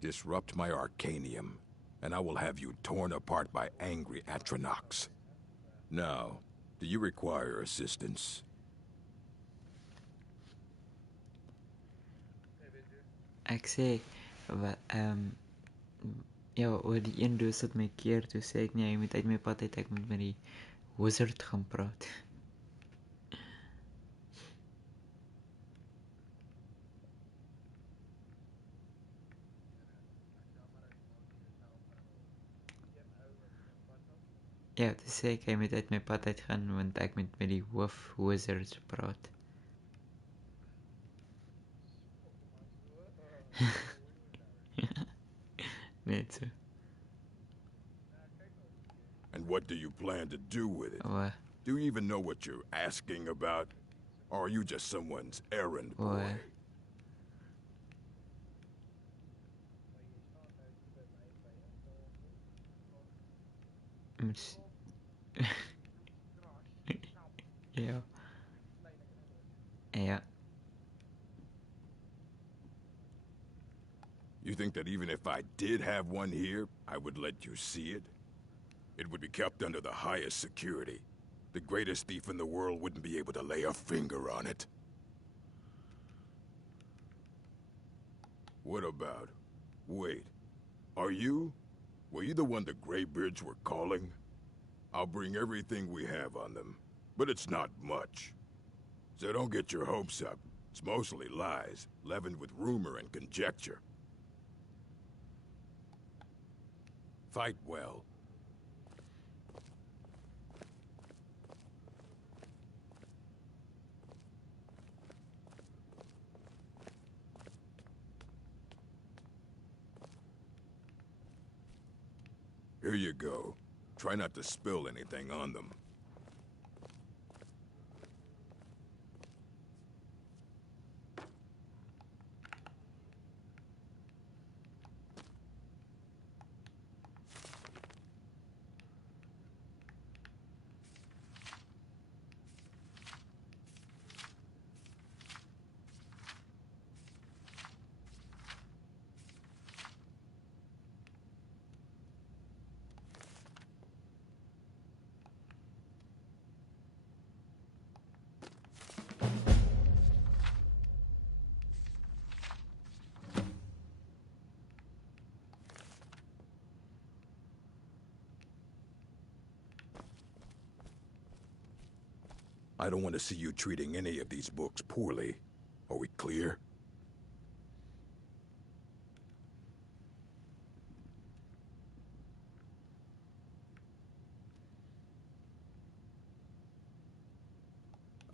Disrupt my Arcanium, and I will have you torn apart by angry Atronachs. Now, do you require assistance? Ek sê wat ja, oor die een doos wat my keer, toe sê ek nee, hy moet uit my pad uit, ek moet met die wizard gaan praat. Ja, toe sê ek hy moet uit my pad uit gaan, want ek moet met die hoof wizard praat. Net so. And what do you plan to do with it? What? Do you even know what you're asking about? Or are you just someone's errand boy? What? Ja. Ja. You think that even if I did have one here, I would let you see it? It would be kept under the highest security. The greatest thief in the world wouldn't be able to lay a finger on it. What about... Wait. Were you the one the Greybeards were calling? I'll bring everything we have on them, but it's not much. So don't get your hopes up. It's mostly lies, leavened with rumor and conjecture. Fight well. Here you go. Try not to spill anything on them. I don't want to see you treating any of these books poorly. Are we clear?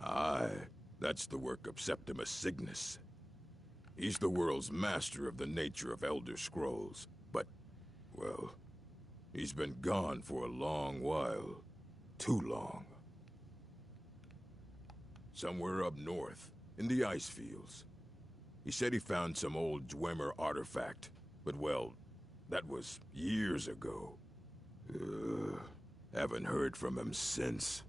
Aye, that's the work of Septimus Cygnus. He's the world's master of the nature of Elder Scrolls, but, well, he's been gone for a long while. Too long. Somewhere up north, in the ice fields. He said he found some old Dwemer artifact, but well, that was years ago. Haven't heard from him since.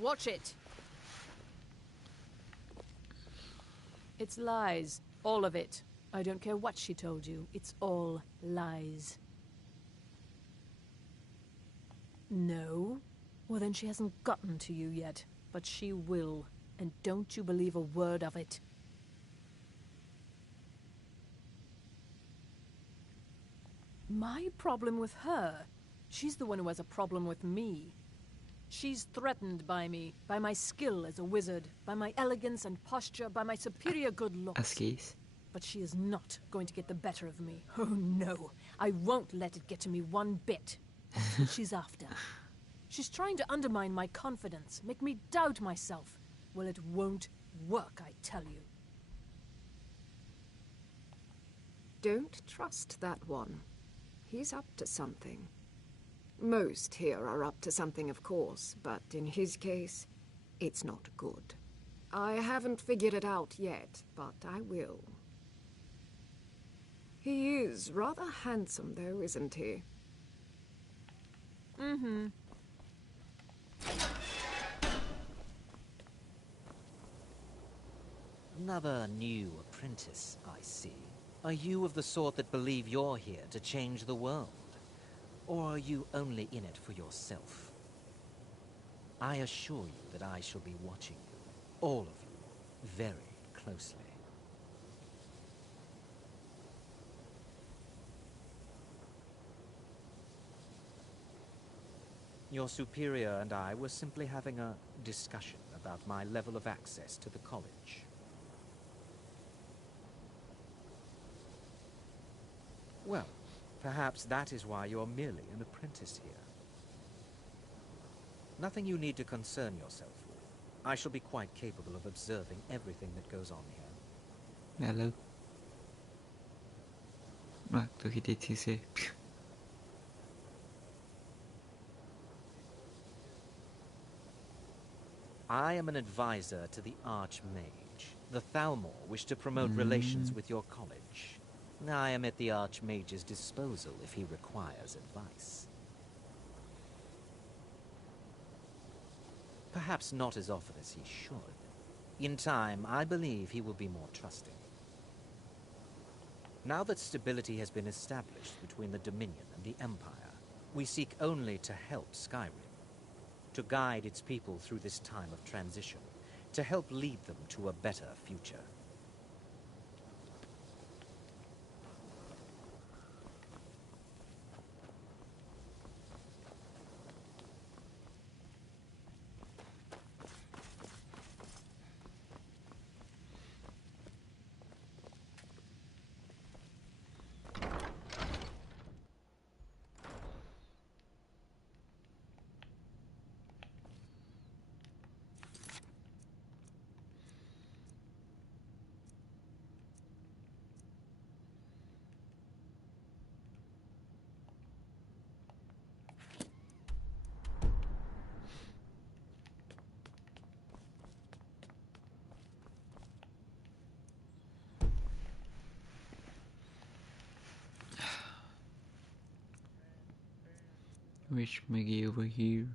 Watch it! It's lies. All of it. I don't care what she told you. It's all lies. No? Well, then she hasn't gotten to you yet. But she will. And don't you believe a word of it. My problem with her? She's the one who has a problem with me. She's threatened by me, by my skill as a wizard, by my elegance and posture, by my superior good looks. But she is not going to get the better of me. Oh no, I won't let it get to me one bit. That's what she's after. She's trying to undermine my confidence, make me doubt myself. Well, it won't work, I tell you. Don't trust that one. He's up to something. Most here are up to something, of course, but in his case, it's not good. I haven't figured it out yet, but I will. He is rather handsome, though, isn't he? Mm-hmm. Another new apprentice, I see. Are you of the sort that believe you're here to change the world? Or are you only in it for yourself? I assure you that I shall be watching you, all of you, very closely. Your superior and I were simply having a discussion about my level of access to the college. Well, perhaps that is why you're merely an apprentice here. Nothing you need to concern yourself with. I shall be quite capable of observing everything that goes on here. Hello. Waktu kita sih. I am an advisor to the Archmage. The Thalmor wish to promote relations with your college. I am at the Archmage's disposal if he requires advice. Perhaps not as often as he should. In time, I believe he will be more trusting. Now that stability has been established between the Dominion and the Empire, we seek only to help Skyrim, to guide its people through this time of transition, to help lead them to a better future. Wish Maggie over here.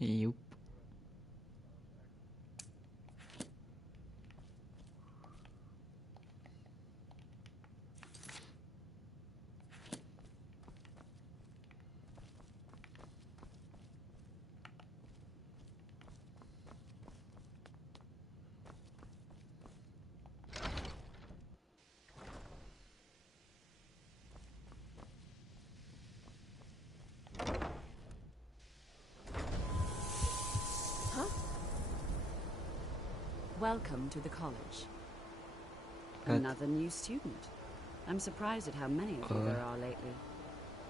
Yup. Welcome to the college. What? Another new student. I'm surprised at how many of you there are lately.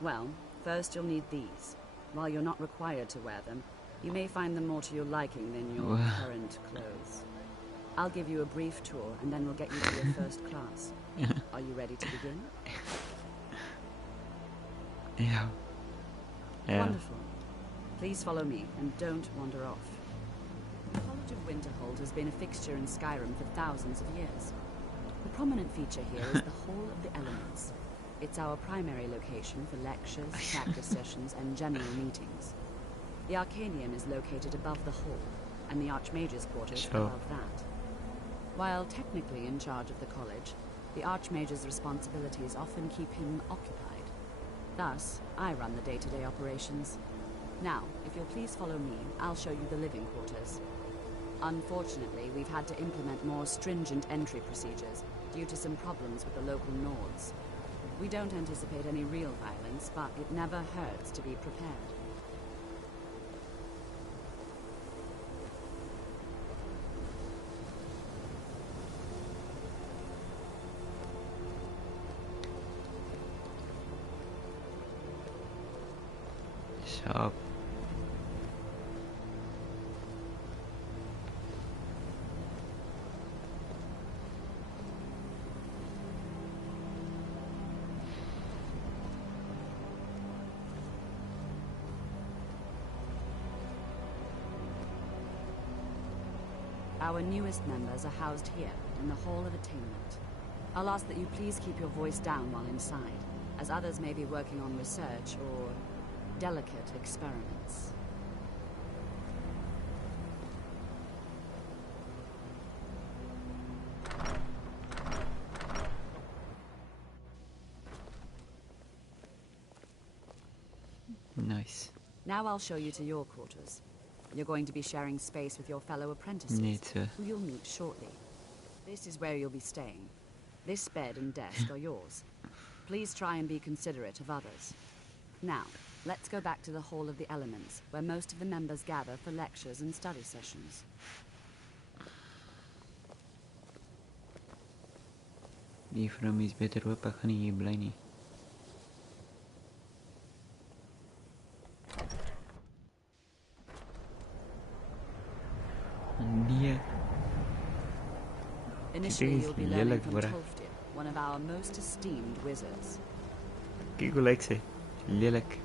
Well, first you'll need these. While you're not required to wear them, you may find them more to your liking than your current clothes. I'll give you a brief tour, and then we'll get you to your first class. Are you ready to begin? Yeah. Wonderful. Please follow me, and don't wander off. The College of Winterhold has been a fixture in Skyrim for thousands of years. The prominent feature here is the Hall of the Elements. It's our primary location for lectures, practice sessions, and general meetings. The Arcanium is located above the hall, and the Archmage's quarters above that. While technically in charge of the college, the Archmage's responsibilities often keep him occupied. Thus, I run the day-to-day operations. Now, if you'll please follow me, I'll show you the living quarters. Unfortunately, we've had to implement more stringent entry procedures due to some problems with the local Nords. We don't anticipate any real violence, but it never hurts to be prepared. Shop. Our newest members are housed here, in the Hall of Attainment. I'll ask that you please keep your voice down while inside, as others may be working on research or delicate experiments. Nice. Now I'll show you to your quarters. You're going to be sharing space with your fellow apprentices, who you'll meet shortly. This is where you'll be staying. This bed and desk are yours. Please try and be considerate of others. Now, let's go back to the Hall of the Elements, where most of the members gather for lectures and study sessions. Die vrou is beter hoop, ek gaan nie hier bly nie. Nee. Initially, you'll be learning from Tolfdir, one of our most esteemed wizards. Kyk hoe lyk sy. Lelik.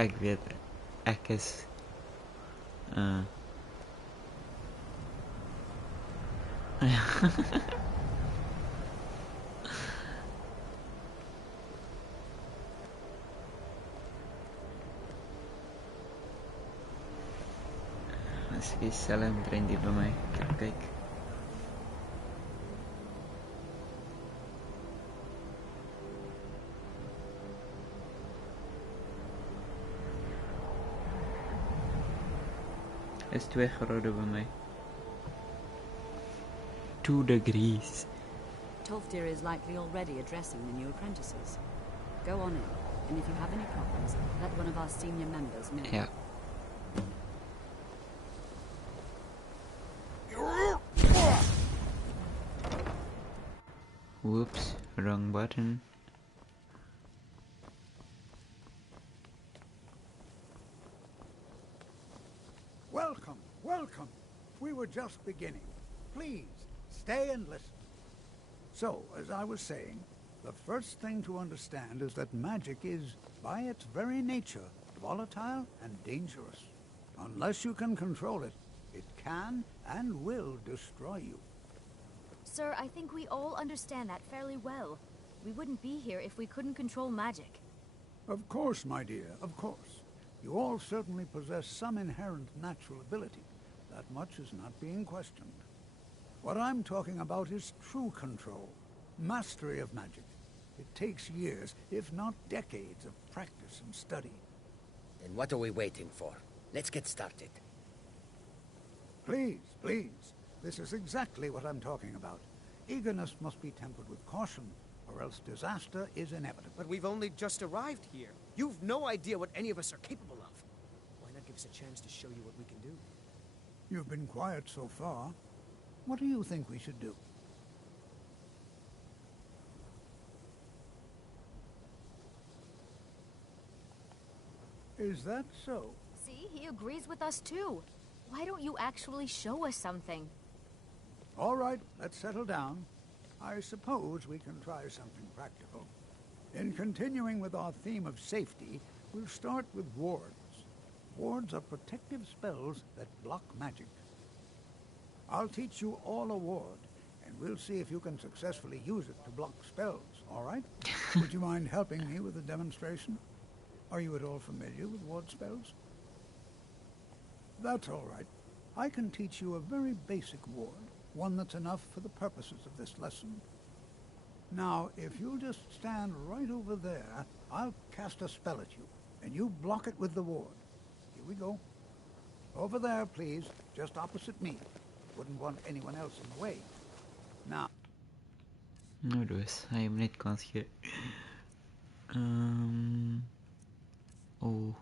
Ek weet, ek is Sy sel omtrent hier by my. Kyk. Is 2 grade by my. 2 degrees. Tolfdir is likely already addressing the new apprentices. Go on in, and if you have any problems, let one of our senior members know. Yeah. Whoops, wrong button. Welcome, welcome. We were just beginning. Please, stay and listen. So, as I was saying, the first thing to understand is that magic is, by its very nature, volatile and dangerous. Unless you can control it, it can and will destroy you. Sir, I think we all understand that fairly well. We wouldn't be here if we couldn't control magic. Of course, my dear, of course. You all certainly possess some inherent natural ability. That much is not being questioned. What I'm talking about is true control, mastery of magic. It takes years, if not decades, of practice and study. Then what are we waiting for? Let's get started. Please, please. This is exactly what I'm talking about. Eagerness must be tempered with caution, or else disaster is inevitable. But we've only just arrived here. You've no idea what any of us are capable of. Why not give us a chance to show you what we can do? You've been quiet so far. What do you think we should do? Is that so? See, he agrees with us too. Why don't you actually show us something? All right, let's settle down. I suppose we can try something practical. In continuing with our theme of safety, we'll start with wards. Wards are protective spells that block magic. I'll teach you all a ward, and we'll see if you can successfully use it to block spells, all right? Would you mind helping me with the demonstration? Are you at all familiar with ward spells? That's all right. I can teach you a very basic ward, one that's enough for the purposes of this lesson. Now, if you'll just stand right over there, I'll cast a spell at you, and you block it with the ward. Here we go. Over there, please, just opposite me. Wouldn't want anyone else in the way. Now. Nu då, sai un net conseguir. Oh.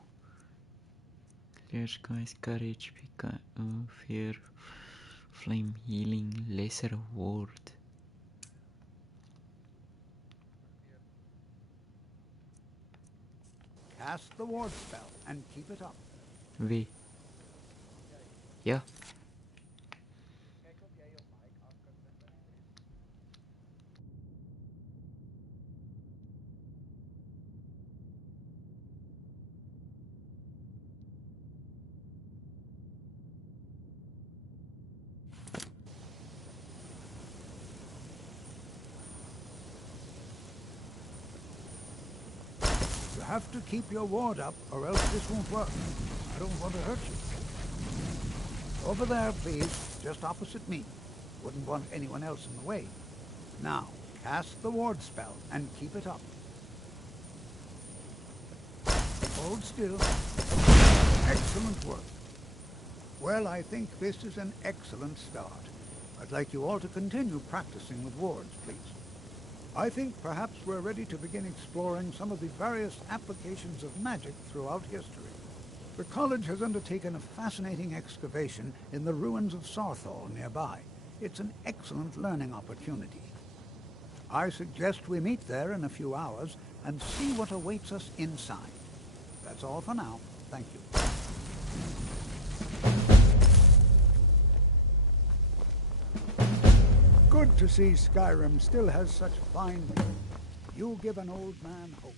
Clear skies, courage, fear, flame, healing, lesser ward. Cast the ward spell and keep it up. V. Yeah. You have to keep your ward up, or else this won't work. I don't want to hurt you. Over there, please, just opposite me. Wouldn't want anyone else in the way. Now, cast the ward spell and keep it up. Hold still. Excellent work. Well, I think this is an excellent start. I'd like you all to continue practicing with wards, please. I think perhaps we're ready to begin exploring some of the various applications of magic throughout history. The college has undertaken a fascinating excavation in the ruins of Sarthal nearby. It's an excellent learning opportunity. I suggest we meet there in a few hours and see what awaits us inside. That's all for now. Thank you. Good to see Skyrim still has such fine people. You give an old man hope.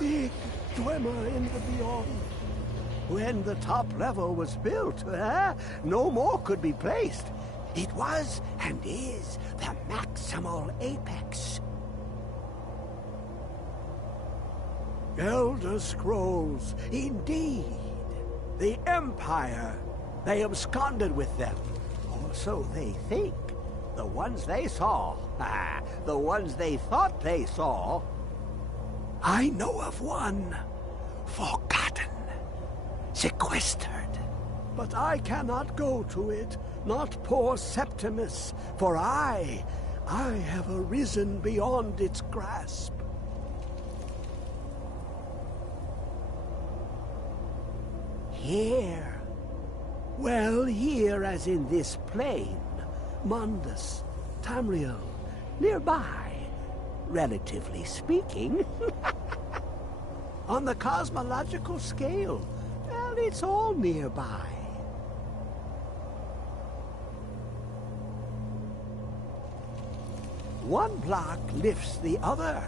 big Dwemer in the beyond. When the top level was built, no more could be placed. It was and is the maximal apex. Elder Scrolls, indeed. The Empire. They absconded with them. Or so they think. The ones they saw. The ones they thought they saw. I know of one. Forgotten. Sequestered. But I cannot go to it, not poor Septimus, for I have arisen beyond its grasp. Here. Well, here as in this plain. Mundus, Tamriel, nearby, relatively speaking. On the cosmological scale, well, it's all nearby. One block lifts the other.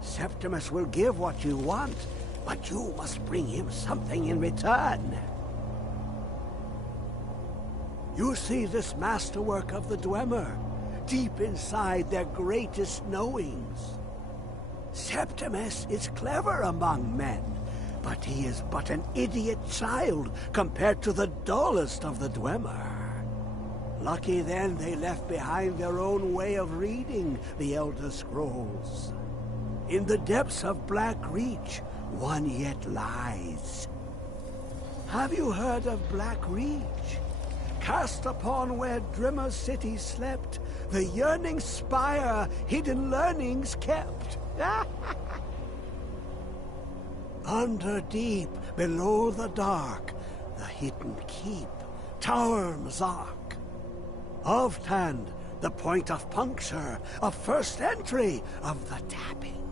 Septimus will give what you want, but you must bring him something in return. You see this masterwork of the Dwemer, deep inside their greatest knowings. Septimus is clever among men, but he is but an idiot child compared to the dullest of the Dwemer. Lucky then they left behind their own way of reading the Elder Scrolls. In the depths of Black Reach, one yet lies. Have you heard of Black Reach? Cast upon where Drimmer's city slept, the yearning spire hidden learnings kept. Under deep, below the dark, the hidden keep, Tower Mzark. Oftand, the point of puncture, of first entry, of the tapping.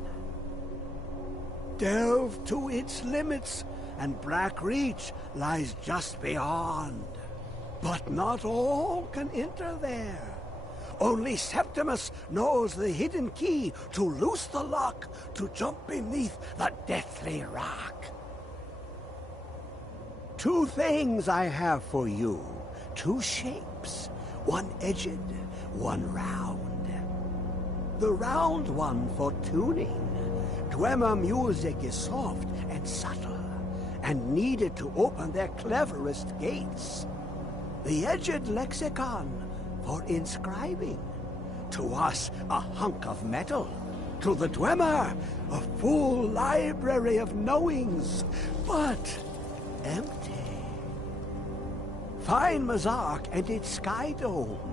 Delve to its limits, and Black Reach lies just beyond. But not all can enter there. Only Septimus knows the hidden key to loose the lock, to jump beneath the deathly rock. Two things I have for you. Two shapes. One edged, one round. The round one for tuning. Dwemer music is soft and subtle, and needed to open their cleverest gates. The edged lexicon for inscribing. To us, a hunk of metal. To the Dwemer, a full library of knowings, but empty. Find Mzark and its sky dome.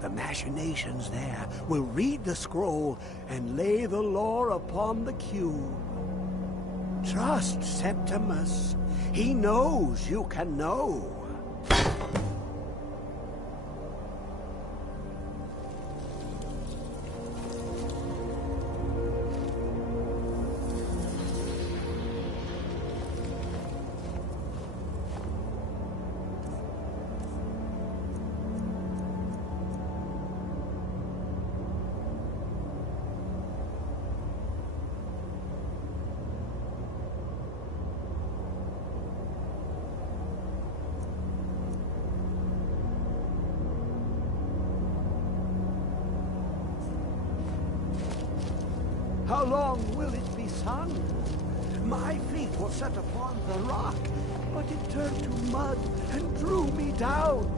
The machinations there will read the scroll and lay the lore upon the cube. Trust Septimus. He knows you can know. How long will it be sung? My fleet was set upon the rock, but it turned to mud and drew me down.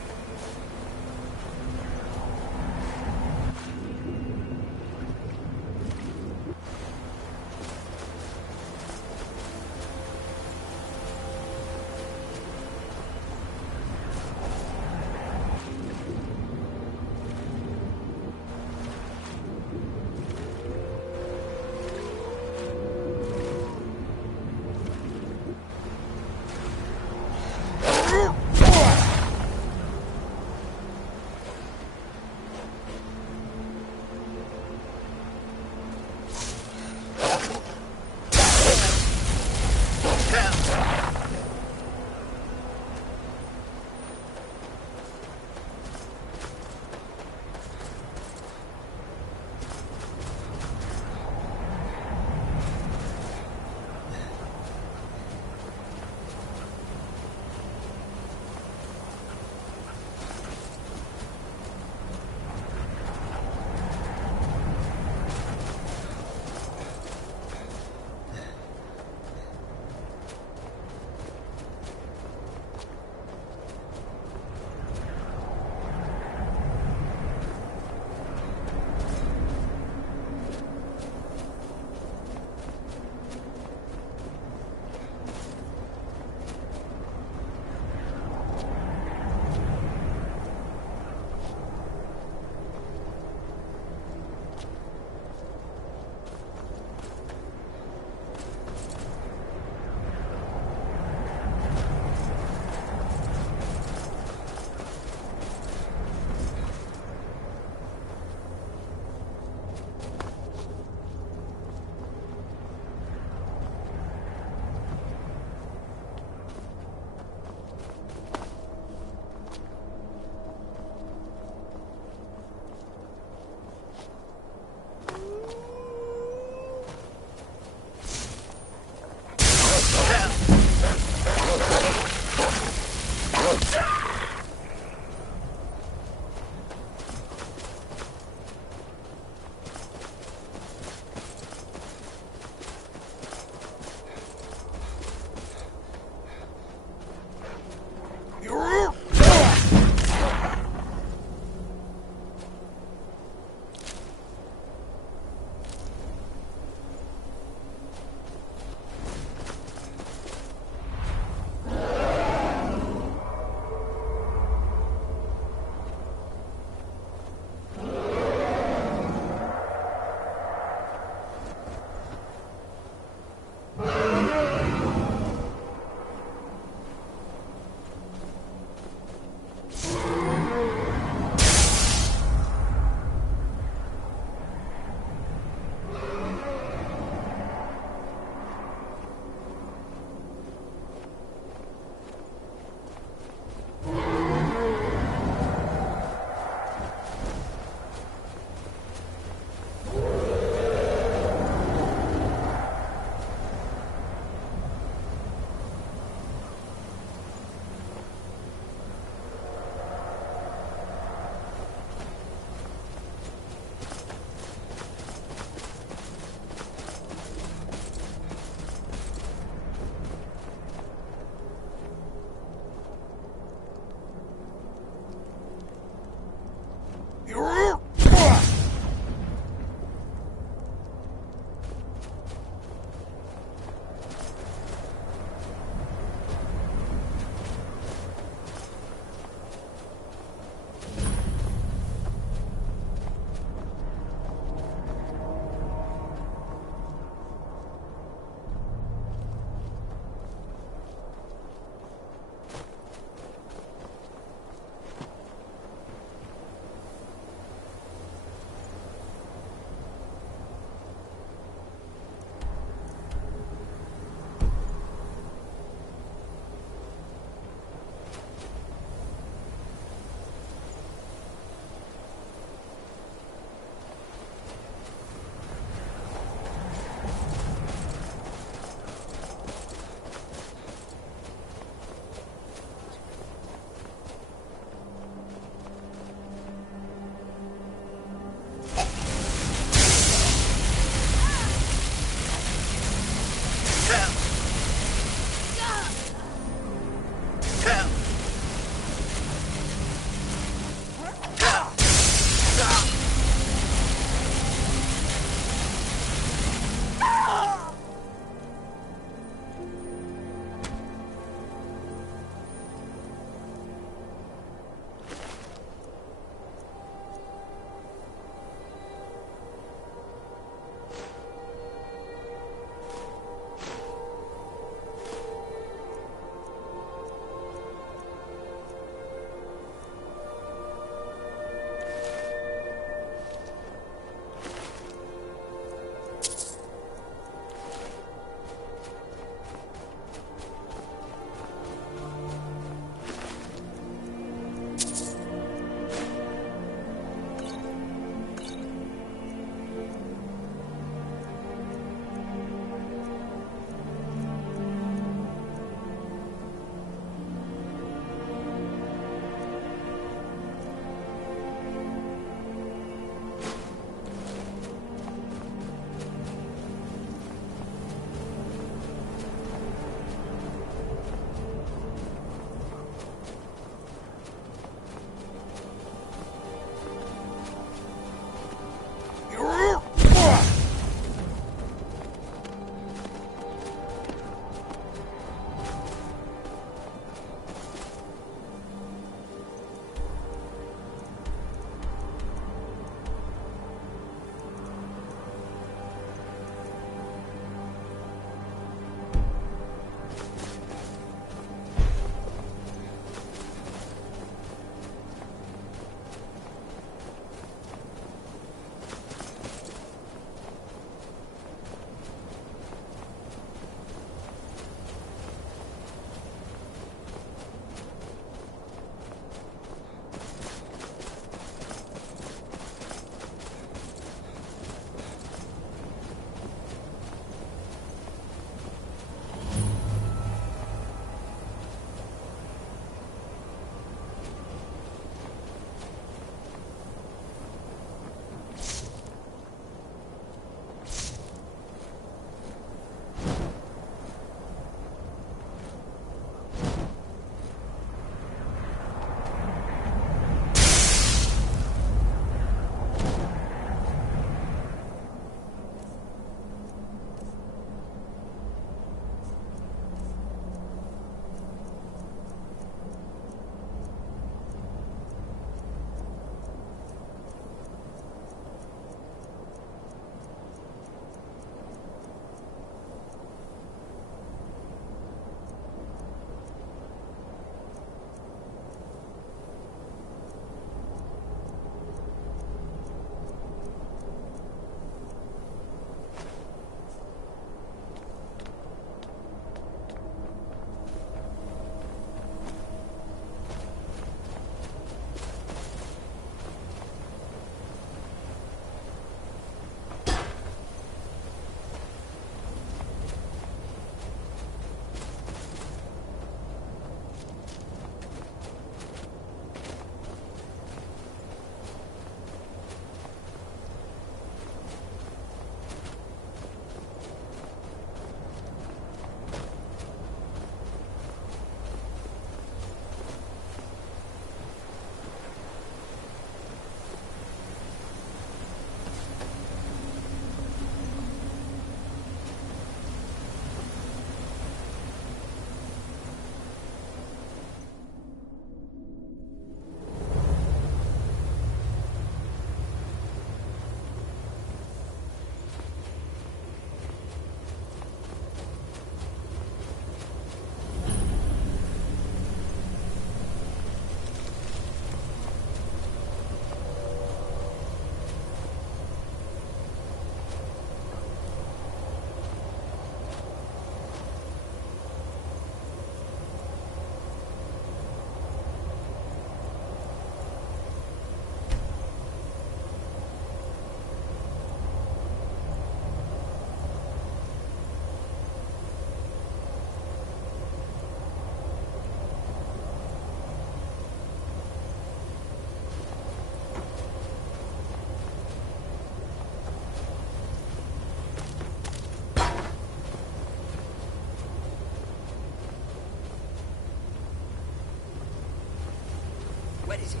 Where is it?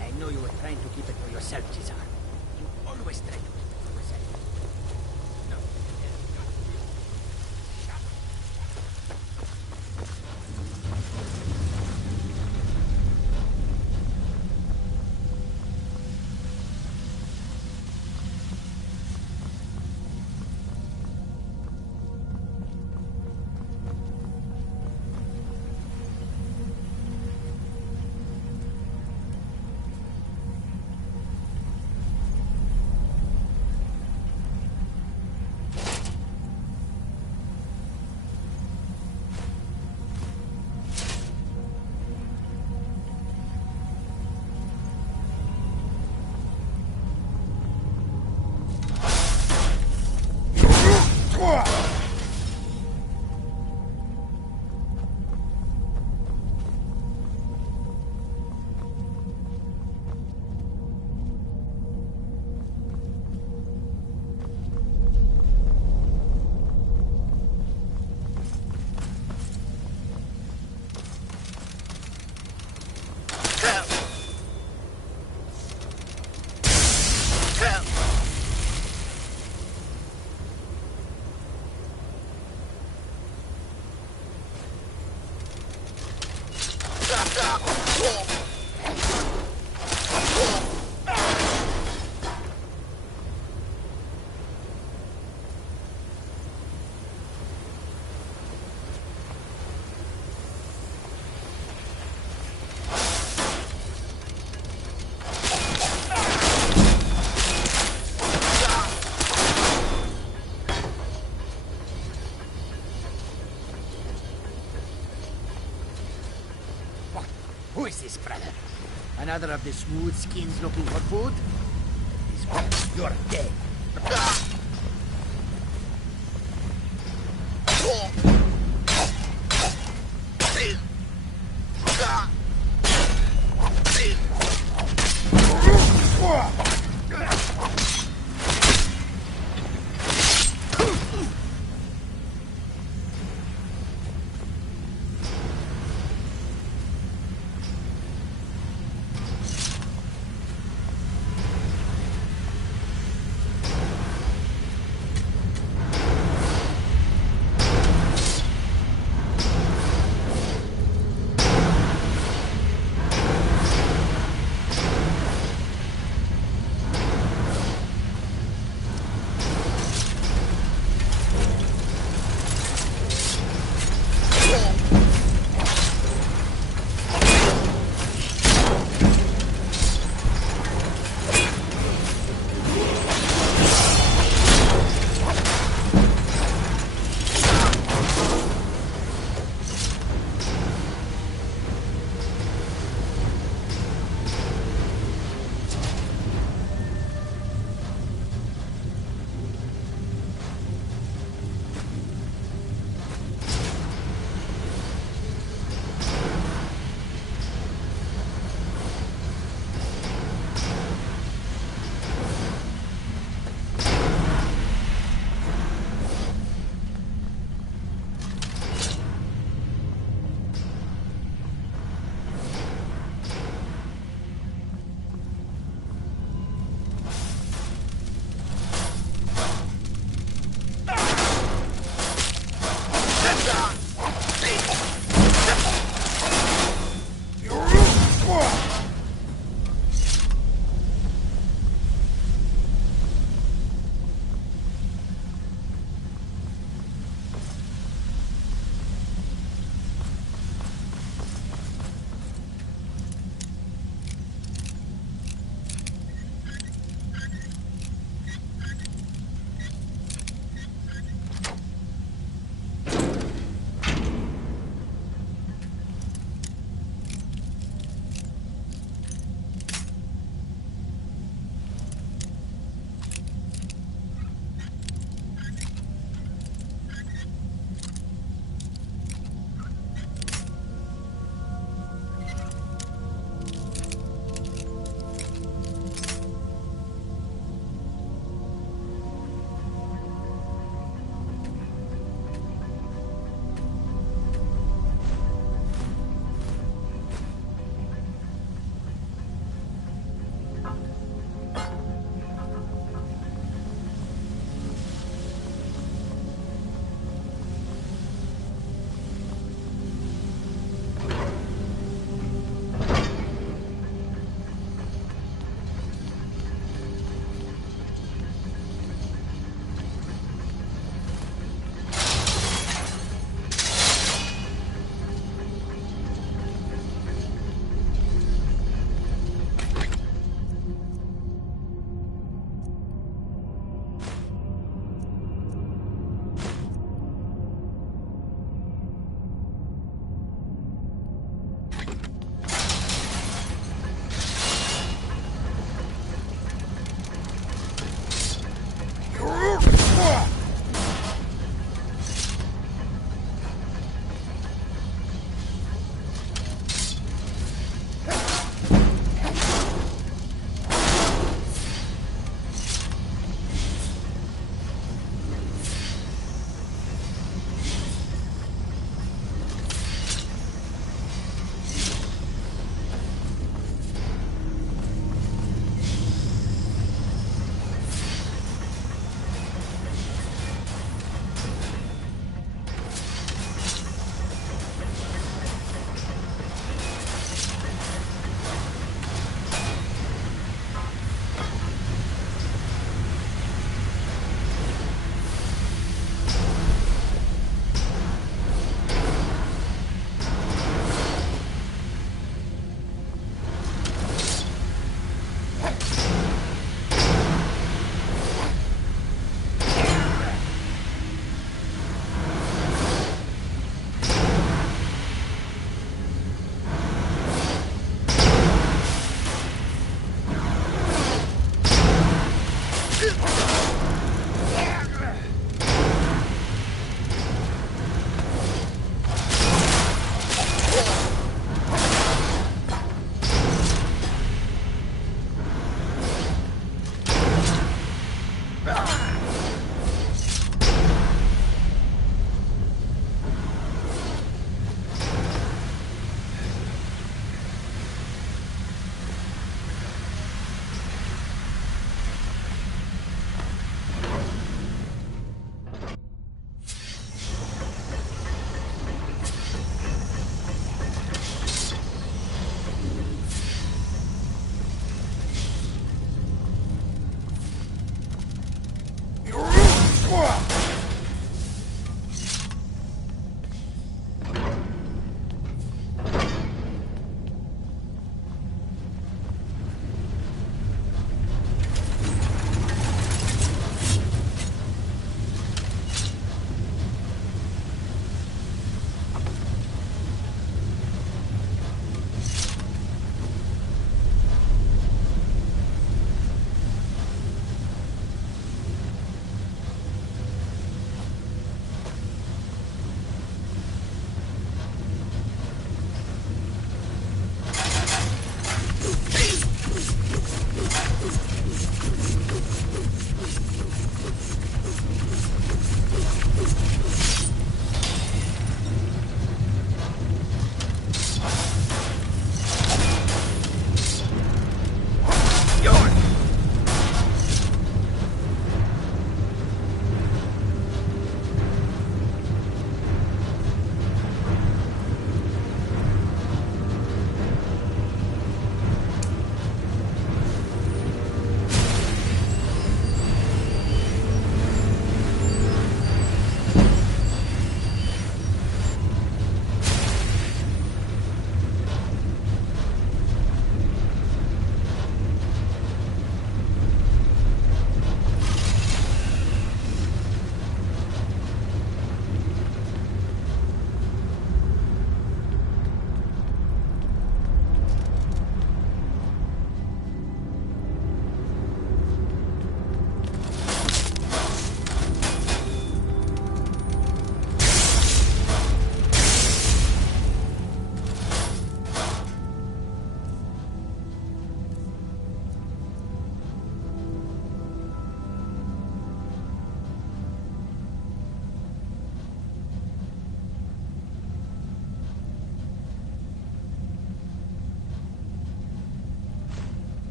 I know you were trying to keep it for yourself, Cesar. You always try to keep it for yourself. No. Who is this, brother? Another of the smooth skins looking for food? This one, you're dead.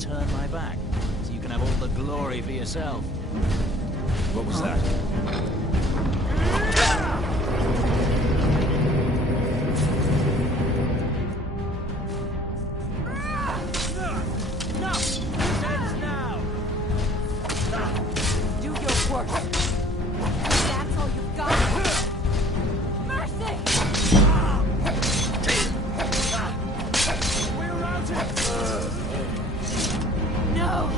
turn my back, so you can have all the glory for yourself. What was that? No! Sense now! Do your worst. That's all you've got. Mercy! We're routed! No!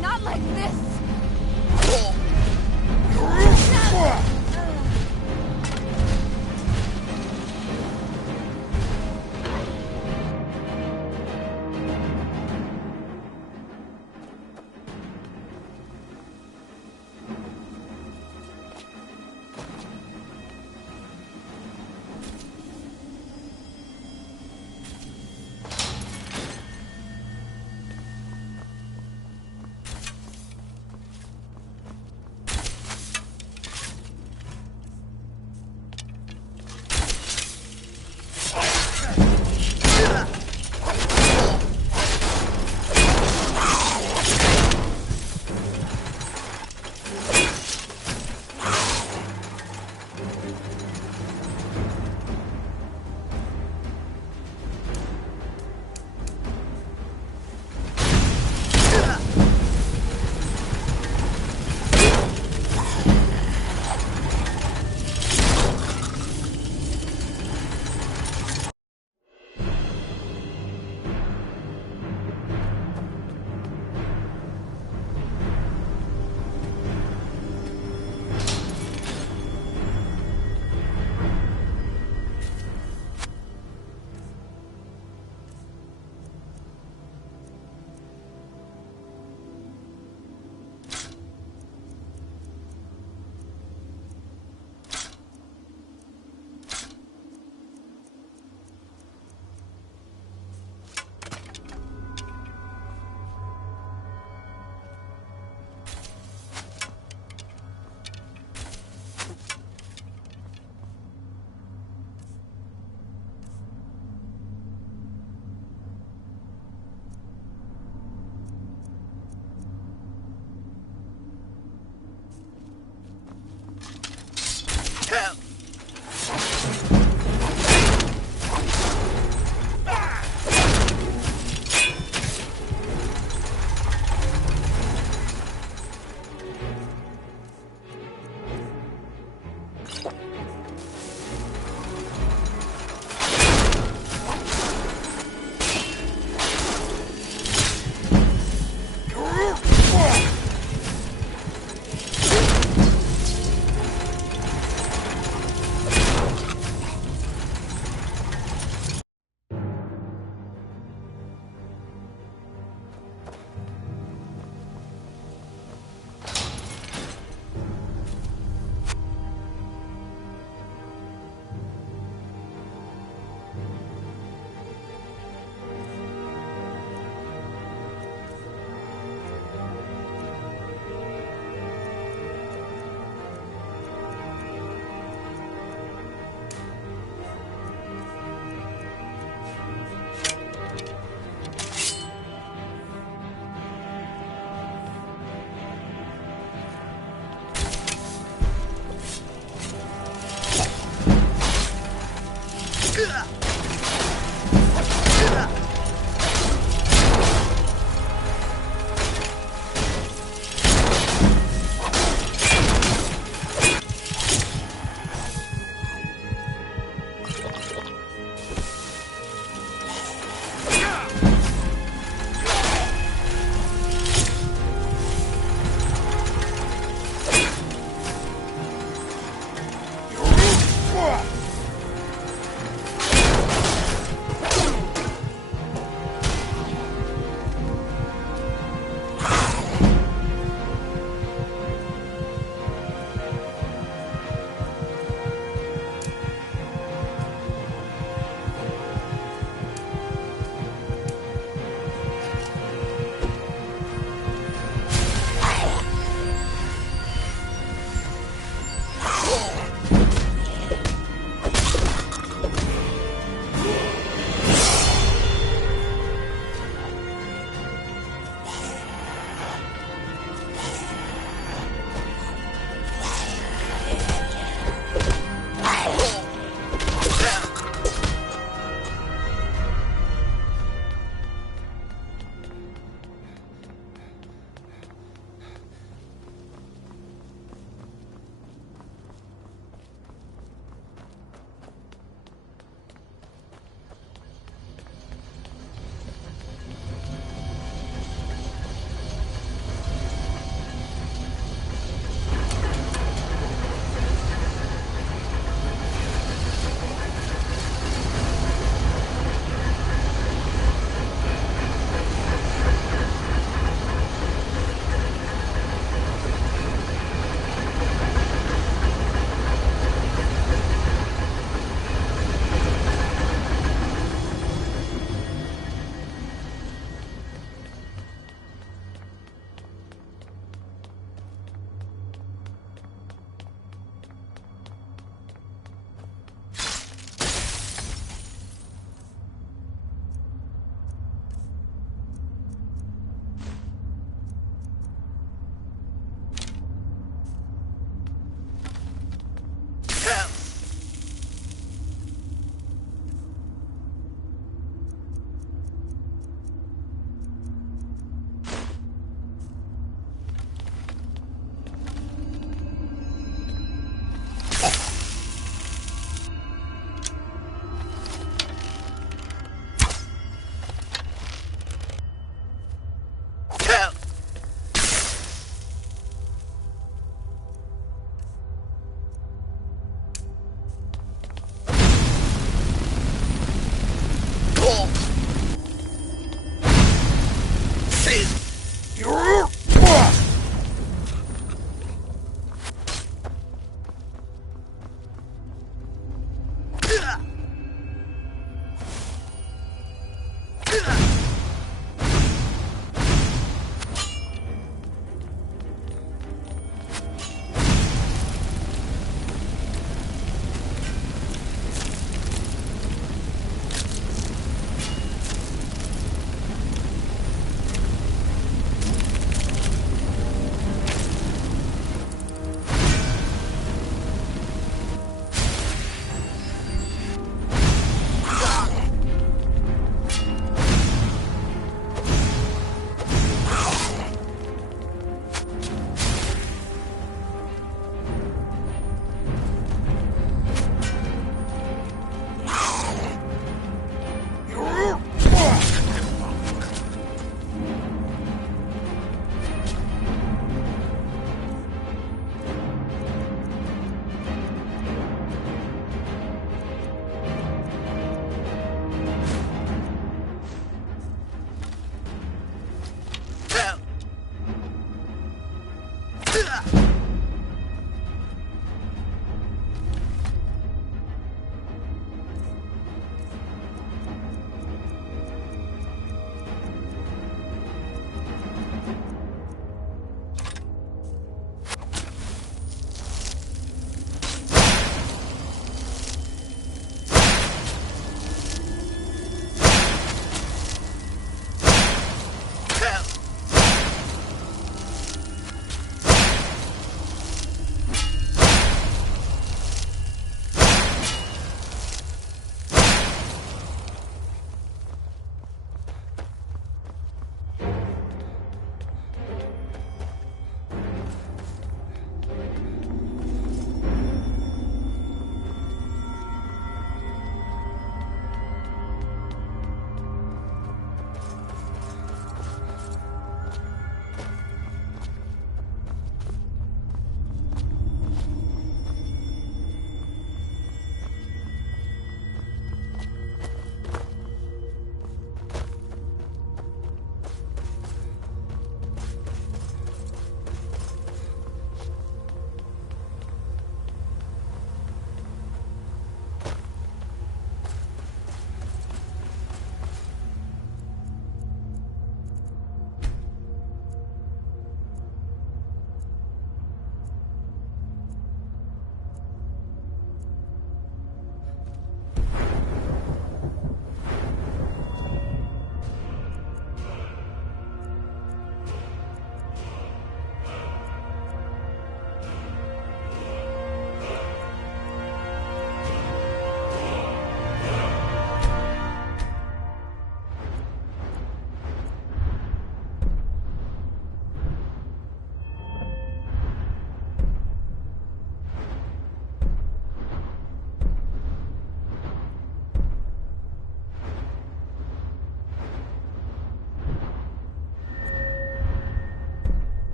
Not like this!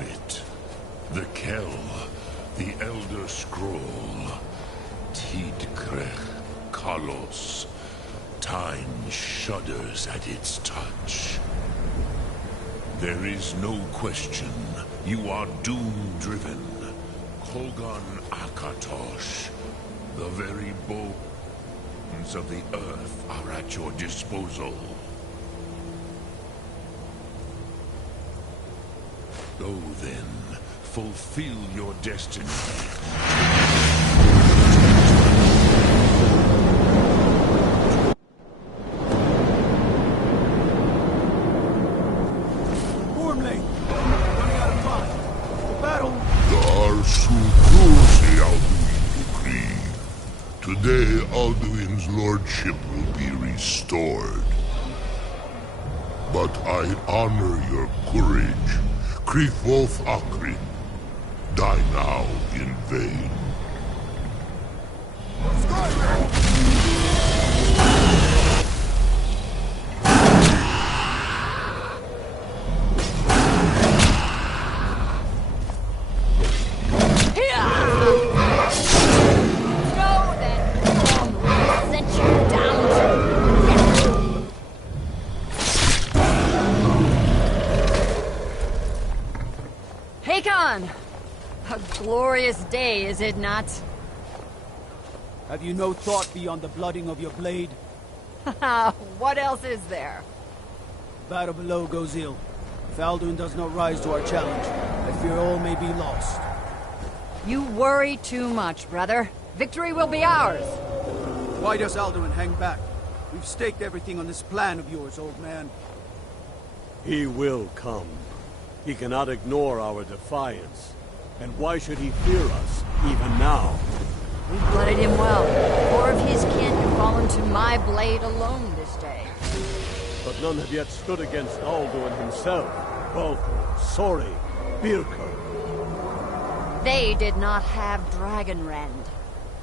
of it. The Kell, the Elder Scroll. Tidkrech Kalos. Time shudders at its touch. There is no question. You are doom-driven. Kogan Akatosh. The very bones of the earth are at your disposal. Go then, fulfill your destiny. Today, Alduin's lordship will be restored. But I honor your courage. Krifwolf Akrin. Die now in vain. A glorious day, is it not? Have you no thought beyond the blooding of your blade? What else is there? Battle below goes ill. If Alduin does not rise to our challenge, I fear all may be lost. You worry too much, brother. Victory will be ours. Why does Alduin hang back? We've staked everything on this plan of yours, old man. He will come. He cannot ignore our defiance. And why should he fear us, even now? We blooded him well. 4 of his kin have fallen to my blade alone this day. But none have yet stood against Alduin himself. Balthor, Sori, Birka. They did not have Dragonrend.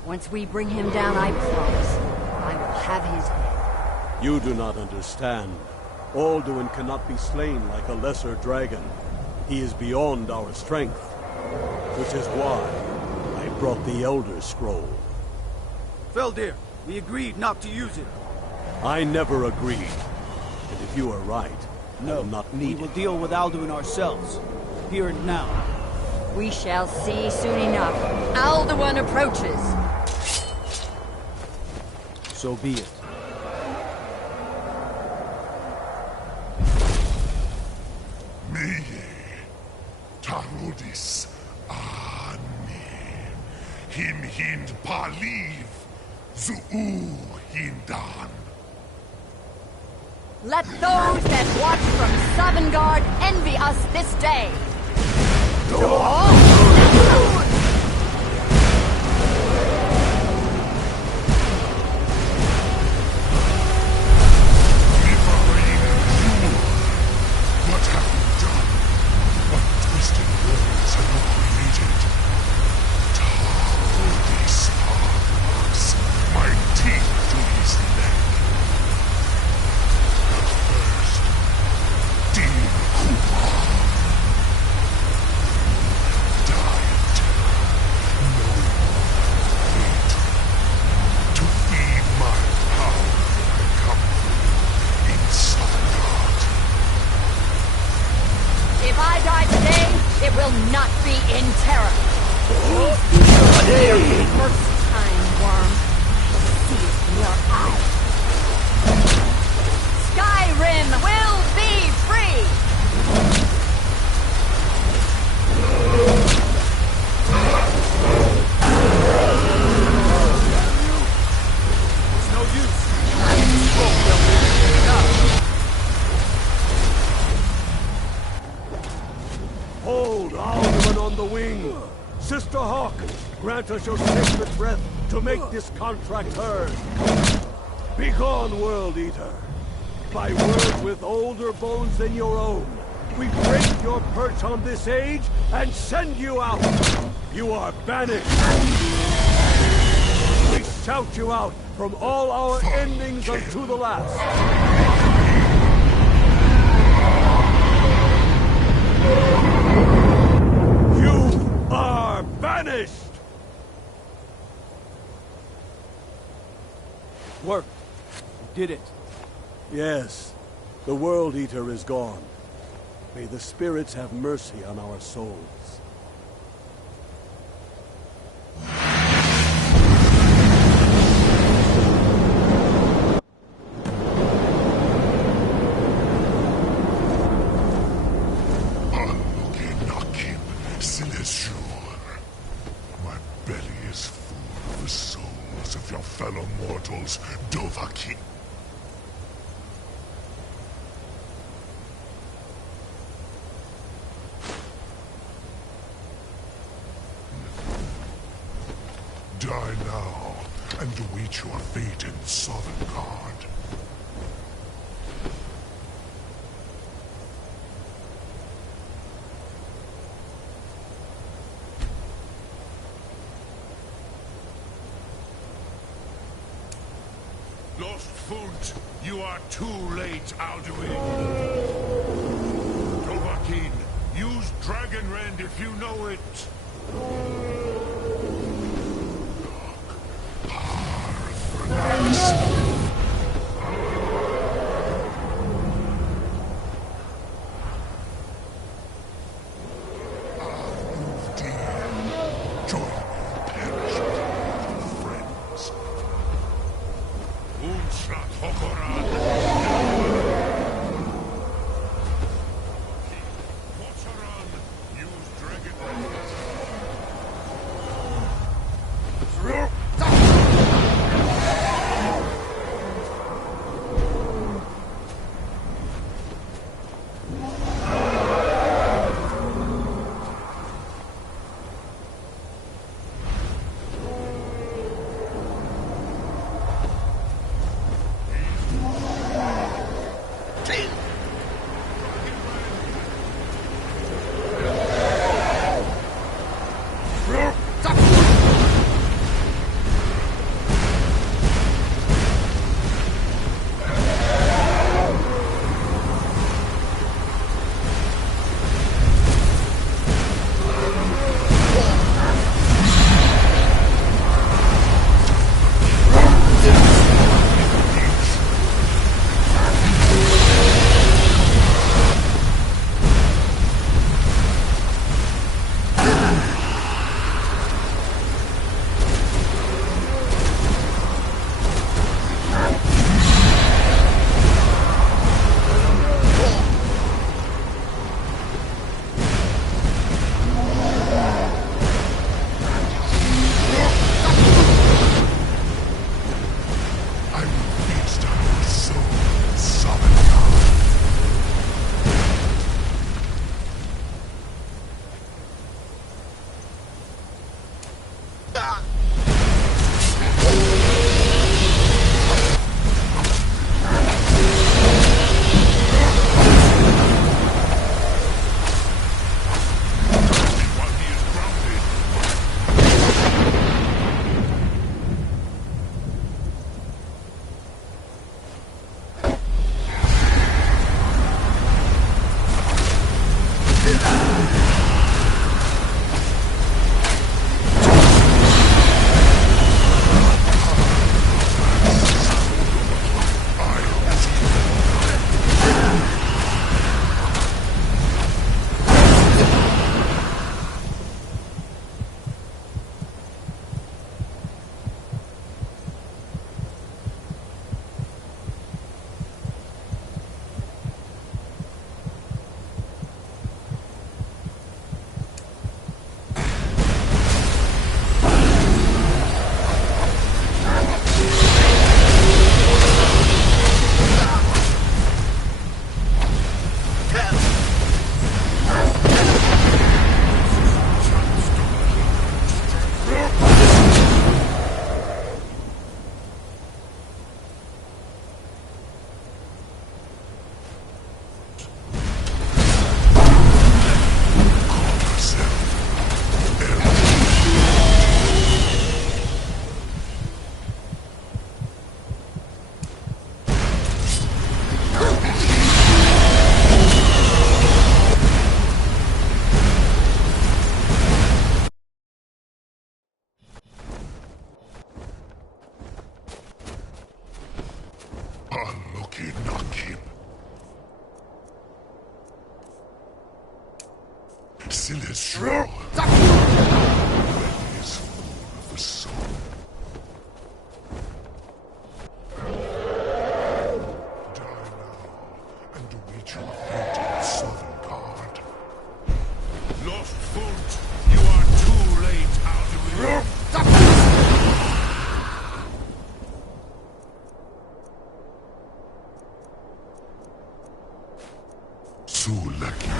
Once we bring him down, I promise, I will have his head. You do not understand. Alduin cannot be slain like a lesser dragon. He is beyond our strength. Which is why I brought the Elder Scroll. Feldir, we agreed not to use it. I never agreed. And if you are right, I will not need we will deal with Alduin ourselves. Here and now. We shall see soon enough. Alduin approaches. So be it. Meye, Tarodis, Him hind Paliv, Zuu hindan. Let those that watch from Sovngarde envy us this day. What have you done? What twisted words have you created? Tarodis Arvax, my teeth to his neck. But first, Dean Kupa. Die of terror, knowing fate. To feed my power, I come for you in Sovngarde. If I die today, it will not be in terror. First time, worm. I see it in your eyes. Skyrim will be free! It's no use. Hold Alduin on the wing! Sister Hawk, grant us your sacred breath to make this contract heard. Begone, World Eater! By word with older bones than your own, we break your perch on this age and send you out! You are banished! We shout you out from all our endings unto the last! finished! It worked. You did it. Yes. The World Eater is gone. May the spirits have mercy on our souls. My belly is full of the souls of your fellow mortals, Dovahkiin. Die now, and await your fate in Sovngarde. Lost Foot, you are too late, Alduin. Dovahkiin, use Dragon Rend if you know it. sure. He is full of the soul. Die now, and await your fate in the southern part. Lost Foot, you are too late, Alduin. Sulaki.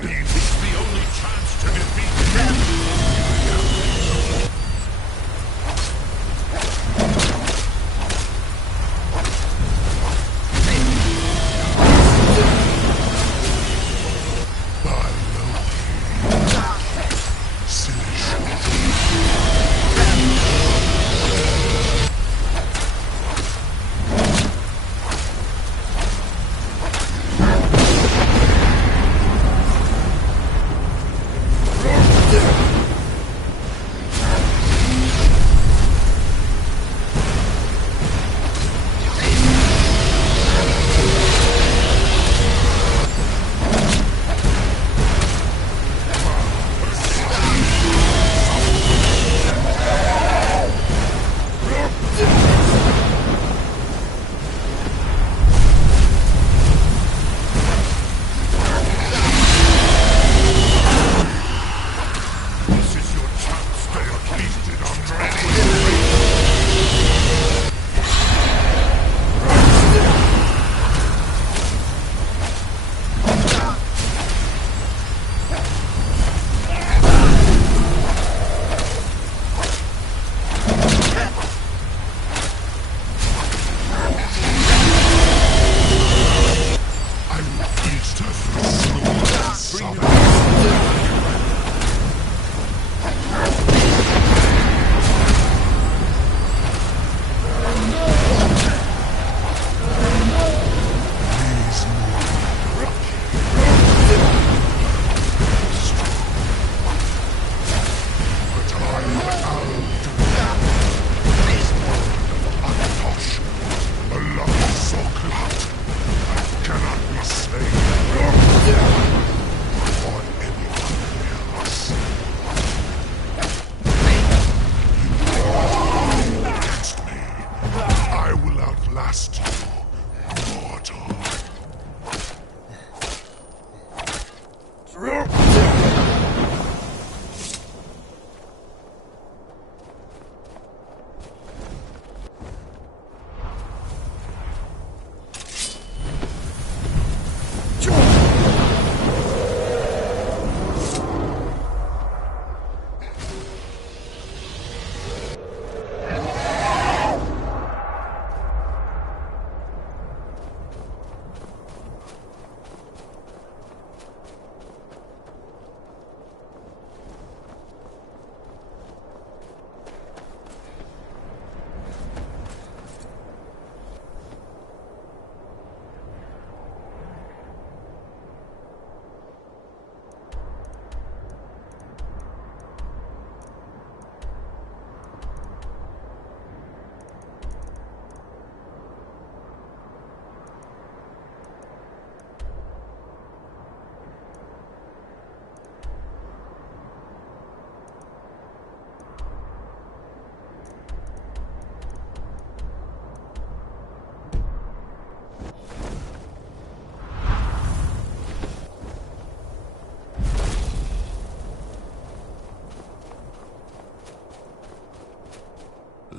It's the only chance to defeat them.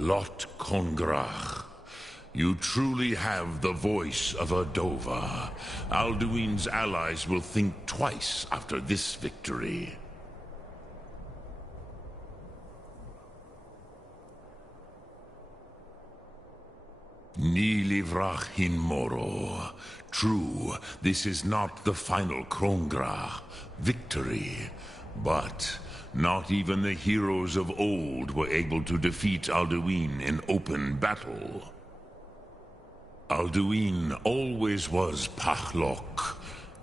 Lot Kongrach. You truly have the voice of a Dova. Alduin's allies will think twice after this victory. Ni livrach hin moro. True, this is not the final Krongra victory, but not even the heroes of old were able to defeat Alduin in open battle. Alduin always was Pahlok,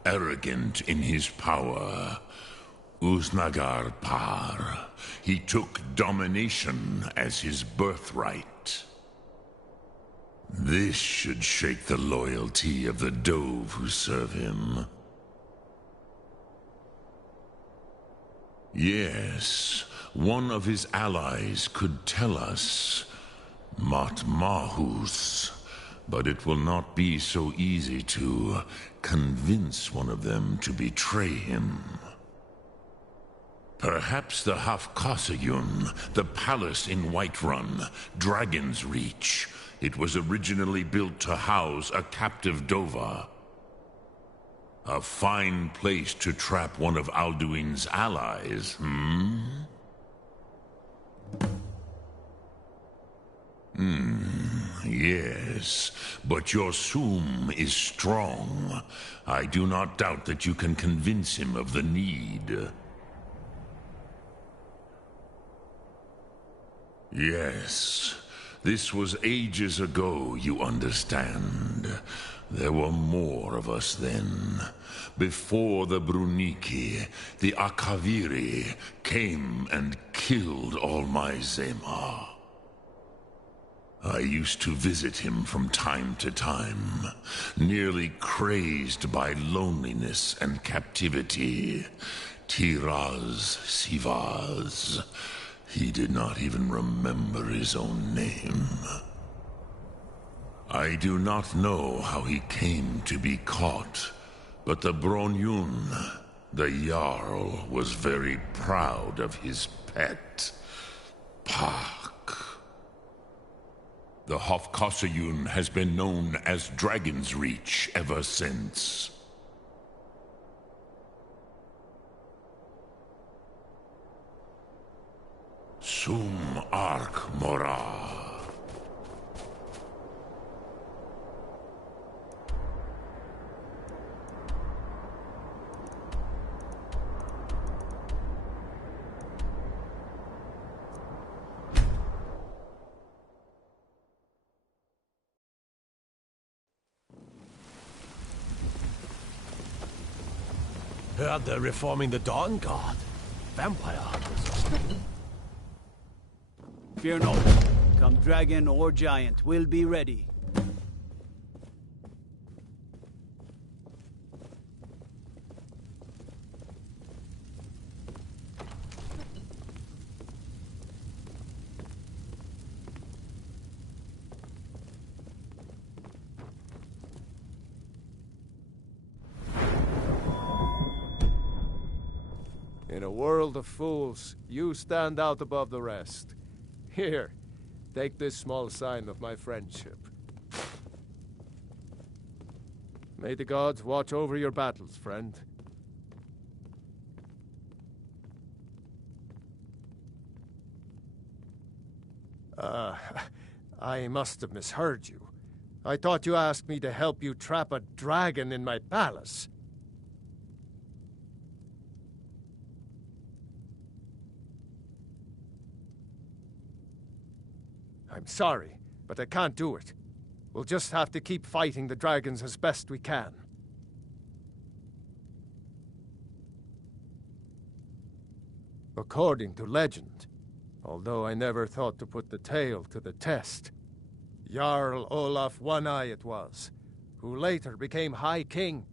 arrogant in his power. Uznagar Par. He took domination as his birthright. This should shake the loyalty of the Dove who serve him. Yes, one of his allies could tell us. Matmahus. But it will not be so easy to convince one of them to betray him. Perhaps the Hafkasayun, the palace in Whiterun, Dragon's Reach. It was originally built to house a captive Dova. A fine place to trap one of Alduin's allies, Yes, but your Sum is strong. I do not doubt that you can convince him of the need. Yes, this was ages ago, you understand. There were more of us then. Before the Bruniki, the Akaviri came and killed all my Zema. I used to visit him from time to time, nearly crazed by loneliness and captivity. Tiraz Sivaz. He did not even remember his own name. I do not know how he came to be caught, but the Bronyun, the Jarl, was very proud of his pet, Pak. The Hofkosayun has been known as Dragon's Reach ever since. Sum Ark Mora. Heard they're reforming the Dawn Guard. Vampire hunters. Fear not. Come dragon or giant, we'll be ready. In a world of fools, you stand out above the rest. Here, take this small sign of my friendship. May the gods watch over your battles, friend. I must have misheard you. I thought you asked me to help you trap a dragon in my palace. I'm sorry, but I can't do it. We'll just have to keep fighting the dragons as best we can. According to legend, although I never thought to put the tale to the test, Jarl Olaf One-Eye it was, who later became High King.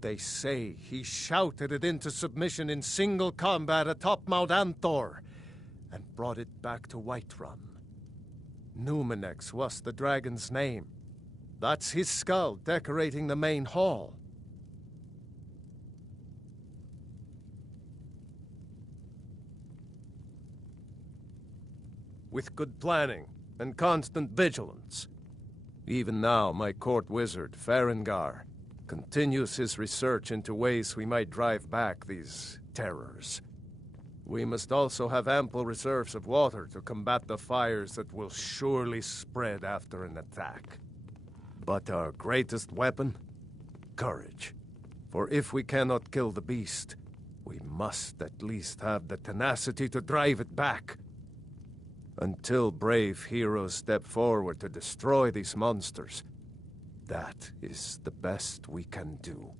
They say he shouted it into submission in single combat atop Mount Anthor, and brought it back to Whiterun. Numenex was the dragon's name. That's his skull decorating the main hall. With good planning and constant vigilance. Even now, my court wizard, Farengar, continues his research into ways we might drive back these terrors. We must also have ample reserves of water to combat the fires that will surely spread after an attack. But our greatest weapon? courage. For if we cannot kill the beast, we must at least have the tenacity to drive it back. Until brave heroes step forward to destroy these monsters, that is the best we can do.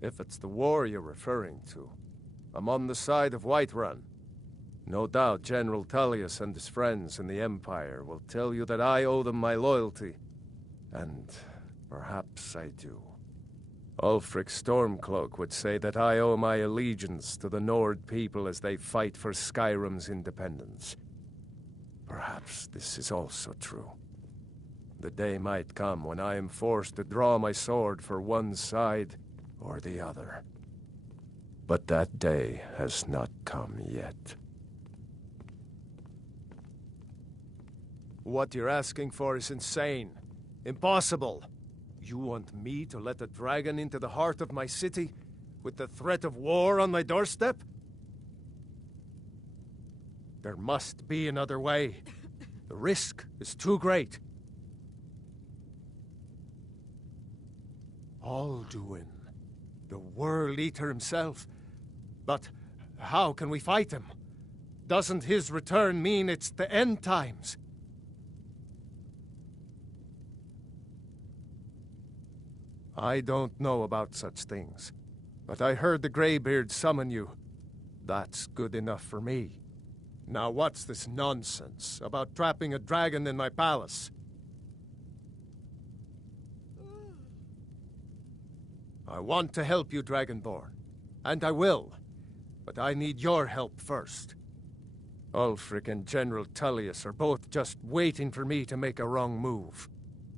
If it's the war you're referring to, I'm on the side of Whiterun. No doubt General Tullius and his friends in the Empire will tell you that I owe them my loyalty, and perhaps I do. Ulfric Stormcloak would say that I owe my allegiance to the Nord people as they fight for Skyrim's independence. Perhaps this is also true. The day might come when I am forced to draw my sword for one side or the other. But that day has not come yet. What you're asking for is insane. Impossible. You want me to let a dragon into the heart of my city, with the threat of war on my doorstep? There must be another way. The risk is too great. Alduin, the World Eater himself. But how can we fight him? Doesn't his return mean it's the end times? I don't know about such things, but I heard the Greybeard summon you. That's good enough for me. Now what's this nonsense about trapping a dragon in my palace? I want to help you, Dragonborn, and I will, but I need your help first. Ulfric and General Tullius are both just waiting for me to make a wrong move.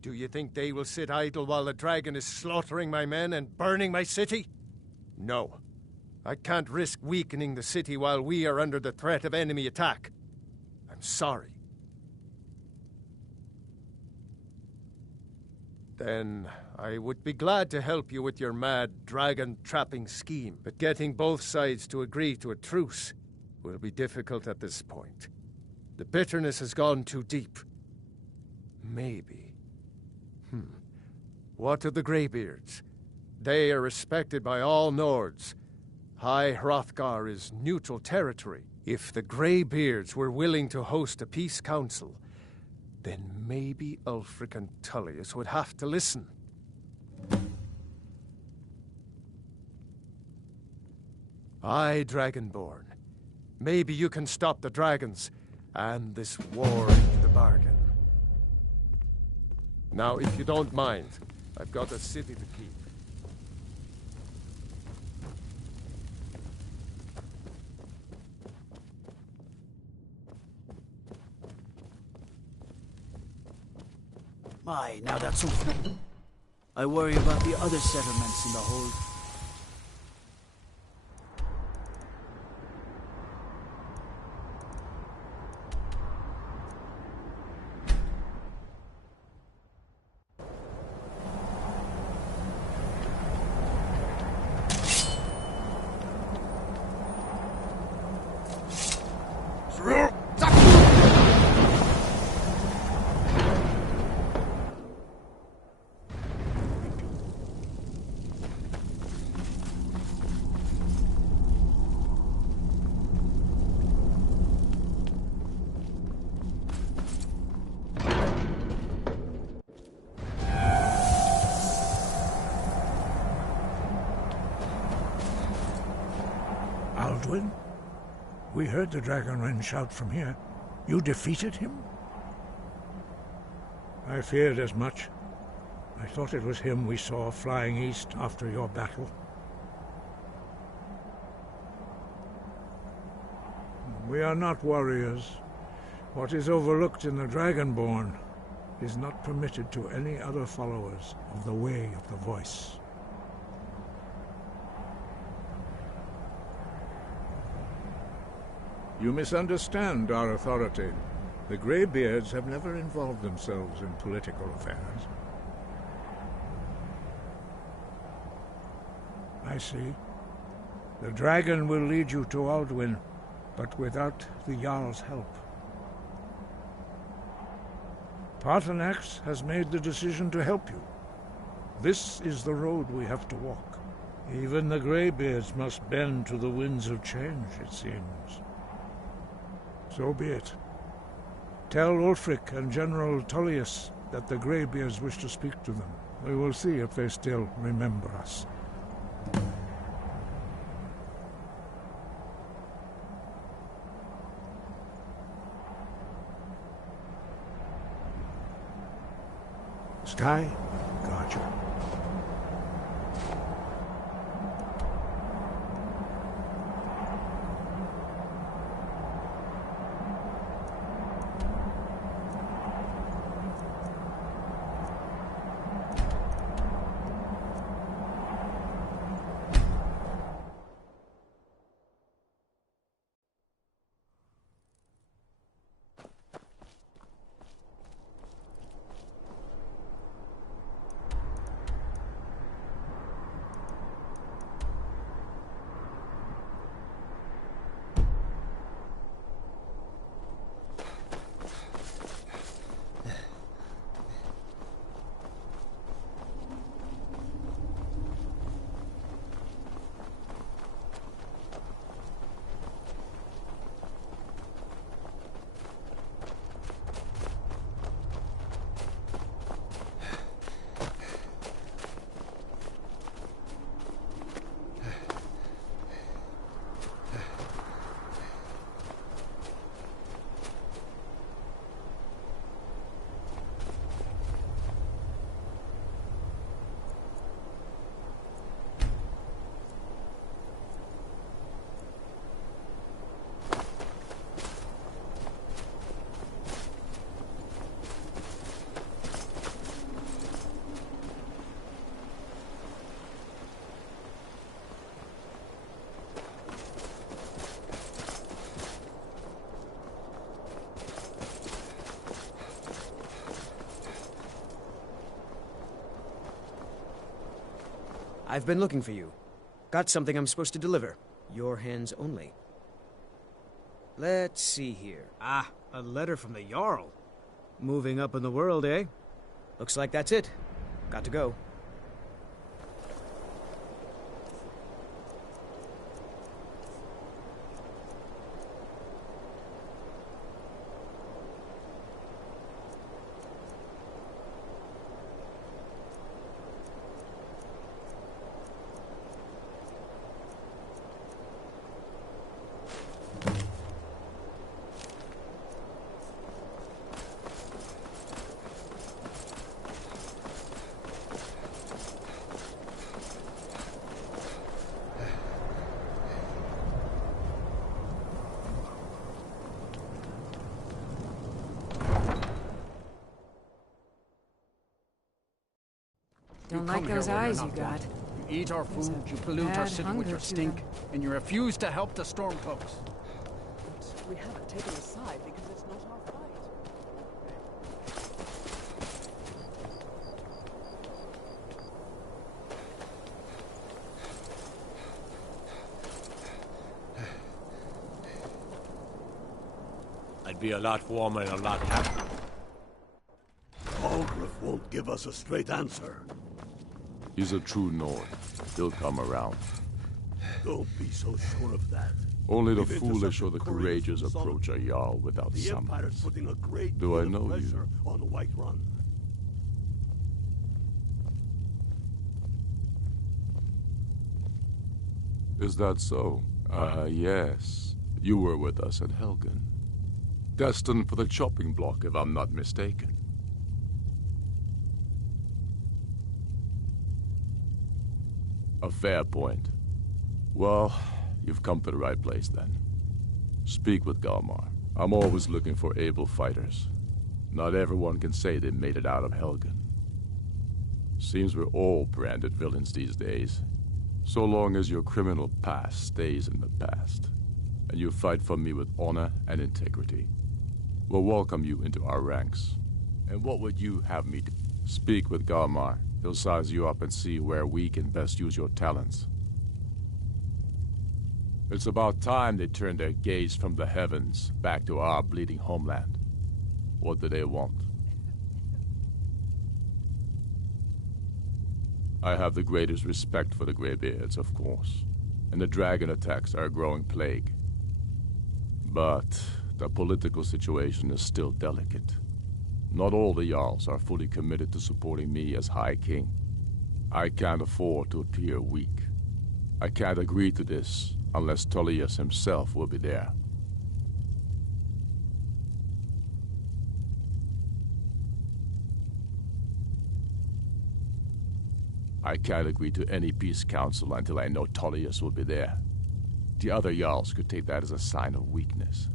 Do you think they will sit idle while the dragon is slaughtering my men and burning my city? No. I can't risk weakening the city while we are under the threat of enemy attack. I'm sorry. Then I would be glad to help you with your mad dragon-trapping scheme, but getting both sides to agree to a truce will be difficult at this point. The bitterness has gone too deep. Maybe. What of the Greybeards? They are respected by all Nords. High Hrothgar is neutral territory. If the Greybeards were willing to host a peace council, then maybe Ulfric and Tullius would have to listen. Aye, Dragonborn. Maybe you can stop the dragons, and this war into the bargain. Now, if you don't mind, I've got a city to keep. My, now that's so funny. I worry about the other settlements in the hold. Alduin? We heard the Dragonren shout from here. You defeated him? I feared as much. I thought it was him we saw flying east after your battle. We are not warriors. What is overlooked in the Dragonborn is not permitted to any other followers of the Way of the Voice. You misunderstand our authority. The Greybeards have never involved themselves in political affairs. I see. The dragon will lead you to Alduin, but without the Jarl's help. Paarthurnax has made the decision to help you. This is the road we have to walk. Even the Greybeards must bend to the winds of change, it seems. So be it. Tell Ulfric and General Tullius that the Greybeards wish to speak to them. We will see if they still remember us. Sky, gotcha. I've been looking for you. Got something I'm supposed to deliver. Your hands only. Let's see here. Ah, a letter from the Jarl. Moving up in the world, eh? Looks like that's it. Got to go. Don't like those eyes you got. You eat our food, you pollute our city with your stink, and you refuse to help the Stormcloaks. We haven't taken a side because it's not our fight. I'd be a lot warmer and a lot happier. Algriff won't give us a straight answer. He's a true Nord. He'll come around. Don't be so sure of that. Only the We've foolish or the intercepted courageous couriers from approach a Jarl without The Empire's summons. putting a great Do deal I of know pressure you? on Whiterun. Is that so? Yes. You were with us at Helgen. Destined for the chopping block, if I'm not mistaken. A fair point. Well, you've come to the right place then. Speak with Galmar. I'm always looking for able fighters. Not everyone can say they made it out of Helgen. Seems we're all branded villains these days. So long as your criminal past stays in the past, and you fight for me with honor and integrity, we'll welcome you into our ranks. And what would you have me do? Speak with Galmar. He'll size you up and see where we can best use your talents. It's about time they turned their gaze from the heavens back to our bleeding homeland. What do they want? I have the greatest respect for the Greybeards, of course, and the dragon attacks are a growing plague. But the political situation is still delicate. Not all the Jarls are fully committed to supporting me as High King. I can't afford to appear weak. I can't agree to this unless Tullius himself will be there. I can't agree to any peace council until I know Tullius will be there. The other Jarls could take that as a sign of weakness.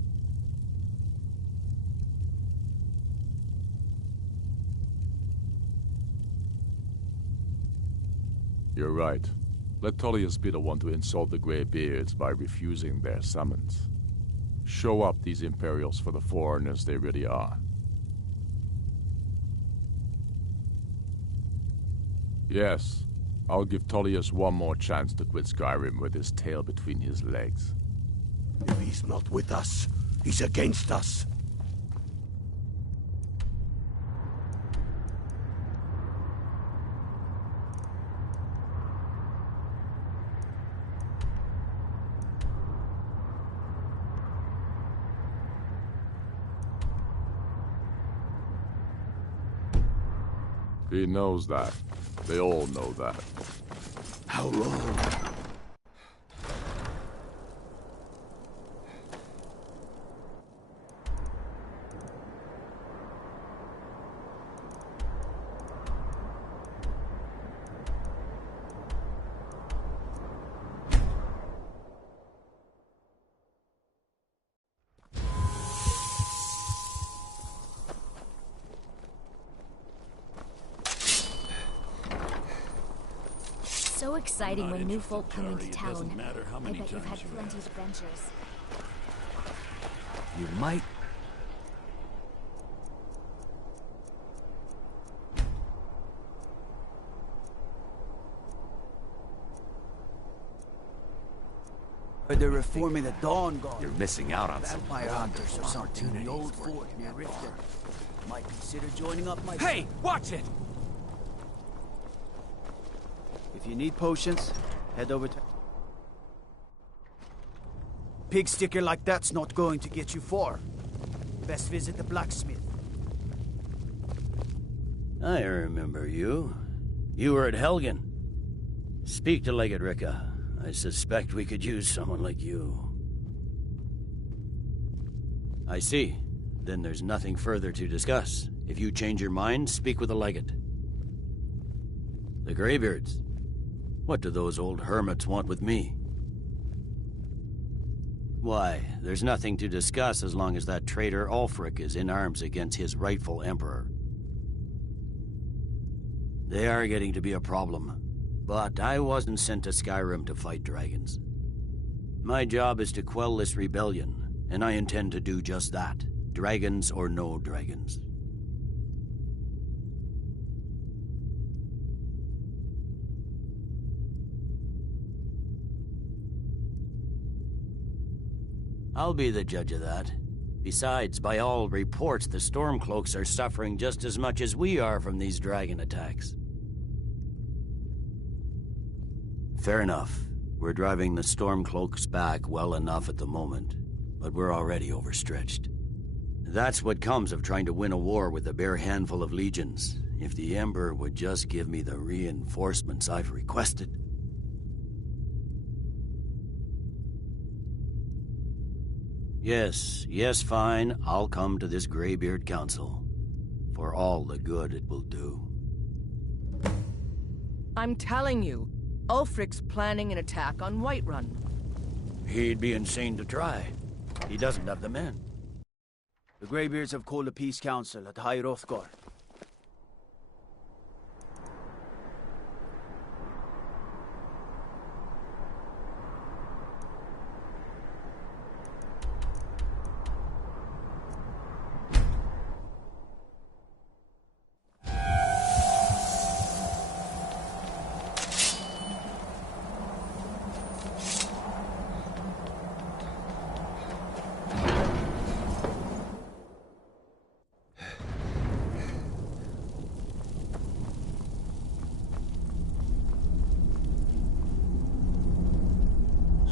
You're right. Let Tullius be the one to insult the Greybeards by refusing their summons. Show up these Imperials for the foreigners they really are. Yes, I'll give Tullius one more chance to quit Skyrim with his tail between his legs. If he's not with us, he's against us. He knows that. They all know that. How long? So exciting when new folk come into town. Doesn't matter how I many bet you've had times you plenty of ask. adventures. You might. They're reforming the Dawn Guard. You're missing out on some Vampire hunters or something in the old fort near Riften. Might consider joining up my... Hey, watch it! If you need potions, head over to... Pig sticker like that's not going to get you far. Best visit the blacksmith. I remember you. You were at Helgen. Speak to Legate Ricka. I suspect we could use someone like you. I see. Then there's nothing further to discuss. If you change your mind, speak with the Legate. The Greybeards. What do those old hermits want with me? Why, there's nothing to discuss as long as that traitor Ulfric is in arms against his rightful emperor. They are getting to be a problem. But I wasn't sent to Skyrim to fight dragons. My job is to quell this rebellion, and I intend to do just that. Dragons or no dragons. I'll be the judge of that. Besides, by all reports, the Stormcloaks are suffering just as much as we are from these dragon attacks. Fair enough. We're driving the Stormcloaks back well enough at the moment, but we're already overstretched. That's what comes of trying to win a war with a bare handful of legions. If the Emperor would just give me the reinforcements I've requested. Yes, fine. I'll come to this Greybeard Council. For all the good it will do. I'm telling you, Ulfric's planning an attack on Whiterun. He'd be insane to try. He doesn't have the men. The Greybeards have called a peace council at High Hrothgar.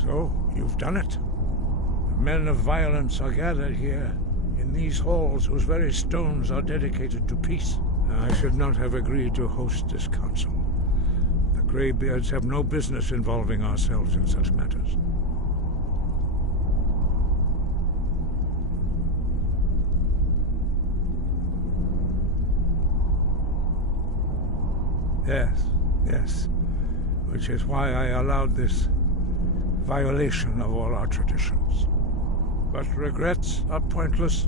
So, you've done it. The men of violence are gathered here, in these halls whose very stones are dedicated to peace. I should not have agreed to host this council. The Greybeards have no business involving ourselves in such matters. Yes. Which is why I allowed this violation of all our traditions. But regrets are pointless.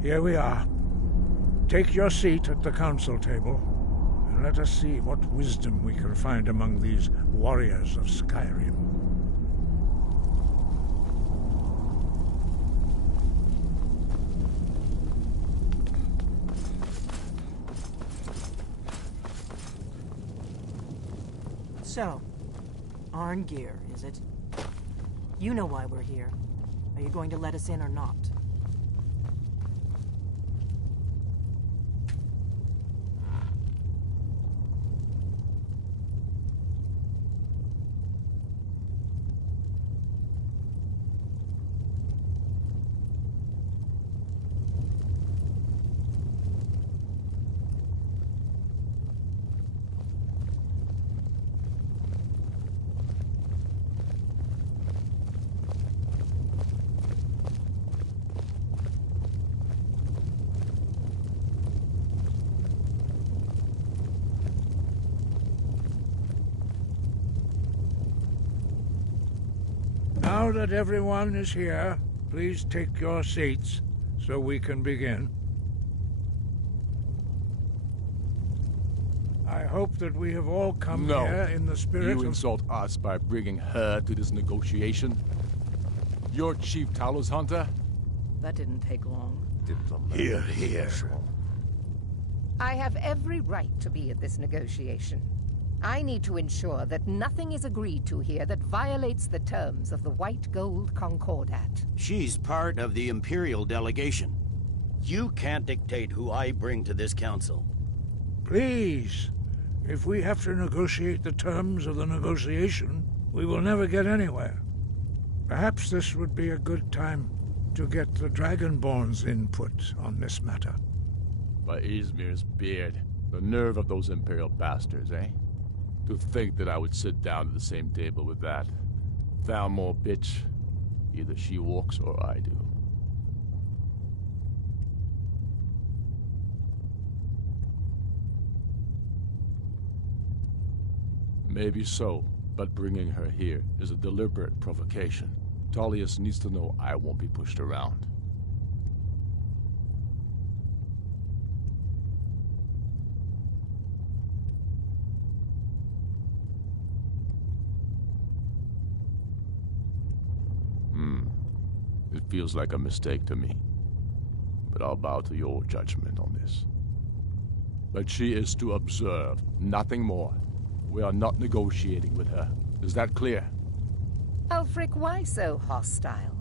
Here we are. Take your seat at the council table, and let us see what wisdom we can find among these warriors of Skyrim. So, Arngeir, is it? You know why we're here. Are you going to let us in or not? Now that everyone is here, please take your seats so we can begin. I hope that we have all come here in the spirit of... You insult us by bringing her to this negotiation? You're Chief Talos Hunter? That didn't take long. Here. I have every right to be at this negotiation. I need to ensure that nothing is agreed to here that violates the terms of the White Gold Concordat. She's part of the Imperial delegation. You can't dictate who I bring to this council. Please, if we have to negotiate the terms of the negotiation, we will never get anywhere. Perhaps this would be a good time to get the Dragonborn's input on this matter. By Izmir's beard, the nerve of those Imperial bastards, eh? To think that I would sit down at the same table with that Thalmor bitch. Either she walks or I do. Maybe so, but bringing her here is a deliberate provocation. Tullius needs to know I won't be pushed around. It feels like a mistake to me, but I'll bow to your judgment on this. But she is to observe, nothing more. We are not negotiating with her. Is that clear? Ulfric, why so hostile?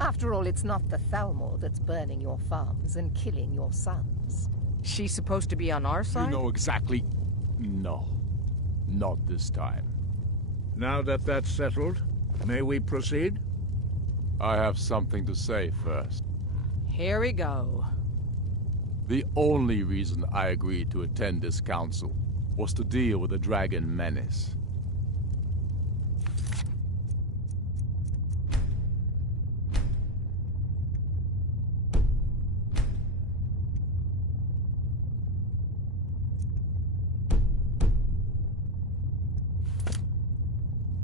After all, it's not the Thalmor that's burning your farms and killing your sons. She's supposed to be on our side? You know exactly... No. Not this time. Now that that's settled, may we proceed? I have something to say first. Here we go. The only reason I agreed to attend this council was to deal with the dragon menace.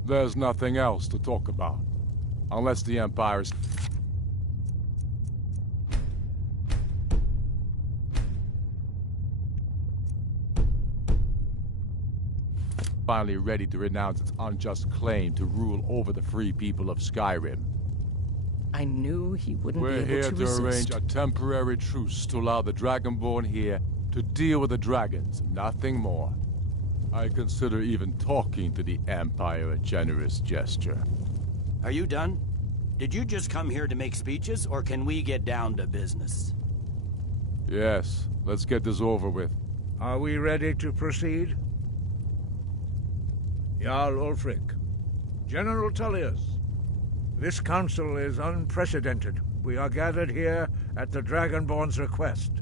There's nothing else to talk about. Unless the Empire's... finally ready to renounce its unjust claim to rule over the free people of Skyrim. I knew he wouldn't be able to resist. We're here to arrange a temporary truce to allow the Dragonborn here to deal with the dragons, nothing more. I consider even talking to the Empire a generous gesture. Are you done? Did you just come here to make speeches, or can we get down to business? Yes, let's get this over with. Are we ready to proceed? Jarl Ulfric, General Tullius, this council is unprecedented. We are gathered here at the Dragonborn's request.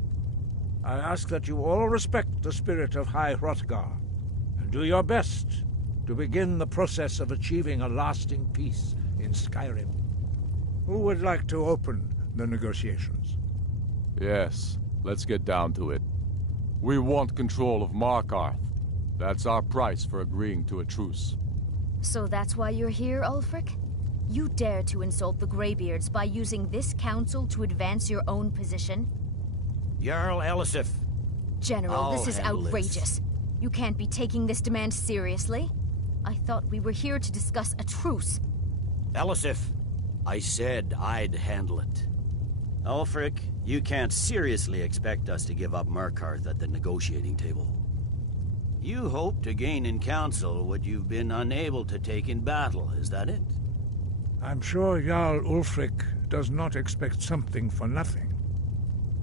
I ask that you all respect the spirit of High Hrothgar, and do your best to begin the process of achieving a lasting peace in Skyrim. Who would like to open the negotiations? Yes, let's get down to it. We want control of Markarth. That's our price for agreeing to a truce. So that's why you're here, Ulfric? You dare to insult the Greybeards by using this council to advance your own position? Jarl Elisif. General, this is outrageous. You can't be taking this demand seriously. I thought we were here to discuss a truce. Elisif, I said I'd handle it. Ulfric, you can't seriously expect us to give up Markarth at the negotiating table. You hope to gain in council what you've been unable to take in battle, is that it? I'm sure Jarl Ulfric does not expect something for nothing.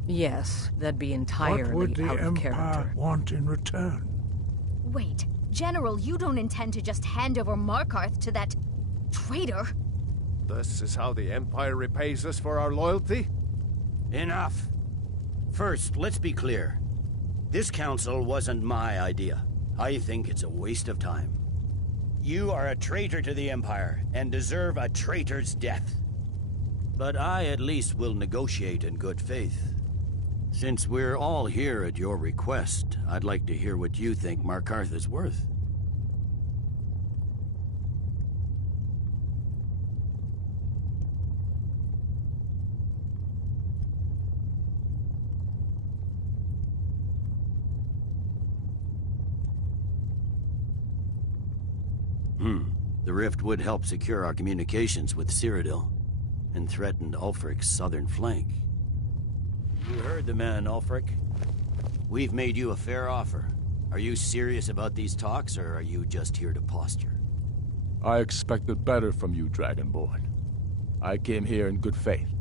Yes, that'd be entirely What would the out of Empire character. want in return? Wait, General, you don't intend to just hand over Markarth to that traitor? This is how the Empire repays us for our loyalty? Enough. First, let's be clear. This council wasn't my idea. I think it's a waste of time. You are a traitor to the Empire, and deserve a traitor's death. But I at least will negotiate in good faith. Since we're all here at your request, I'd like to hear what you think Markarth is worth. The rift would help secure our communications with Cyrodiil, and threatened Ulfric's southern flank. You heard the man, Ulfric. We've made you a fair offer. Are you serious about these talks, or are you just here to posture? I expected better from you, Dragonborn. I came here in good faith,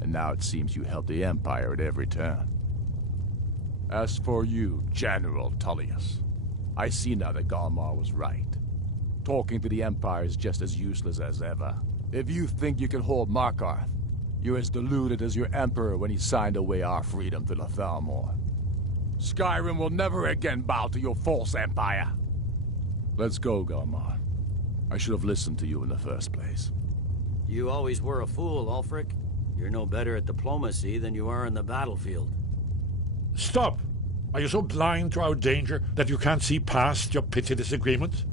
and now it seems you help the Empire at every turn. As for you, General Tullius, I see now that Galmar was right. Talking to the Empire is just as useless as ever. If you think you can hold Markarth, you're as deluded as your Emperor when he signed away our freedom to the Thalmor. Skyrim will never again bow to your false empire. Let's go, Galmar. I should have listened to you in the first place. You always were a fool, Ulfric. You're no better at diplomacy than you are in the battlefield. Stop! Are you so blind to our danger that you can't see past your petty disagreements?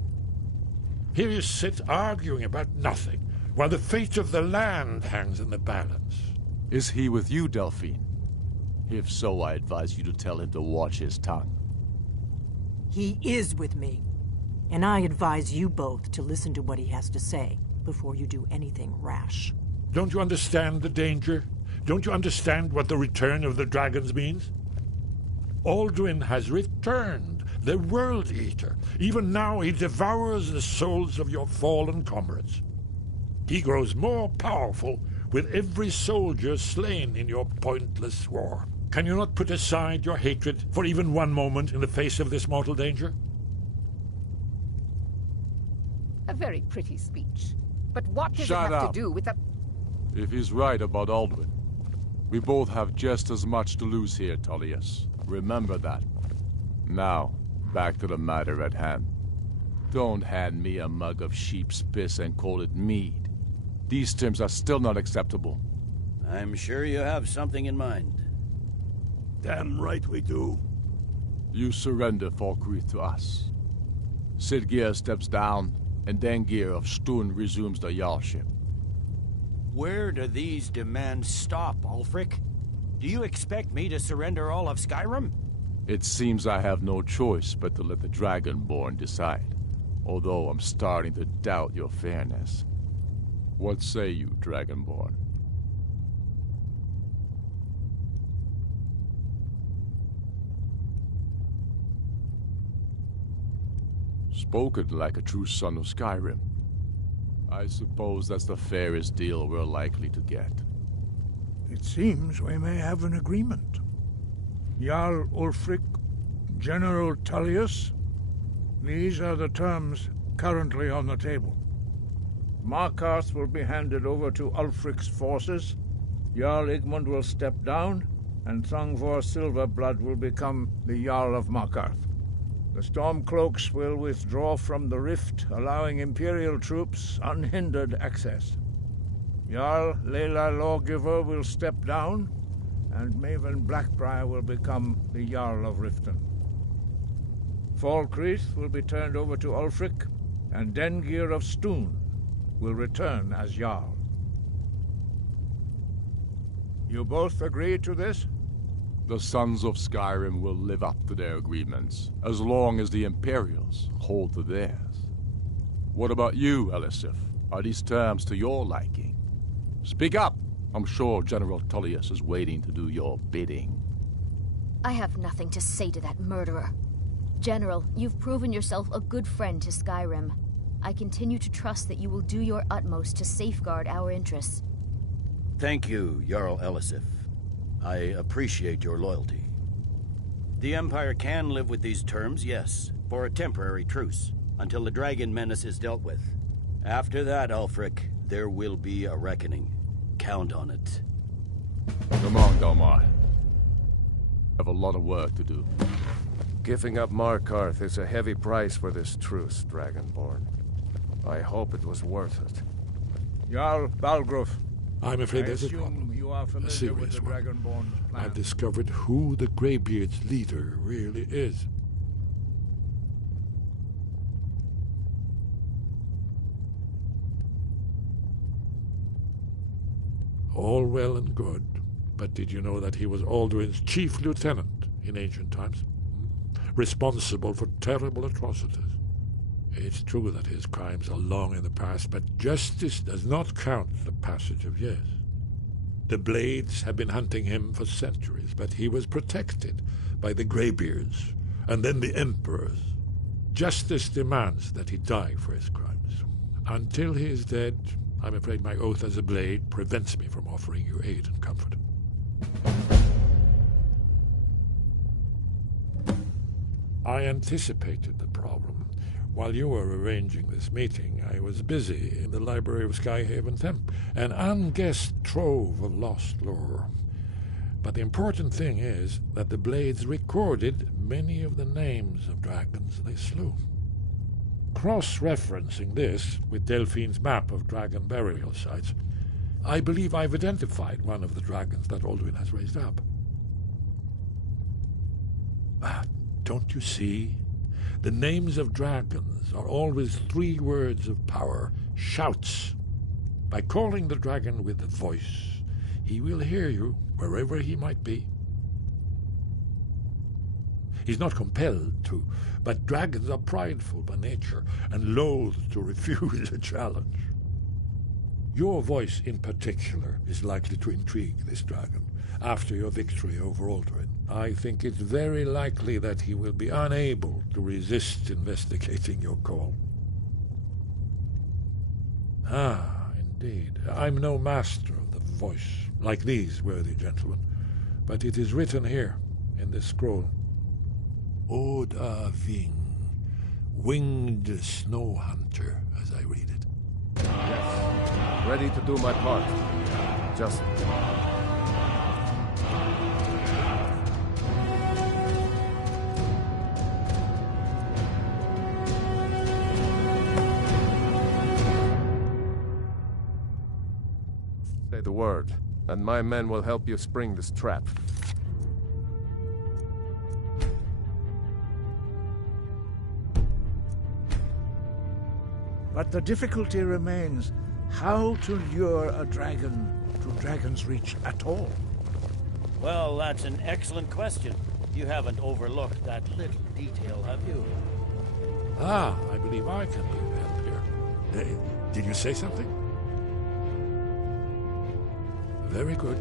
Here you sit arguing about nothing, while the fate of the land hangs in the balance. Is he with you, Delphine? If so, I advise you to tell him to watch his tongue. He is with me. And I advise you both to listen to what he has to say before you do anything rash. Don't you understand the danger? Don't you understand what the return of the dragons means? Alduin has returned, the World Eater. Even now he devours the souls of your fallen comrades. He grows more powerful with every soldier slain in your pointless war. Can you not put aside your hatred for even one moment in the face of this mortal danger? A very pretty speech. But what does Shut it have up. to do with the... If he's right about Alduin, we both have just as much to lose here, Tullius. Remember that. Now, back to the matter at hand. Don't hand me a mug of sheep's piss and call it mead. These terms are still not acceptable. I'm sure you have something in mind. Damn right we do. You surrender Falkreath to us. Sidgeir steps down, and Dengir of Stun resumes the Jarlship. Where do these demands stop, Ulfric? Do you expect me to surrender all of Skyrim? It seems I have no choice but to let the Dragonborn decide, although I'm starting to doubt your fairness. What say you, Dragonborn? Spoken like a true son of Skyrim. I suppose that's the fairest deal we're likely to get. It seems we may have an agreement. Jarl Ulfric, General Tullius, these are the terms currently on the table. Markarth will be handed over to Ulfric's forces. Jarl Igmund will step down, and Thongvor Silverblood will become the Jarl of Markarth. The Stormcloaks will withdraw from the rift, allowing Imperial troops unhindered access. Jarl Leila Lawgiver will step down, and Maven Blackbriar will become the Jarl of Riften. Falkreath will be turned over to Ulfric, and Dengir of Stoon will return as Jarl. You both agree to this? The Sons of Skyrim will live up to their agreements, as long as the Imperials hold to theirs. What about you, Elisif? Are these terms to your liking? Speak up! I'm sure General Tullius is waiting to do your bidding. I have nothing to say to that murderer. General, you've proven yourself a good friend to Skyrim. I continue to trust that you will do your utmost to safeguard our interests. Thank you, Jarl Elisif. I appreciate your loyalty. The Empire can live with these terms, yes, for a temporary truce, until the dragon menace is dealt with. After that, Ulfric, there will be a reckoning. Count on it. Come on, Galmar. Have a lot of work to do. Giving up Markarth is a heavy price for this truce, Dragonborn. I hope it was worth it. Jarl Balgruf. I'm afraid there's a problem. You are A serious with the one. Dragonborn's plan. I've discovered who the Greybeard's leader really is. All well and good, but did you know that he was Alduin's chief lieutenant in ancient times? Responsible for terrible atrocities. It's true that his crimes are long in the past, but justice does not count the passage of years. The Blades have been hunting him for centuries, but he was protected by the Greybeards, and then the Emperors. Justice demands that he die for his crimes. Until he is dead, I'm afraid my oath as a Blade prevents me from offering you aid and comfort. I anticipated the problem. While you were arranging this meeting, I was busy in the library of Skyhaven Temple, an unguessed trove of lost lore. But the important thing is that the Blades recorded many of the names of dragons they slew. Cross-referencing this with Delphine's map of dragon burial sites, I believe I've identified one of the dragons that Alduin has raised up. Don't you see? The names of dragons are always 3 words of power, shouts. By calling the dragon with a voice, he will hear you wherever he might be. He's not compelled to, but dragons are prideful by nature and loath to refuse a challenge. Your voice in particular is likely to intrigue this dragon after your victory over Alduin. I think it's very likely that he will be unable to resist investigating your call. Ah, indeed. I'm no master of the voice, like these worthy gentlemen, but it is written here, in this scroll. Oda Ving, winged snow hunter, as I read it. Yes. Ready to do my part. Just... say the word, and my men will help you spring this trap. But the difficulty remains how to lure a dragon to Dragon's Reach at all. Well, that's an excellent question. You haven't overlooked that little detail, have you? Ah, I believe I can be of help here. Did you say something? Very good.